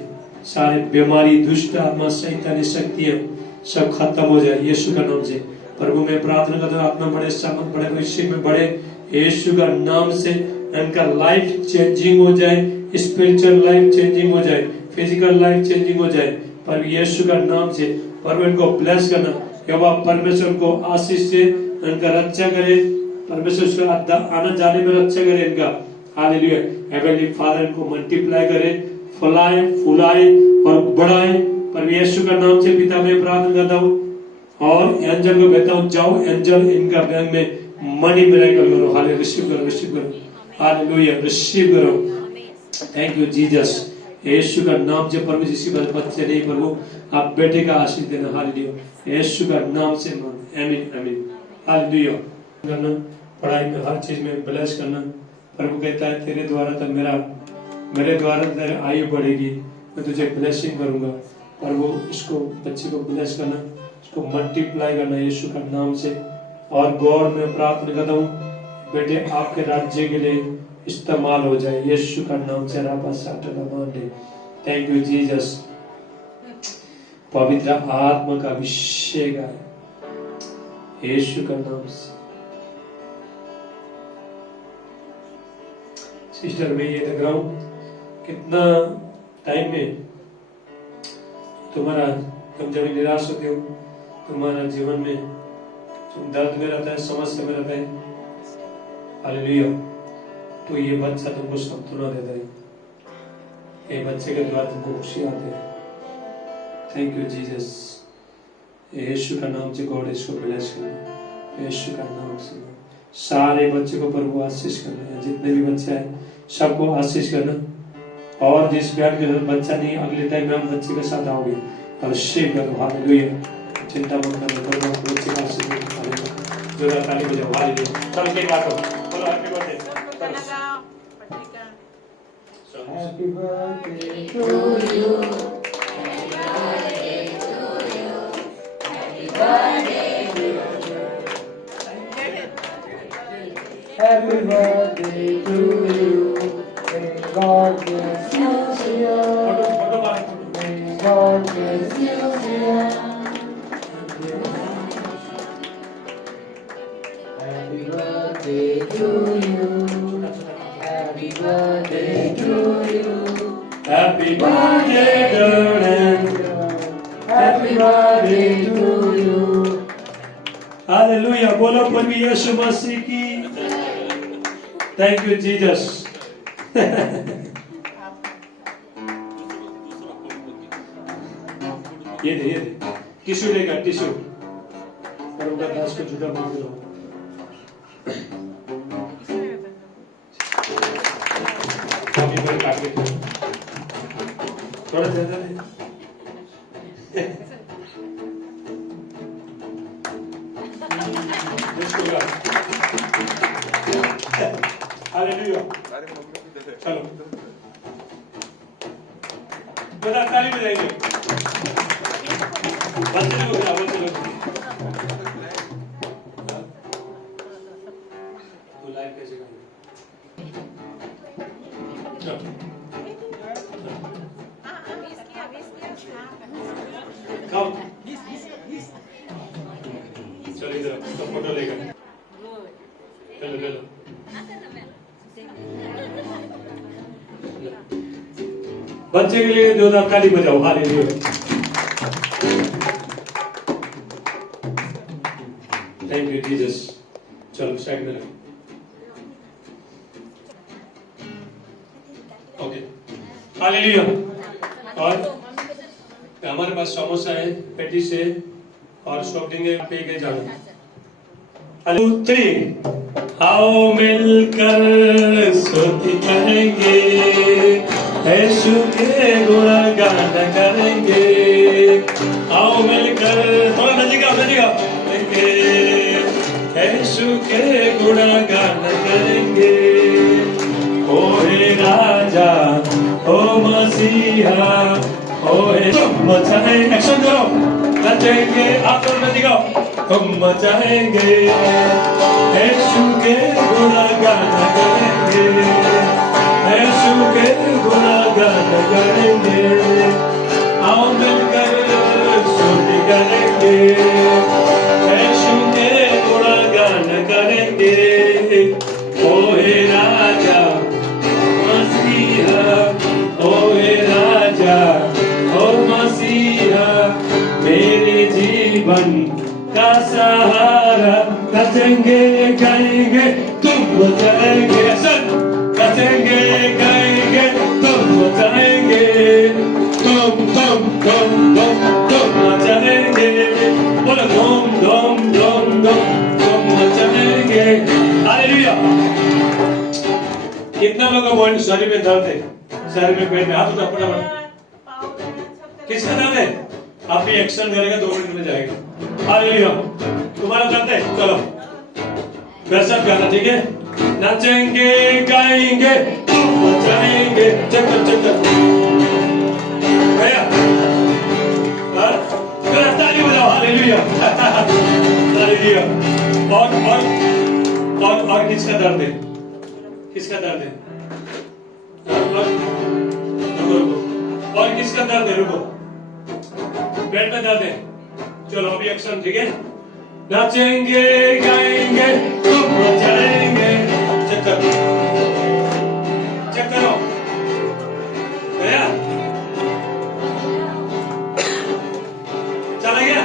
सारे बीमारी, दुष्ट आत्मा, शैतानी शक्तियां सब खत्म हो जाए यीशु का नाम से। प्रभु मैं प्रार्थना करता हूँ आत्मा बड़े समर्थ बड़े भविष्य में बड़े यीशु का नाम से उनका लाइफ चेंजिंग हो जाए, स्पिरिचुअल लाइफ चेंजिंग हो जाए, फिजिकल लाइफ चेंजिंग हो जाए पर यीशु का नाम से। प्रभु इनको ब्लेस करना, यहोवा परमेश्वर को आशीष से उनका रक्षा करे, परमेश्वर उसका आना जाने में रक्षा करे इनका। हालेलुया। हेवनली फादर इनको मल्टीप्लाई करे, फुलाए फुलाए और बढ़ाए पर यीशु का नाम से पिता मैं प्रार्थना करता हूँ। और एंजल को कहता हूँ जाओ एंजल इनका बैंक में मनी मिरेकल करो। हालेलुया। रिसीव करो, रिसीव करो। हालेलुया, रिसीव करो। Thank you Jesus. यीशु का नाम से प्रभु जिसकी बच्चे नहीं प्रभु आप बेटे का आशीष देना। हालेलुया। यीशु का नाम से आमीन आमीन। हालेलुया। करना पढ़ाई में हर चीज में ब्लेस करना। प्रभु कहता है तेरे द्वारा तो मेरे द्वारा तेरी आयु बढ़ेगी, मैं तुझे ब्लेसिंग करूंगा। प्रभु इसको बच्चे को ब्लेस करना, इसको मल्टीप्लाई करना यीशु का नाम से। और गॉड में प्रार्थना करता हूँ बेटे आपके राज्य के लिए इस्तेमाल हो जाए यीशु का नाम से। Thank you Jesus. पवित्र आत्मा का अभिषेक है यीशु का नाम से। सिस्टर मैं ये देख रहा हूं कितना टाइम में तुम्हारा तुम जब निराश होते हो, तुम्हारा जीवन में तुम दर्द में रहता है, समस्या में रहता है। हालेलुया। तो ये बच्चा तुमको सांत्वना देता है, ये बच्चे के द्वारा तुमको खुशी आती है। Thank you Jesus. यीशु का नाम से गॉड इसको ब्लेस करना यीशु का नाम से। सारे बच्चे को प्रभु आशीष करना है, जितने भी बच्चे हैं सबको आशीष करना। और जिस बयान के साथ बच्चा नहीं अगले टाइम में हम बच्चे के साथ आओगे और शेयर करो। हालेलुया। चिंता मत करना, प्रभु बच्चे का आशीष देना। जोरदार ताली बजाओ। हालेलुया। चलो केक काटो, बोलो happy birthday. Happy birthday to you. Happy birthday to you. Happy birthday to you. May God bless you, dear. May God bless you, dear. Happy birthday to you. Happy birthday to you. Happy birthday darling. Happy birthday to you. Hallelujah. बोलो प्रभु यीशु मसीह की। Thank you Jesus. ये दे tissue लेगा, tissue. प्रभु का दास को झूठा बोल दो। अभी पर काट के थोड़ा ज्यादा है। हालेलुया। चलो बता ताली बजाएंगे। बच्चे लोग क्या बच्चे लोग तो लाइव कैसे करेंगे? कम चलो इधर तो फोटो लेकर चलो चलो बच्चे के लिए जोरदार ताली बजाओ। हालेलुया। Thank you Jesus. चलो साइड में रखो। Okay hallelujah. और हमारे पास समोसा है, पेटिस है और सॉफ्ट ड्रिंक है, पे के जाना। 2 3 आओ मिलकर स्तुति करेंगे, यीशु के गुणगान करेंगे। आओ मिलकर थोड़ा नजीक करेंगे, यीशु के गुणगान करेंगे। ओ हे राजा, ओ मसीहा, ओ हे तुम चाहे एक्शन करो, नचेंगे आप लोग नचेंगे, हम मचाएंगे, यीशु के गुणगान करेंगे, यीशु के गुणगान करेंगे। आओ मिलकर स्तुति करेंगे, यीशु के गुणगान करेंगे। ओ हे राजा मसीहा, ओ हे राजा ओ मसीहा, मेरे जीवन का सहारा। नचेंगे गाएंगे तुम बजाएंगे, नचेंगे गाएंगे तुम बजाएंगे, तुम बजाएंगे, बोलो तुम बजाएंगे। हालेलुया। कितना लोगों को शरीर में दर्द है, शरीर में पेट में, हाथ उठाओ फटाफट। किसका दर्द है? आप भी एक्शन करेगा, 2 मिनट में जाएगा। हालेलुया। तुम्हारा दर्द है, चलो वैसा गाना, ठीक है? नचेंगे गाएंगे बजाएंगे, चक्कर गया, ताली बजाओ। Hallelujah hallelujah. और किसका दर्द है? किसका दर्द है? और किसका दर्द है? रुको, पेट में दर्द है, चलो अभी एक्शन, ठीक है? नाचेंगे गाएंगे तुम बजाएंगे, चेक करो गया, चला गया,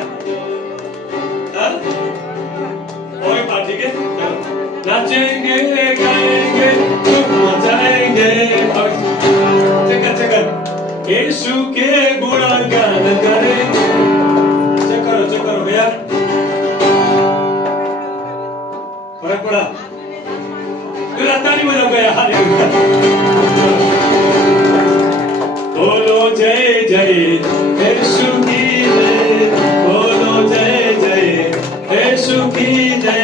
और बात, ठीक है? चलो नाचेंगे गाएंगे तुम बजाएंगे, चेक यीशु के गुणगान करेंगे। चेक करो भैया, फर्क पड़ा? ताली बजाओ गया। हालेलुया। बोलो जय जय यीशु की जय, बोलो जय जय यीशु की जय,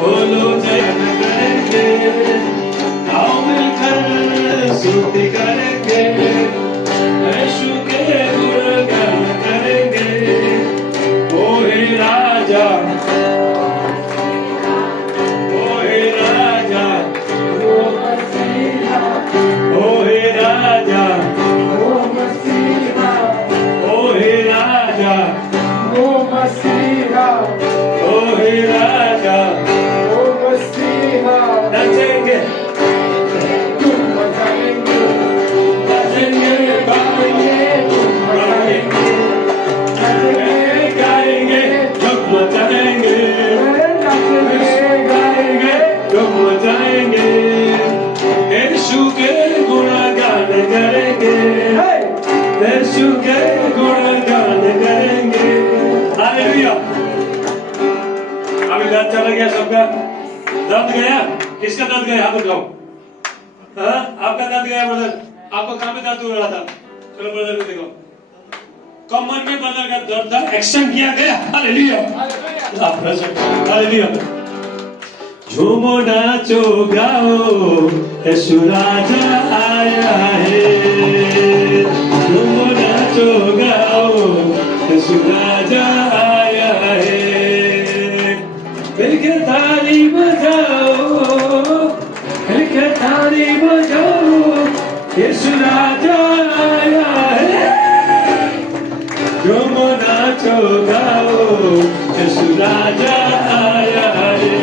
बोलो जय करेंगे। आओ मिलकर स्तुति करेंगे, यीशु के गुणगान करेंगे। ओ हे राजा, ओ हे राजा, ओ मसीहा, ओ हे राजा, ओ मसीहा, ओ हे राजा, ओ मसीहा, ओ हे राजा, ओ मसीहा। नचेंगे तुम बजाएंगे, नचेंगे गाएंगे तुम गाएंगे, नचेंगे गाएंगे तुम बजाएंगे, नचेंगे गाएंगे तुम बजाएंगे। यीशु के गुणगान करेंगे, यीशु के गुणगान करेंगे। हालेलुया। अभी दर्द चला गया सबका? दर्द गया? किसका दर्द गया? हाथ उठाओ। हाँ, आपका दर्द गया ब्रदर? आपको कहाँ पे दर्द हो रहा था? चलो ब्रदर को देखो, कमर में ब्रदर का दर्द था, एक्शन किया गया। Hallelujah hallelujah. झूमो नाचो गाओ, यीशु राजा आया है। झूमो नाचो गाओ, यीशु राजा आया है। मिलकर ताली बजाओ, मिलकर ताली बजाओ, यीशु राजा आया है। झूमो नाचो गाओ, यीशु राजा आया है।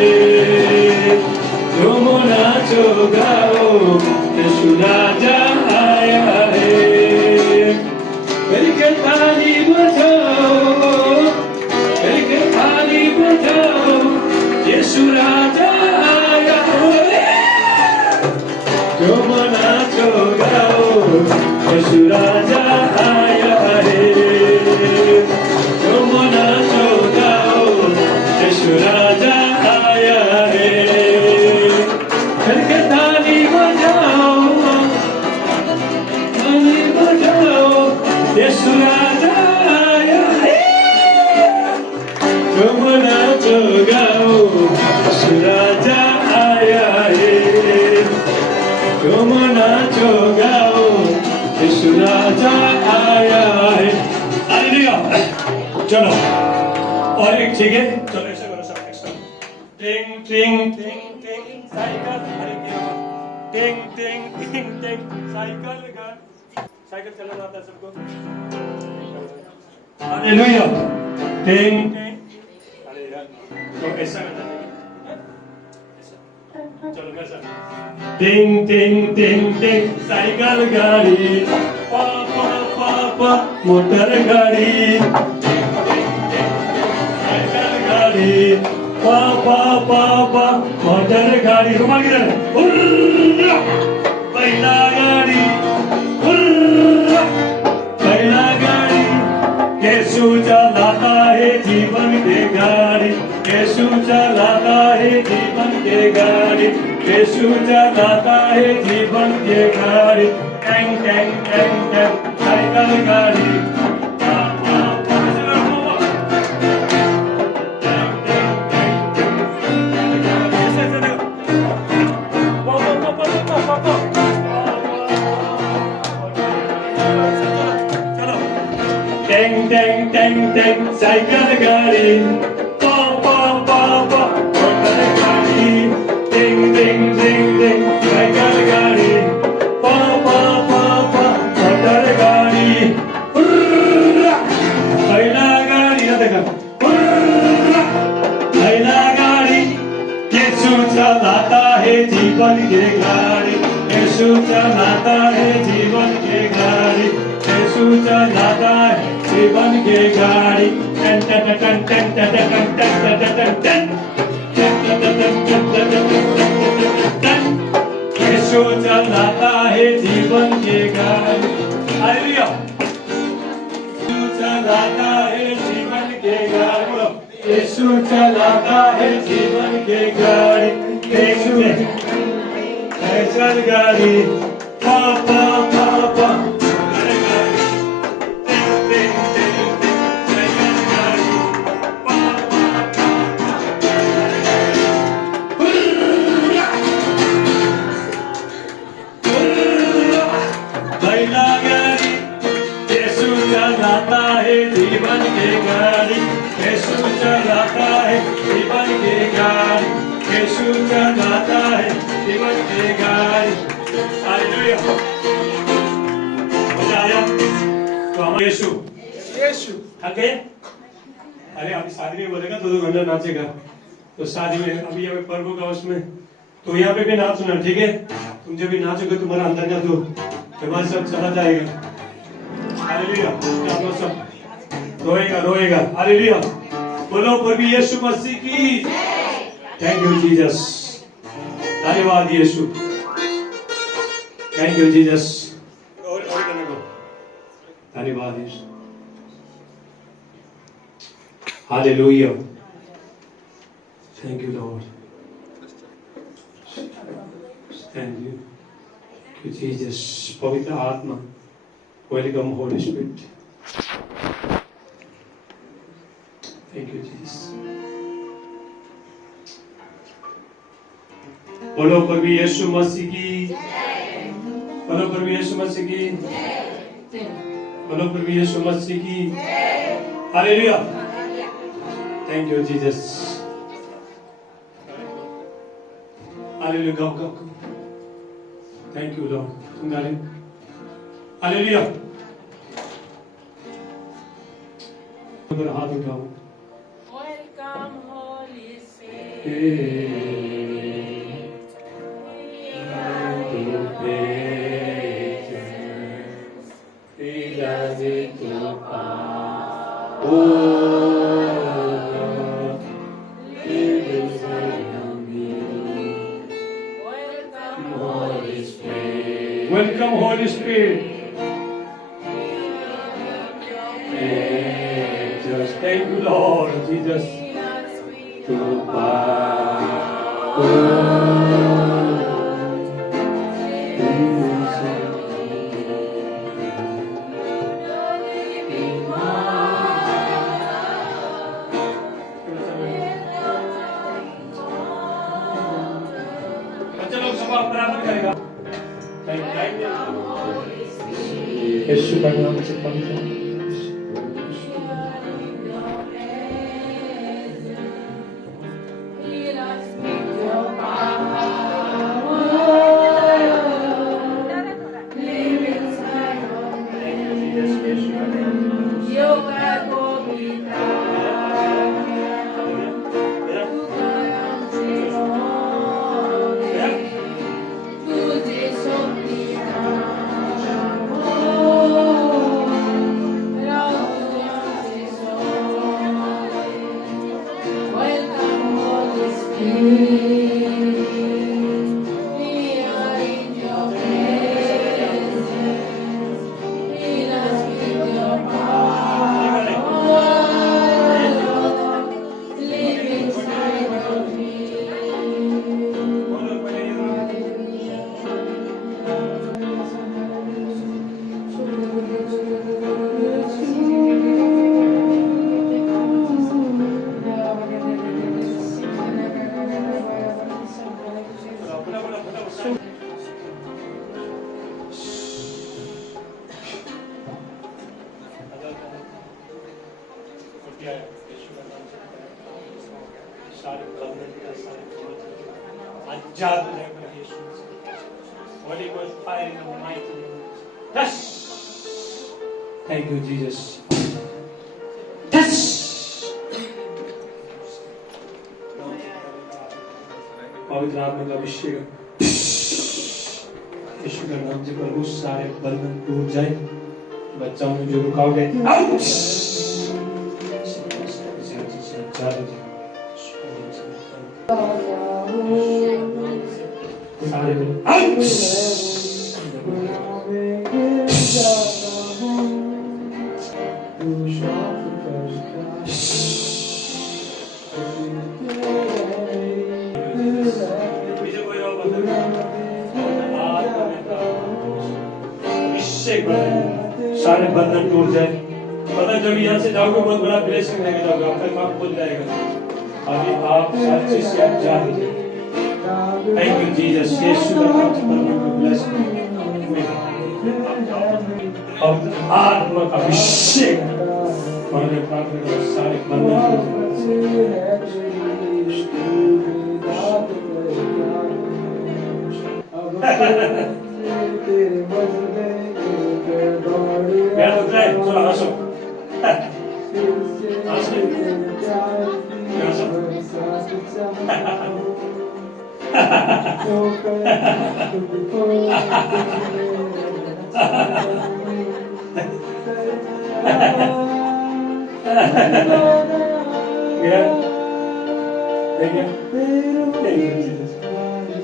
झूमो नाचो गाओ, यीशु राजा आया है। मिलकर ताली बजाओ, मिलकर ताली बजाओ, यीशु राजा आया है। झूमो नाचो गाओ, यीशु राजा आया है। ठीक है, चलो ऐसा करो सब एक्स्ट्रा। टिंग टिंग टिंग टिंग साइकिल, अरे क्या बात, टिंग टिंग टिंग टिंग साइकिल का, साइकिल चलाना आता है सबको? हालेलुया। टिंग टिंग, अरे यार, तो ऐसा करना है, चलो कैसा? टिंग टिंग टिंग टिंग साइकिल गाड़ी, पा पा पा पा मोटर गाड़ी, साइकिल गाड़ी, पा पा पा पा मोटर गाड़ी, रुमाल किधर है? उर्रा, पहला गाड़ी, उर्रा, पहला गाड़ी, यीशु चलाता है जीवन के गाड़ी, यीशु चलाता है जीवन के गाड़ी, यीशु चलाता है जीवन के गाड़ी, Tang Tang Tang Tang cycle गाड़ी, पा पा पा चलो टैंग टैंग टैंग टैंग ऐसे ऐसे देखो, पा पा पा पा पा पा चलो Tang Tang Tang Tang cycle गाड़ी, पा पा पा पा मोटर गाड़ी, टिंग टिंग टिंग टिंग साइकिल गाड़ी, पा पा पा पा मोटर गाड़ी, उर्रा, पहला गाड़ी ना देखा, उर्रा, पहला गाड़ी, यीशु चलाता है जीवन के गाड़ी, यीशु चलाता है जीवन के गाड़ी, यीशु चलाता है जीवन के गाड़ी, टन टन टन टन टन टन टन टन टन टन, यीशु चलाता है जीवन के गाड़ी, हालेलुया, यीशु चलाता है जीवन के गाड़ी, यीशु चलाता है जीवन के गाड़ी, यीशु साइकिल गाड़ी, पा पा पा पा चलाता है जीवन के गाड़ी, यीशु चलाता है जीवन के गाड़ी, यीशु चलाता है जीवन के गाड़ी, हालेलुया। मजा आया? तो हम यीशु यीशु थक गए? अरे अभी शादी में बोलेगा 2-2 घंटा नाचेगा, तो शादी में अभी यहाँ पे प्रभु का उसमें, तो यहाँ पे भी नाचना, ठीक है? तुम जब भी नाचोगे तुम्हारा अंदर का तो तुम्हारा सब चला जाएगा, हालेलुया। आप लोग सब रोएगा रोएगा, हालेलुया। बोलो प्रभु यीशु मसीह की, थैंक यू जीसस, धन्यवाद यीशु, थैंक यू जीसस, और करने को धन्यवाद यीशु, hallelujah, thank you Lord, thank you Jesus, पवित्र आत्मा, welcome Holy Spirit, thank you Jesus. बोलो प्रभु यीशु मसीह की, बोलो प्रभु यीशु मसीह की, बोलो प्रभु यीशु मसीह की, hallelujah, thank you Jesus, hallelujah, गाओ गाओ, थैंक यू लॉर्ड, तुम गा रहे, हालेलुया, हाथ उठाओ, Welcome, Holy Spirit. Welcome, Holy Spirit. Jesus, thank you, Lord Jesus. बच्चे लोग सुबह प्रार्थना करेगा। यीशु का नाम से पवित्र Holy Ghost fire in the mighty name. Touch. Thank you, Jesus. Touch. पवित्र आत्मा का अभिषेक यीशु के नाम से प्रभु सारे बंधन टूट जाए, बच्चाओं में जो रुकावट है आउट। सारे आउट। सारे बंधन टूट जाए। पता जब यहाँ से जाओगे बहुत बड़ा ब्लेसिंग लेके जाओगे, आपका काम खुल जाएगा। अभी आप सारी चीज से आजाद हो। Thank you Jesus. यीशु का नाम से परमेश्वर ब्लेस और आत्मा का अभिषेक और मैं प्रार्थना करता हूँ सारे बंधन थोड़ा हंसो,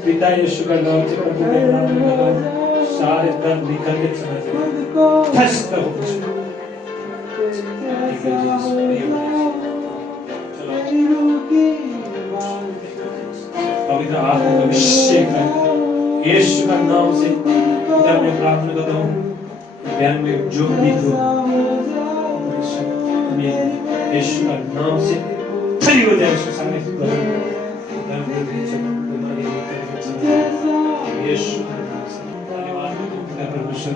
पिता यीशु का नाम से प्रभु के नाम में सारे दर्द निकल के चले जाए। फंसता हो पवित्र आत्मा का अभिषेक है यीशु का नाम से। पिता मैं प्रार्थना करता हूँ बयान में जो भी हो यीशु का नाम से सही हो जाए। उसके सामने यीशु का नाम से धन्यवाद पिता परमेश्वर।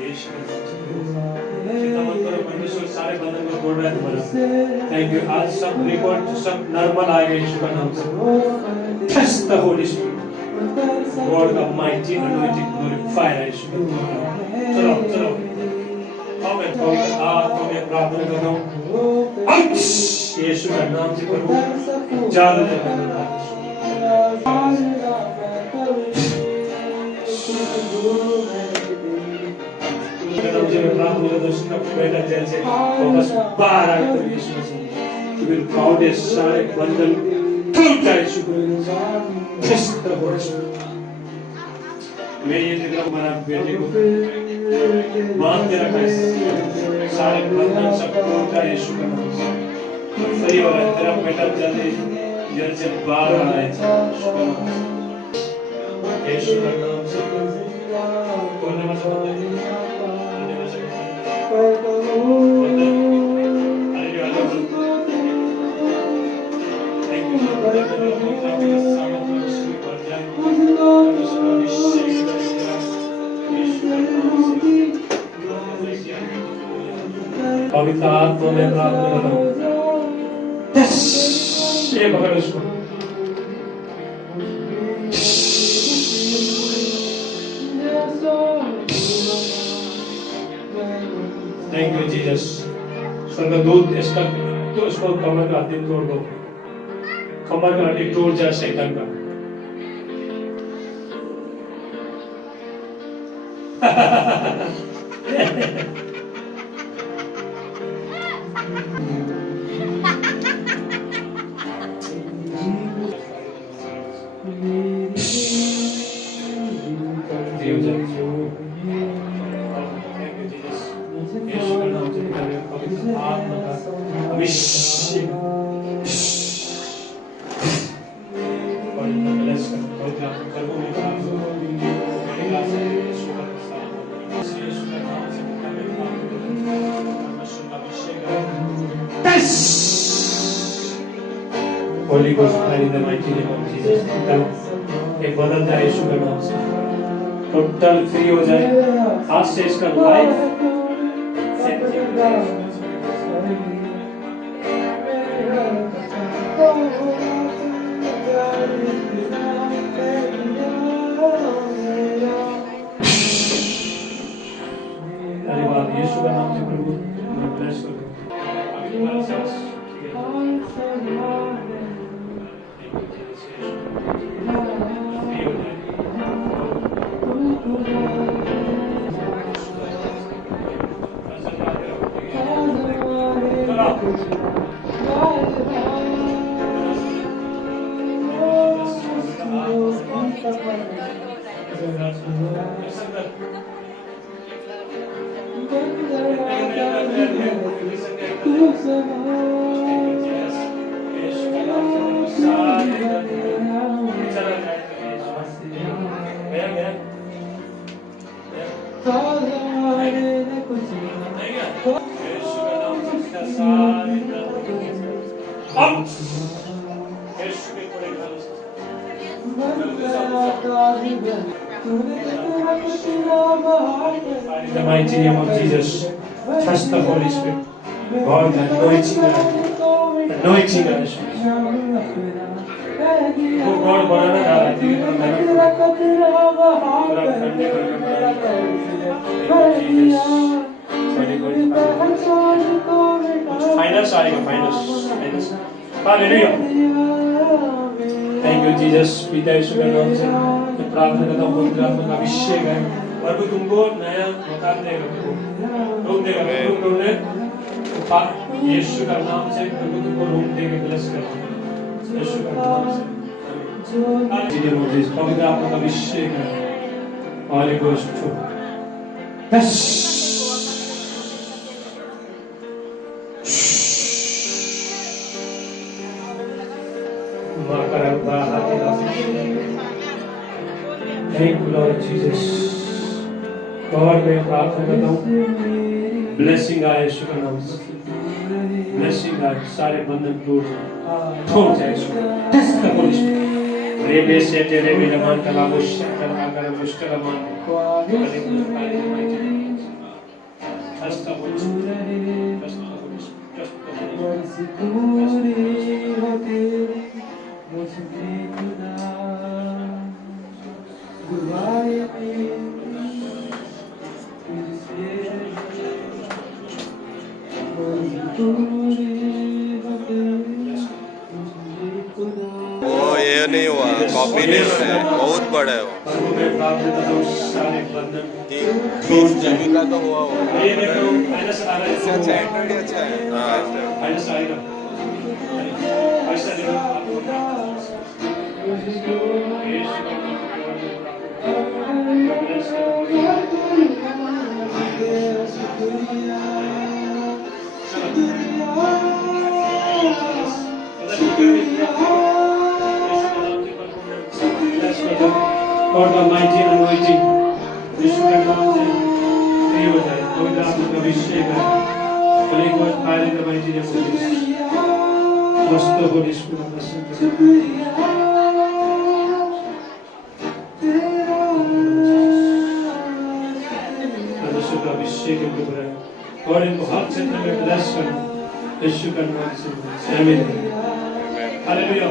यीशु का नाम से चिंता मत करो, परमेश्वर सारे बंधन को तोड़ रहा है तुम्हारा। Thank you. आज सब रिकॉर्ड सब नॉर्मल आएगा यीशु का नाम से। Trust the Holy Spirit, Lord of mighty anointing, glorify यीशु का नाम। चलो चलो आमेन। पवित्र आत्मा में प्रार्थना करता हूँ यीशु का नाम से प्रभु जादू करना। बेटा जेल से वापस बाहर आए तो यीशु मसीह फिर काउंटे सारे बंधन टूट जाए। शुक्र मैं ये देख रहा हूँ हमारा बेटे को बांध के रखा है, सारे बंधन सब टूट जाए यीशु का नाम से। सही हो रहा है, तेरा बेटा जल्दी जेल से बाहर आ रहा है यीशु का नाम से। कौन नमः समझ पवित्र आत्मा में प्रार्थना करता हूँ ये पकड़ उसको। Thank you Jesus. स्वर्गदूत इसका तो इसको कमर का हड्डी तोड़ दो, कमर का हड्डी टूट जाए शैतान का। Holy Ghost fire in the mighty name of Jesus. एक बदलता है यीशु के नाम से, टोटल फ्री हो जाए आज से इसका लाइफ धन्यवाद यीशु का नाम से प्रभु ब्लेस करो। अभी तुम्हारा सांस In the mighty name of Jesus, trust the Holy Spirit. God, the anointing us. वो God बनाना चाह रहा है, फाइनल्स आएगा, finals. Hallelujah. Thank you Jesus. पिता यीशु के नाम से मैं प्रार्थना करता हूँ, पवित्र आत्मा का अभिषेक है, प्रभु तुमको नया मकान देगा, रूम देगा, रूम ने यीशु का नाम से प्रभु तुमको रूम देके ब्लेस करेगा, यीशु का नाम से। पवित्र आत्मा का अभिषेक है, होली गोस्ट बस Thank you, Lord Jesus. God, मैं प्रार्थना करता हूँ, blessing आए यीशु के नाम से, blessing आए, सारे बंधन टूट जाए, Test the Holy Spirit. रेबे से तेरे विलमान कला मुश्किल कला कर मुश्किल मान, Trust the Holy Spirit. Trust the Holy Spirit. Trust the Holy Spirit. वो ये नहीं हुआ, कॉपी नहीं हुआ है, बहुत बड़ा है वो। तीन जगह का तो हुआ वो। इससे अच्छा एंड्रॉइड अच्छा है। हाँ। God the mighty anointing, यीशु के नाम से फ्री हो जाए, पवित्र आत्मा का अभिषेक है, Holy Ghost fire in the mighty name of Jesus. Trust the Holy Spirit. यीशु का अभिषेक के ऊपर है, God इनको हर क्षेत्र में bless कर, यीशु के नाम से आमीन। हालेलुया।